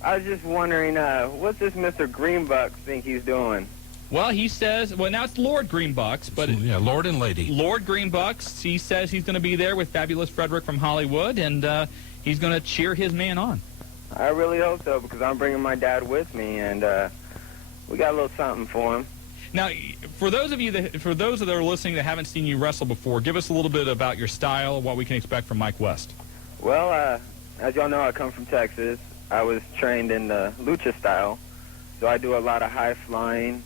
I was just wondering, what's this Mr. Greenbuck think he's doing? Well, he says, now it's Lord Greenbucks, but... Yeah, Lord and Lady. Lord Greenbucks, he says he's going to be there with Fabulous Frederick from Hollywood, and he's going to cheer his man on. I really hope so, because I'm bringing my dad with me, and we got a little something for him. Now, for those that are listening that haven't seen you wrestle before, give us a little bit about your style, what we can expect from Mike West. Well, as y'all know, I come from Texas. I was trained in the lucha style, so I do a lot of high flying,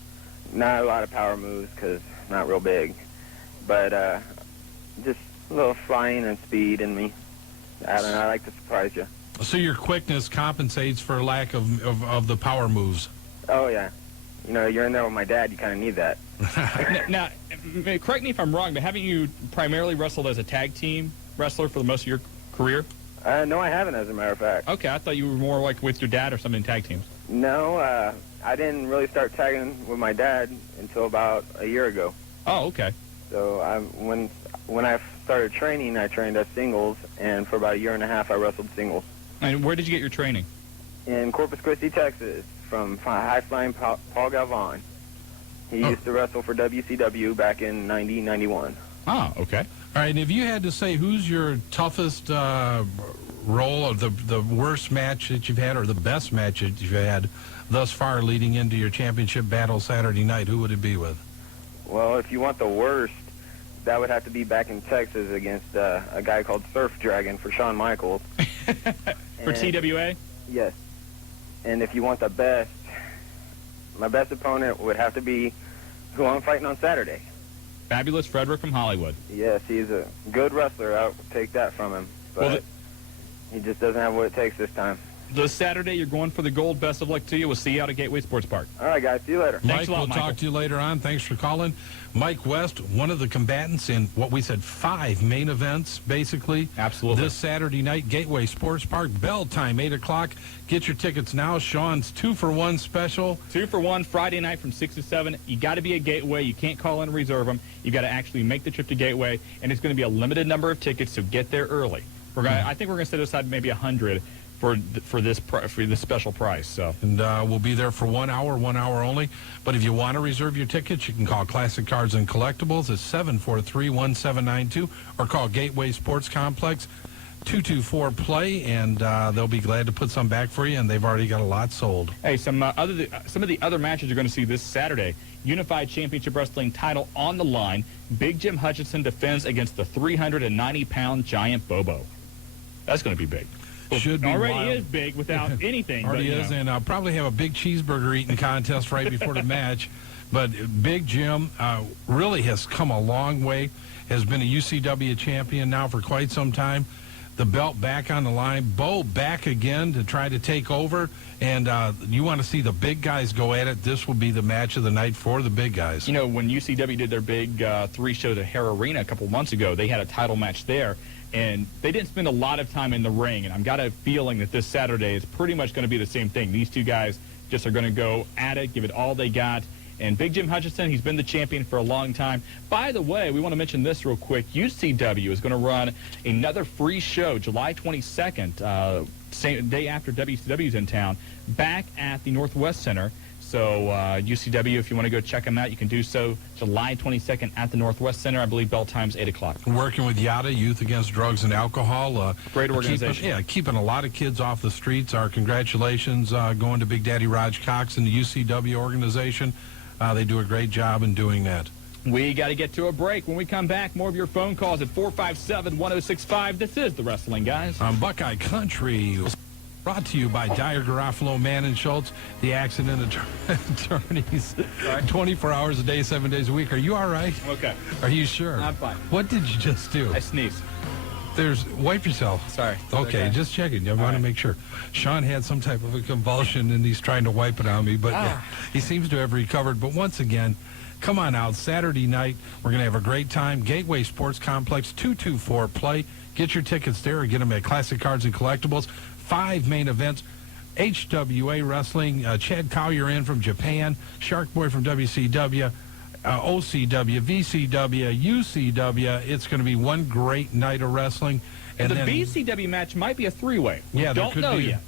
not a lot of power moves because not real big, but just a little flying and speed in me. I don't know, I like to surprise you. So your quickness compensates for lack of the power moves. Oh, yeah. You know, you're in there with my dad, you kind of need that. Now, correct me if I'm wrong, but haven't you primarily wrestled as a tag team wrestler for most of your career? No, I haven't, as a matter of fact. Okay, I thought you were more like with your dad or something in tag teams. No, I didn't really start tagging with my dad until about a year ago. Oh, okay. So when I started training, I trained as singles, and for about a year and a half, I wrestled singles. And where did you get your training? In Corpus Christi, Texas, from high-flying Paul Galvan. He used to wrestle for WCW back in 91. Oh, okay. All right, and if you had to say who's your toughest role, or the worst match that you've had, or the best match that you've had thus far leading into your championship battle Saturday night, who would it be with? Well, if you want the worst, that would have to be back in Texas against a guy called Surf Dragon for Shawn Michaels. For TWA? Yes. And if you want the best, my best opponent would have to be who I'm fighting on Saturday. Fabulous Frederick from Hollywood. Yes, he's a good wrestler. I'll take that from him. But He just doesn't have what it takes this time. This Saturday, you're going for the gold. Best of luck to you. We'll see you out at Gateway Sports Park. All right, guys. See you later. Mike, we'll talk to you later on. Thanks for calling. Mike West, one of the combatants in what we said 5 main events, basically. Absolutely. This Saturday night, Gateway Sports Park, bell time, 8 o'clock. Get your tickets now. Shawn's 2-for-1 special. 2-for-1 Friday night from 6 to 7. You got to be at Gateway. You can't call in and reserve them. You got to actually make the trip to Gateway, and it's going to be a limited number of tickets, so get there early. I think we're going to set aside maybe 100 for this special price. So, and we'll be there for 1 hour only. But if you want to reserve your tickets, you can call Classic Cards and Collectibles at 743-1792 or call Gateway Sports Complex 224-PLAY, and they'll be glad to put some back for you, and they've already got a lot sold. Hey, some of the other matches you're going to see this Saturday. Unified Championship Wrestling title on the line. Big Jim Hutchinson defends against the 390-pound Giant Bobo. That's going to be big. Should be already wild. Is big without anything. Already but, is, know. and I'll probably have a big cheeseburger eating contest right before the match. But Big Jim really has come a long way, has been a UCW champion now for quite some time. The belt back on the line, Bo back again to try to take over, and you want to see the big guys go at it. This will be the match of the night for the big guys. You know, when UCW did their big 3 shows at Hare Arena a couple months ago, they had a title match there. And they didn't spend a lot of time in the ring, and I've got a feeling that this Saturday is pretty much going to be the same thing. These two guys just are going to go at it, give it all they got. And Big Jim Hutchinson, he's been the champion for a long time. By the way, we want to mention this real quick. UCW is going to run another free show July 22nd, same day after WCW's in town, back at the Northwest Center. So UCW, if you want to go check them out, you can do so July 22nd at the Northwest Center. I believe bell time's 8 o'clock. Working with YADA, Youth Against Drugs and Alcohol. Great organization. Keeping a lot of kids off the streets. Our congratulations going to Big Daddy Raj Cox and the UCW organization. They do a great job in doing that. We got to get to a break. When we come back, more of your phone calls at 457-1065. This is The Wrestling Guys. On Buckeye Country. Brought to you by Dyer, Garofalo, Mann, and Schultz, the accident attorneys. 24 hours a day, 7 days a week. Are you all right? Okay. Are you sure? I'm fine. What did you just do? I sneezed. Wipe yourself. Sorry. Okay, just checking. I want to make sure. Shawn had some type of a convulsion, and he's trying to wipe it on me, but yeah, he seems to have recovered. But once again, come on out. Saturday night, we're going to have a great time. Gateway Sports Complex, 224-PLAY. Get your tickets there or get them at Classic Cards and Collectibles. 5 main events. HWA Wrestling, Chad Collier in from Japan, Shark Boy from WCW, OCW, VCW, UCW. It's going to be one great night of wrestling. And the VCW match might be a 3-way. Yeah, don't know yet.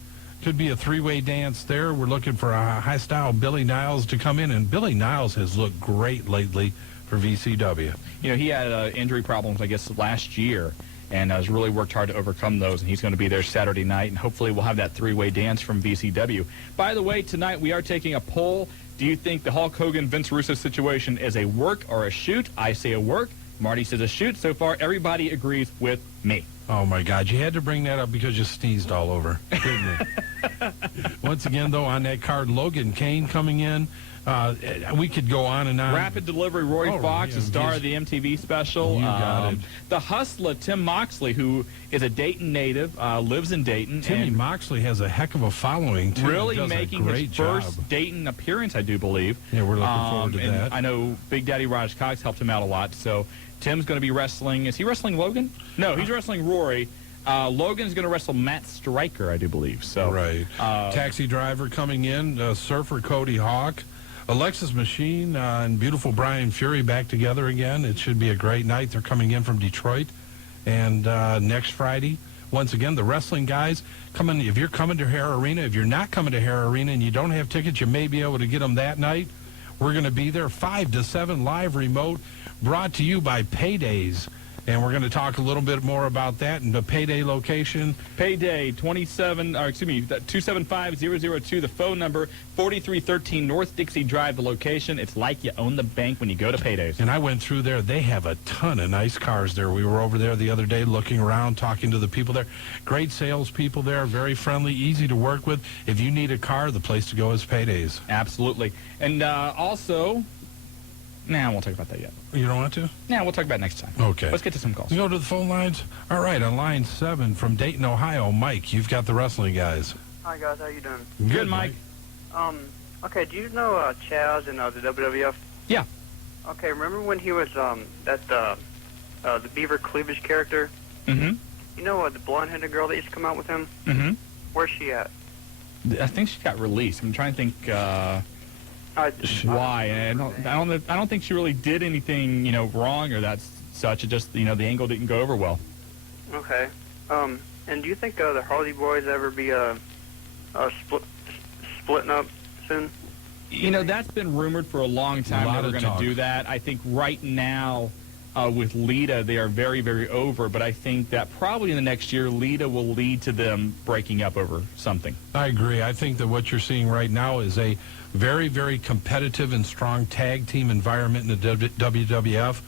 Could be a 3-way dance there. We're looking for a high-style Billy Niles to come in, and Billy Niles has looked great lately for VCW. You know, he had injury problems, I guess, last year, and has really worked hard to overcome those, and he's going to be there Saturday night, and hopefully we'll have that 3-way dance from VCW. By the way, tonight we are taking a poll. Do you think the Hulk Hogan-Vince Russo situation is a work or a shoot? I say a work. Marty says a shoot. So far, everybody agrees with me. Oh, my God. You had to bring that up because you sneezed all over, didn't you? Once again, though, on that card, Logan Kane coming in. We could go on and on. Rapid Delivery, Roy Fox, the star of the MTV special. You got it. The Hustler, Tim Moxley, who is a Dayton native, lives in Dayton. Timmy Moxley has a heck of a following, too. Really does making his first Dayton appearance, I do believe. Yeah, we're looking forward to that. I know Big Daddy Raj Cox helped him out a lot, so Tim's going to be wrestling. Is he wrestling Logan? No, he's wrestling Rory. Logan's going to wrestle Matt Stryker, I do believe. So right. Taxi Driver coming in, Surfer Cody Hawk. Alexis Machine and beautiful Brian Fury back together again. It should be a great night. They're coming in from Detroit. And next Friday, once again, the wrestling guys coming. If you're coming to Hare Arena, if you're not coming to Hare Arena and you don't have tickets, you may be able to get them that night. We're going to be there 5 to 7 live remote, brought to you by Paydays. And we're going to talk a little bit more about that and the Payday location. Payday 275-002, the phone number, 4313 North Dixie Drive, the location. It's like you own the bank when you go to Paydays. And I went through there. They have a ton of nice cars there. We were over there the other day looking around, talking to the people there. Great salespeople there, very friendly, easy to work with. If you need a car, the place to go is Paydays. Absolutely. And also, Nah, we'll talk about that yet. You don't want to? Nah, we'll talk about it next time. Okay. Let's get to some calls. You go to the phone lines? All right, on line 7 from Dayton, Ohio, Mike, you've got the wrestling guys. Hi guys, how you doing? Good, Mike. Okay, do you know Chaz in the WWF? Yeah. Okay, remember when he was the Beaver Cleavage character? Mm-hmm. You know the blonde-headed girl that used to come out with him? Mm-hmm. Where's she at? I think she got released. I'm trying to think why. And I don't think she really did anything, wrong or that such. It just, the angle didn't go over well. Okay. And do you think the Hardy Boys ever be splitting up soon? That's been rumored for a long time that we're going to do that. I think right now with Lita, they are very, very over, but I think that probably in the next year, Lita will lead to them breaking up over something. I agree. I think that what you're seeing right now is a very, very competitive and strong tag team environment in the WWF,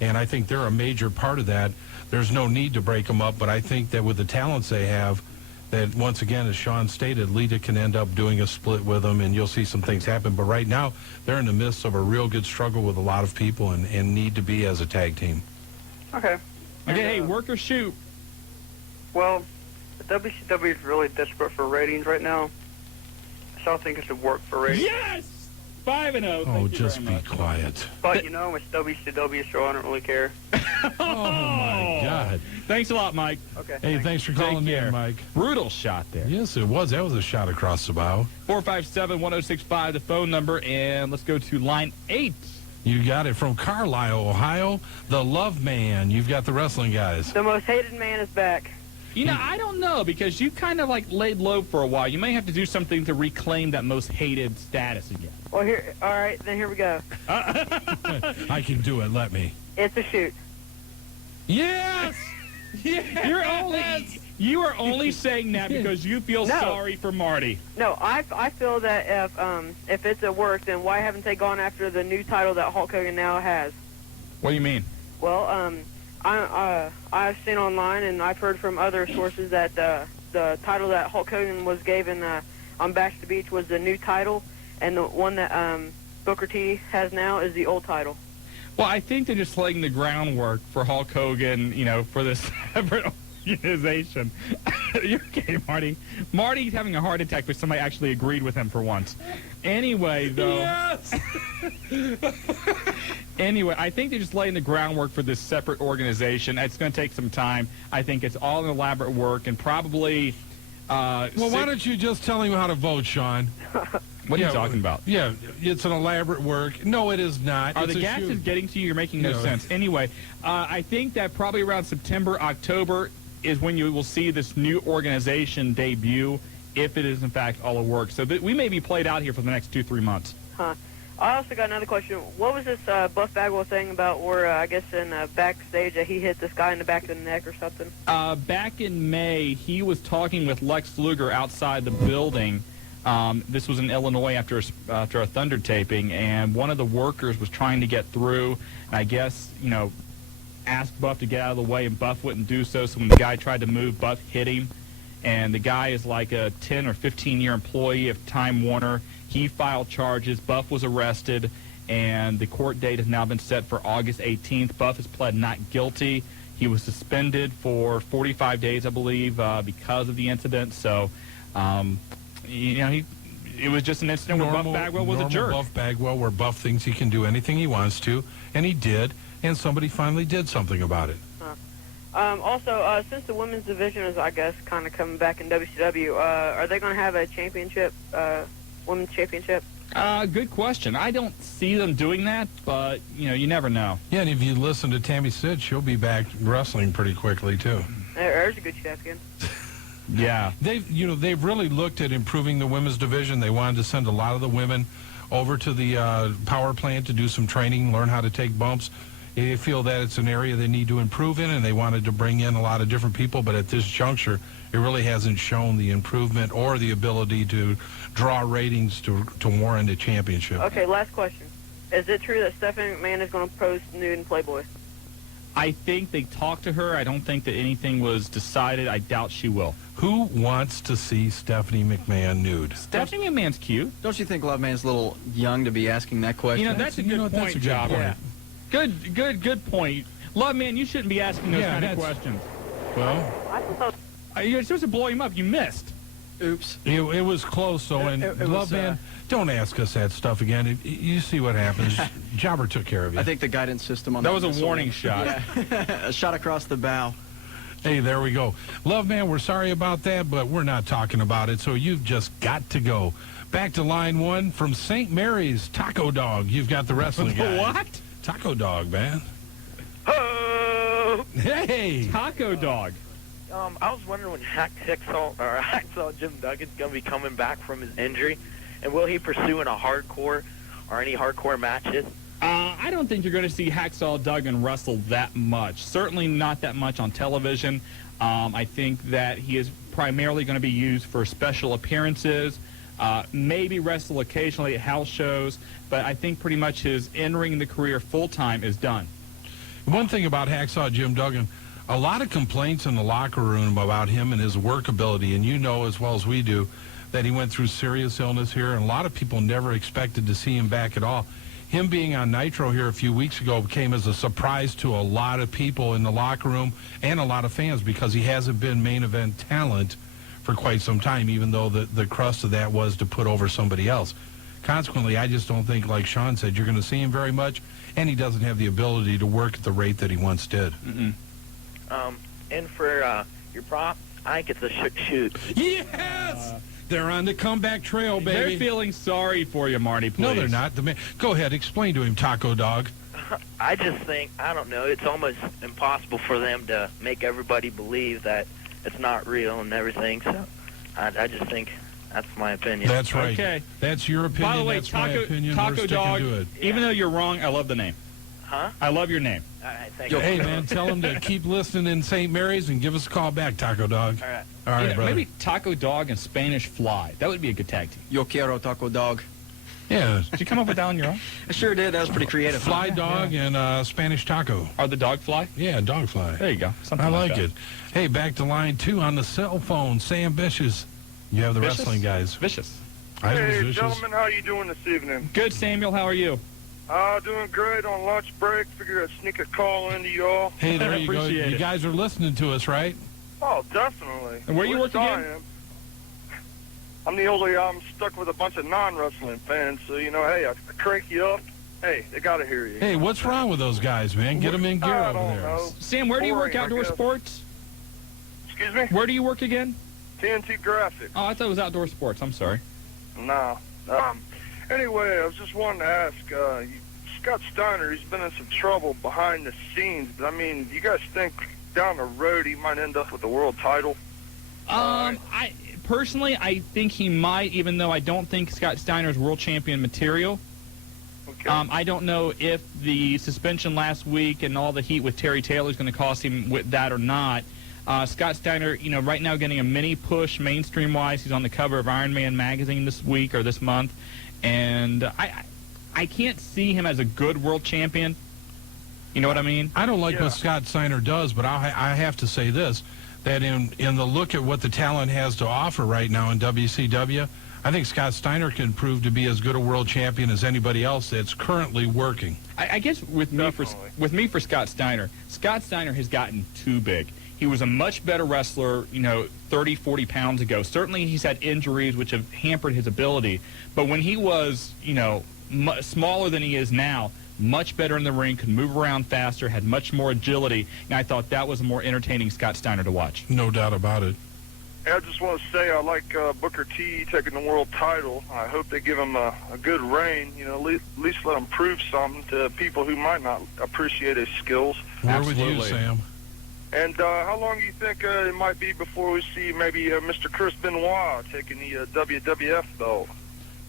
and I think they're a major part of that. There's no need to break them up, but I think that with the talents they have, that once again, as Shawn stated, Lita can end up doing a split with them, and you'll see some things happen. But right now, they're in the midst of a real good struggle with a lot of people and need to be as a tag team. Okay. Okay, hey, work or shoot. Well, the WCW is really desperate for ratings right now, so I think it should work for ratings. Yes! 5-0. Oh, just be quiet. But, it's WCW, so I don't really care. Oh, my God. Thanks a lot, Mike. Okay. Hey, thanks for calling in, Mike. Brutal shot there. Yes, it was. That was a shot across the bow. 457-1065, the phone number, and let's go to line 8. You got it from Carlisle, Ohio, the Love Man. You've got the wrestling guys. The most hated man is back. I don't know, because you kind of laid low for a while. You may have to do something to reclaim that most hated status again. Well, all right, then here we go. I can do it. Let me. It's a shoot. Yes! You are only saying that because you feel sorry for Marty. No, I feel that if it's a work, then why haven't they gone after the new title that Hulk Hogan now has? What do you mean? Well, I've seen online and I've heard from other sources that the title that Hulk Hogan was given on Bash to the Beach was the new title, and the one that Booker T has now is the old title. Well, I think they're just laying the groundwork for Hulk Hogan, for this separate organization. You're okay, Marty. Marty's having a heart attack because somebody actually agreed with him for once. Anyway, though. Yes! Anyway, I think they're just laying the groundwork for this separate organization. It's going to take some time. I think it's all an elaborate work and probably... why don't you just tell him how to vote, Shawn? What are you talking about? Yeah, it's an elaborate work. No, it is not. Are the gases getting to you? You're making no sense. Anyway, I think that probably around September, October is when you will see this new organization debut, if it is in fact all a work. So we may be played out here for the next 2-3 months. Huh. I also got another question. What was this Buff Bagwell thing about where, I guess in backstage, that he hit this guy in the back of the neck or something? Back in May, he was talking with Lex Luger outside the building. This was in Illinois after a Thunder taping, and one of the workers was trying to get through, and I guess, asked Buff to get out of the way, and Buff wouldn't do so. So when the guy tried to move, Buff hit him. And the guy is like a 10 or 15-year employee of Time Warner. He filed charges. Buff was arrested, and the court date has now been set for August 18th. Buff has pled not guilty. He was suspended for 45 days, I believe, because of the incident. So, it was just an incident where Buff Bagwell was a jerk. Buff Bagwell, where Buff thinks he can do anything he wants to, and he did, and somebody finally did something about it. Also, since the women's division is, I guess, kind of coming back in WCW, are they going to have a championship, women's championship? Good question. I don't see them doing that, but, you never know. Yeah, and if you listen to Tammy Sid, she'll be back wrestling pretty quickly, too. There's a good champion. Yeah. They've really looked at improving the women's division. They wanted to send a lot of the women over to the power plant to do some training, learn how to take bumps. They feel that it's an area they need to improve in, and they wanted to bring in a lot of different people, but at this juncture, it really hasn't shown the improvement or the ability to draw ratings to warrant a championship. Okay, last question. Is it true that Stephanie McMahon is going to post nude in Playboy? I think they talked to her. I don't think that anything was decided. I doubt she will. Who wants to see Stephanie McMahon nude? Stephanie McMahon's cute. Don't you think Love Man's a little young to be asking that question? You know, that's a good point, Jobber. Good point. Love Man, you shouldn't be asking those kind of questions. Well, you're supposed to blow him up. You missed. Oops. It was close, though, and Love Man, don't ask us that stuff again. You see what happens. Jobber took care of you. I think the guidance system on that that was a warning shot. Yeah. A shot across the bow. Hey, there we go. Love Man, we're sorry about that, but we're not talking about it, so you've just got to go. Back to line 1 from St. Mary's, Taco Dog. You've got the wrestling guy. What? Taco Dog, man. Oh! Hey! Taco Dog. I was wondering when Hacksaw Jim Duggan's going to be coming back from his injury, and will he pursue in a hardcore or any hardcore matches? I don't think you're going to see Hacksaw Duggan wrestle that much. Certainly not that much on television. I think that he is primarily going to be used for special appearances, maybe wrestle occasionally at house shows, but I think pretty much his entering the career full-time is done. One thing about Hacksaw Jim Duggan, a lot of complaints in the locker room about him and his work ability, and you know as well as we do that he went through serious illness here, and a lot of people never expected to see him back at all. Him being on Nitro here a few weeks ago came as a surprise to a lot of people in the locker room and a lot of fans because he hasn't been main event talent for quite some time, even though the crust of that was to put over somebody else. Consequently, I just don't think, like Shawn said, you're going to see him very much, and he doesn't have the ability to work at the rate that he once did. And for your prop, I think it's a shoot. Yes! They're on the comeback trail, baby. They're feeling sorry for you, Marty, please. No, they're not. Go ahead, explain to him, Taco Dog. I just think, I don't know, it's almost impossible for them to make everybody believe that it's not real and everything, so I just think that's my opinion. That's right. Okay. That's your opinion. By the way, that's my opinion. Taco We're sticking Dog, to it. even though you're wrong, I love the name. Huh? I love your name. All right, thank you. Hey, man, tell him to keep listening in St. Mary's and give us a call back, Taco Dog. All right. All right, brother. Maybe Taco Dog and Spanish Fly. That would be a good tag team. Yo quiero Taco Dog. Yeah. Did you come up with that on your own? I sure did. That was pretty creative. Fly Dog and Spanish Taco. Are the dog fly? Yeah, Dog Fly. There you go. Something I like that. it. Hey, back to line 2 on the cell phone. Sam Vicious. You have the Vicious? wrestling guys. Vicious. Hey, gentlemen, how you doing this evening? Good, Samuel. How are you? Doing great on lunch break. Figured I'd sneak a call into y'all. Hey, there you go. Appreciate You it. guys are listening to us, right? Oh, definitely. And where you work I again? am. I'm stuck with a bunch of non-wrestling fans, so, hey, I crank you up. Hey, they got to hear you. Hey, what's wrong with those guys, man? Get them in gear I over don't there. know. Sam, where do you work Boring, I outdoor guess. sports? Excuse me? Where do you work again? TNT Graphics. Oh, I thought it was outdoor sports. I'm sorry. No. Anyway, I was just wanting to ask, Scott Steiner, he's been in some trouble behind the scenes, but, I mean, you guys think down the road he might end up with the world title? I personally think he might, even though I don't think Scott Steiner's world champion material. Okay. I don't know if the suspension last week and all the heat with Terry Taylor is going to cost him with that or not. Scott Steiner, right now getting a mini push mainstream-wise. He's on the cover of Iron Man magazine this week or this month. And I can't see him as a good world champion. You know what I mean? I don't like what Scott Steiner does, but I have to say this, that in the look at what the talent has to offer right now in WCW, I think Scott Steiner can prove to be as good a world champion as anybody else that's currently working. I guess with me for Scott Steiner has gotten too big. He was a much better wrestler, 30, 40 pounds ago. Certainly he's had injuries which have hampered his ability. But when he was, smaller than he is now, much better in the ring, could move around faster, had much more agility, and I thought that was a more entertaining Scott Steiner to watch. No doubt about it. Hey, I just want to say I like Booker T taking the world title. I hope they give him a good reign, at least let him prove something to people who might not appreciate his skills. We're with you, Sam. And how long do you think it might be before we see maybe Mr. Chris Benoit taking the WWF belt?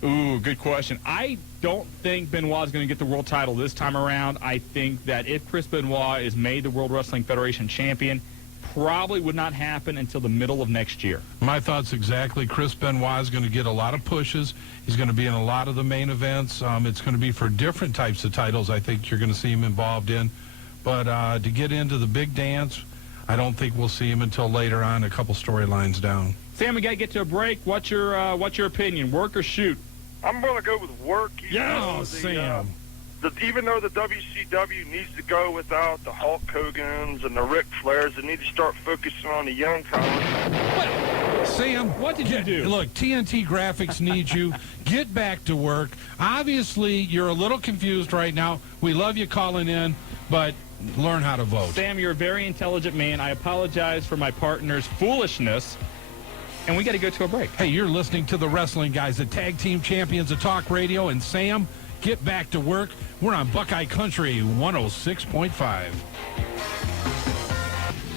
Ooh, good question. I don't think Benoit is going to get the world title this time around. I think that if Chris Benoit is made the World Wrestling Federation champion, probably would not happen until the middle of next year. My thoughts exactly. Chris Benoit is going to get a lot of pushes. He's going to be in a lot of the main events. It's going to be for different types of titles I think you're going to see him involved in. but to get into the big dance, I don't think we'll see him until later on, a couple storylines down. Sam, we got to get to a break. What's your opinion, work or shoot? I'm going to go with work. Sam. Even though the WCW needs to go without the Hulk Hogans and the Ric Flairs, they need to start focusing on the young talent. Sam, what did you do? Look, TNT Graphics needs you. Get back to work. Obviously, you're a little confused right now. We love you calling in, but learn how to vote. Sam, you're a very intelligent man. I apologize for my partner's foolishness, and we got to go to a break. Hey, you're listening to the Wrestling Guys, the tag team champions of talk radio, and Sam, get back to work. We're on Buckeye Country 106.5.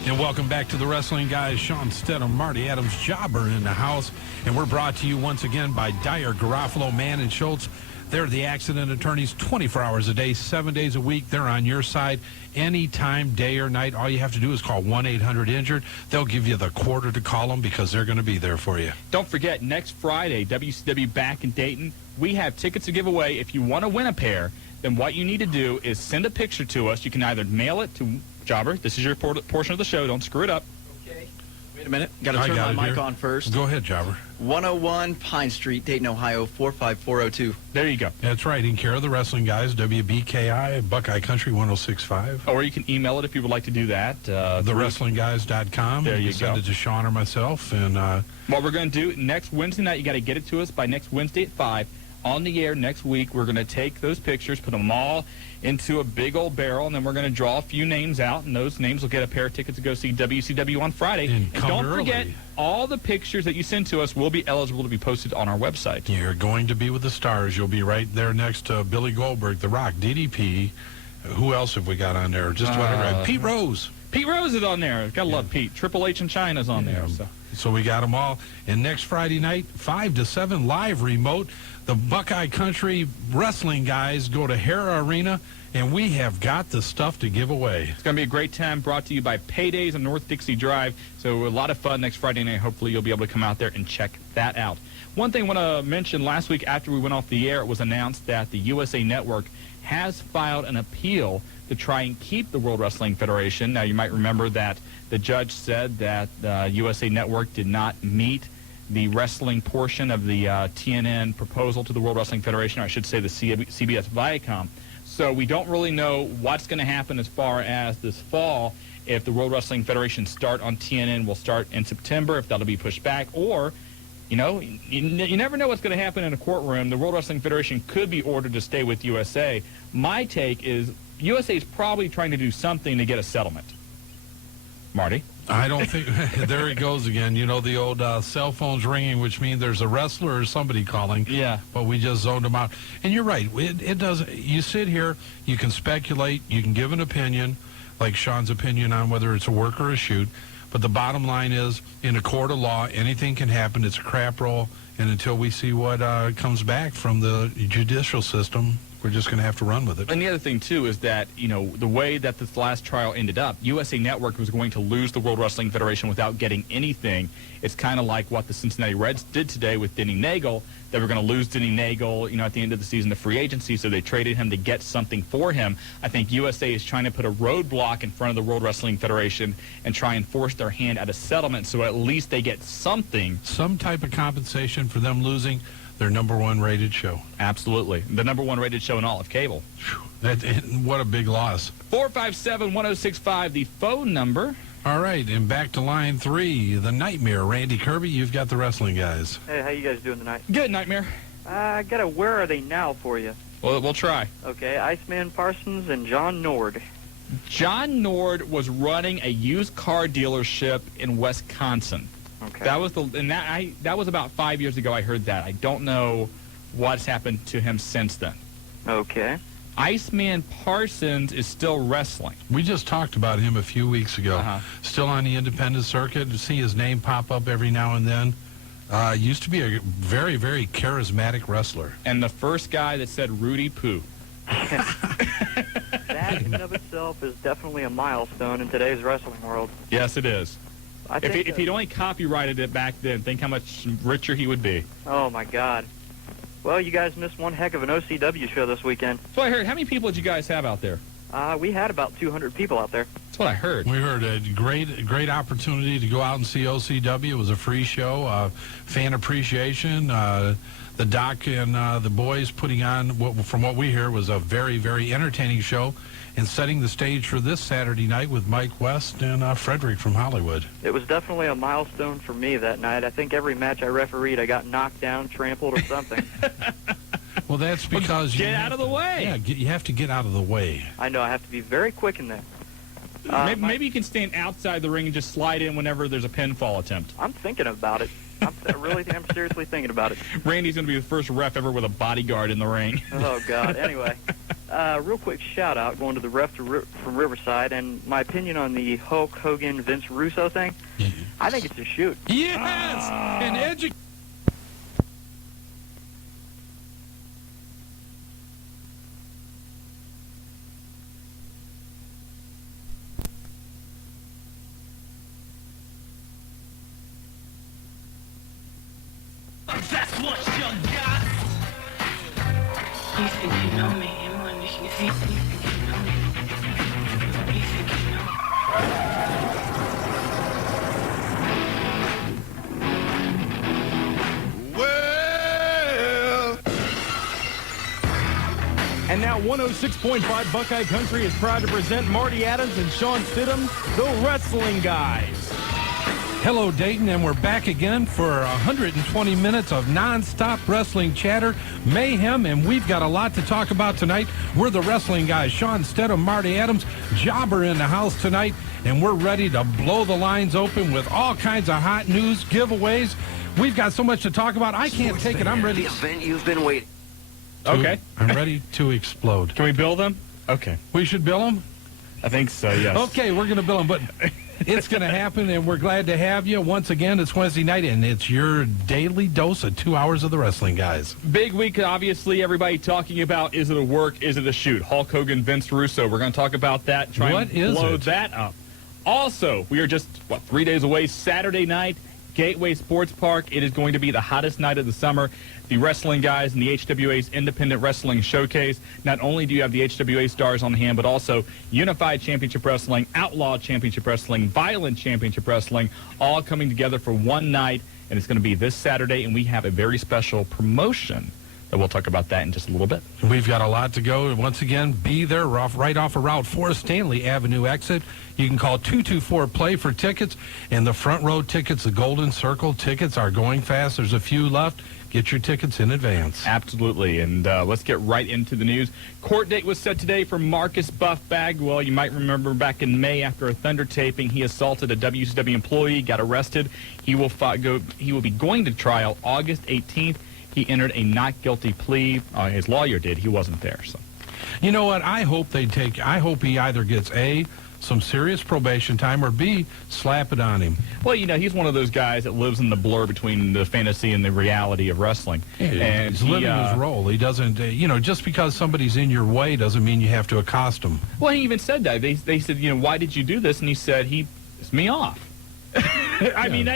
And welcome back to the Wrestling Guys. Shawn Stidham, Marty Adams, Jobber in the house. And we're brought to you once again by Dyer, Garofalo, Mann, and Schultz. They're the accident attorneys 24 hours a day, 7 days a week. They're on your side anytime, day or night. All you have to do is call 1-800-INJURED. They'll give you the quarter to call them because they're going to be there for you. Don't forget, next Friday, WCW back in Dayton, we have tickets to give away. If you want to win a pair, then what you need to do is send a picture to us. You can either mail it to Jobber. This is your portion of the show. Don't screw it up. Okay. Wait a minute. Got to turn my mic on first. Go ahead, Jobber. 101 Pine Street, Dayton, Ohio, 45402. There you go. That's right. In care of the Wrestling Guys, WBKI, Buckeye Country 106.5. Or you can email it if you would like to do that. TheWrestlingGuys.com. There you can send go. it to Shawn or myself. And what we're going to do next Wednesday night, you got to get it to us by next Wednesday at 5. On the air next week, we're going to take those pictures, put them all into a big old barrel, and then we're going to draw a few names out, and those names will get a pair of tickets to go see WCW on Friday. And don't early. forget, all the pictures that you send to us will be eligible to be posted on our website. You're going to be with the stars. You'll be right there next to Billy Goldberg, The Rock, DDP. Who else have we got on there? Just whatever. Pete Rose. Pete Rose is on there. Gotta love Pete. Triple H and Chyna's on there. So we got them all. And next Friday night, 5 to 7, live remote. The Buckeye Country Wrestling Guys go to Hara Arena, and we have got the stuff to give away. It's going to be a great time, brought to you by Paydays on North Dixie Drive. So a lot of fun next Friday night. Hopefully you'll be able to come out there and check that out. One thing I want to mention, last week after we went off the air, it was announced that the USA Network has filed an appeal to try and keep the World Wrestling Federation. Now, you might remember that the judge said that the USA Network did not meet the portion of the TNN proposal to the World Wrestling Federation, or I should say the CBS Viacom. So we don't really know what's going to happen as far as this fall. If the World Wrestling Federation start on TNN will start in September, if that'll be pushed back, or, you know, you never know what's going to happen in a courtroom. The World Wrestling Federation could be ordered to stay with USA. My take is USA is probably trying to do something to get a settlement. Marty? I don't think, there he goes again. You know, the old cell phone's ringing, which means there's a wrestler or somebody calling. Yeah. But we just zoned him out. And you're right. It does. You sit here, you can speculate, you can give an opinion, like Shawn's opinion on whether it's a work or a shoot. But the bottom line is, in a court of law, anything can happen. It's a crap roll. And until we see what comes back from the judicial system, we're just going to have to run with it. And the other thing, too, is that, you know, the way that this last trial ended up, USA Network was going to lose the World Wrestling Federation without getting anything. It's kind of like what the Cincinnati Reds did today with Denny Nagel. They were going to lose Denny Nagel, you know, at the end of the season to free agency, so they traded him to get something for him. I think USA is trying to put a roadblock in front of the World Wrestling Federation and try and force their hand at a settlement so at least they get something. Some type of compensation for them losing their #1 rated show. Absolutely. The #1 rated show in all of cable. What a big loss. 457-1065, the phone number. All right, and back to line 3, the Nightmare. Randy Kirby, you've got the Wrestling Guys. Hey, how you guys doing tonight? Good, Nightmare. I got a Where Are They Now for you. Well, we'll try. Okay, Iceman Parsons and John Nord. John Nord was running a used car dealership in Wisconsin. Okay. That was that was about 5 years ago I heard that. I don't know what's happened to him since then. Okay. Iceman Parsons is still wrestling. We just talked about him a few weeks ago. Still on the independent circuit. To see his name pop up every now and then. Used to be a very, very charismatic wrestler. And the first guy that said Rudy Poo. That in and of itself is definitely a milestone in today's wrestling world. Yes, it is. If he'd only copyrighted it back then, think how much richer he would be. Oh, my God. Well, you guys missed one heck of an OCW show this weekend. So I heard. How many people did you guys have out there? We had about 200 people out there. That's what I heard. We heard a great opportunity to go out and see OCW. It was a free show, fan appreciation. The doc and the boys putting on, from what we hear, was a very, very entertaining show, and setting the stage for this Saturday night with Mike West and Frederick from Hollywood. It was definitely a milestone for me that night. I think every match I refereed, I got knocked down, trampled, or something. Well, that's because get out of the way. Yeah, you have to get out of the way. I know, I have to be very quick in there. Maybe you can stand outside the ring and just slide in whenever there's a pinfall attempt. I'm thinking about it. I'm seriously thinking about it. Randy's going to be the first ref ever with a bodyguard in the ring. Oh, God. Anyway, real quick shout-out going to the ref from Riverside, and my opinion on the Hulk Hogan-Vince Russo thing, I think it's a shoot. Yes! And That's what you got. You think you know me, and when you think you know me. You think you know Well. And now 106.5 Buckeye Country is proud to present Marty Adams and Shawn Stidham, the Wrestling Guys. Hello, Dayton, and we're back again for 120 minutes of nonstop wrestling chatter, mayhem, and we've got a lot to talk about tonight. We're the Wrestling Guys, Shawn Stidham, Marty Adams, Jobber in the house tonight, and we're ready to blow the lines open with all kinds of hot news, giveaways. We've got so much to talk about. I can't take it. I'm ready. The event you've been waiting. Okay. I'm ready to explode. Can we bill them? Okay. We should bill them? I think so, yes. Okay, we're going to bill them, but it's going to happen, and we're glad to have you. Once again, it's Wednesday night, and it's your daily dose of 2 hours of the Wrestling Guys. Big week, obviously. Everybody talking about, is it a work, is it a shoot? Hulk Hogan, Vince Russo. We're going to talk about that, try What and is blow it? that up. Also, we are just, 3 days away, Saturday night, Gateway Sports Park. It is going to be the hottest night of the summer. The Wrestling Guys and the HWA's Independent Wrestling Showcase. Not only do you have the HWA stars on hand, but also Unified Championship Wrestling, Outlaw Championship Wrestling, Violent Championship Wrestling, all coming together for one night, and it's going to be this Saturday, and we have a very special promotion. We'll talk about that in just a little bit. We've got a lot to go. Once again, be there right off of Route 4, Stanley Avenue exit. You can call 224-PLAY for tickets. And the front row tickets, the Golden Circle tickets, are going fast. There's a few left. Get your tickets in advance. Absolutely. And let's get right into the news. Court date was set today for Marcus Buff Bagwell. You might remember back in May after a Thunder taping, he assaulted a WCW employee, got arrested. He will be going to trial August 18th. He entered a not guilty plea. His lawyer did. He wasn't there. So, you know what? I hope he either gets A, some serious probation time, or B, slap it on him. Well, you know, he's one of those guys that lives in the blur between the fantasy and the reality of wrestling. Yeah, and he's living his role. He doesn't, just because somebody's in your way doesn't mean you have to accost him. Well, he even said that. They said, why did you do this? And he said, he pissed me off. I mean,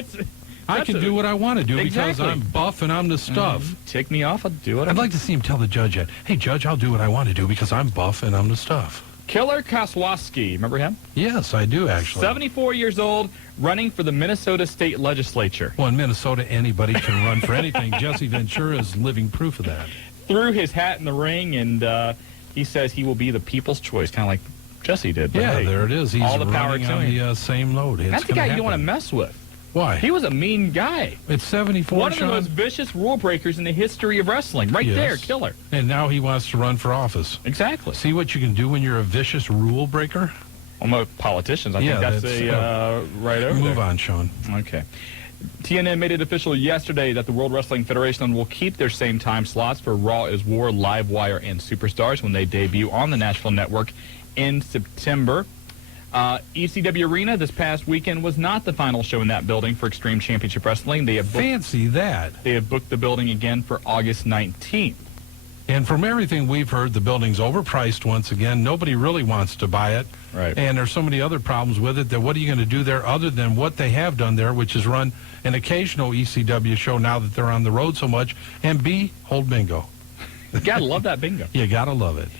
I can do what I want to do because I'm buff and I'm the stuff. Tick me off, I'll do what I'd like to see him tell the judge that, hey, Judge, I'll do what I want to do because I'm buff and I'm the stuff. Killer Koswowski, remember him? Yes, I do, actually. 74 years old, running for the Minnesota State Legislature. Well, in Minnesota, anybody can run for anything. Jesse Ventura is living proof of that. Threw his hat in the ring, and he says he will be the people's choice, kind of like Jesse did. But yeah, hey, there it is. He's all the power running to on him. The same load. That's the guy you don't want to mess with. Why? He was a mean guy. It's 74, One of Shawn. the most vicious rule breakers in the history of wrestling. Right there, Killer. And now he wants to run for office. Exactly. See what you can do when you're a vicious rule breaker? Well, most politicians, I think that's right over Move there. on, Shawn. Okay. TNN made it official yesterday that the World Wrestling Federation will keep their same time slots for Raw is War, Live Wire, and Superstars when they debut on the Nashville Network in September. ECW Arena this past weekend was not the final show in that building for Extreme Championship Wrestling. They have Fancy that. They have booked the building again for August 19th. And from everything we've heard, the building's overpriced once again. Nobody really wants to buy it. Right. And there's so many other problems with it that what are you going to do there other than what they have done there, which is run an occasional ECW show now that they're on the road so much, and B, hold bingo. You got to love that bingo. You got to love it.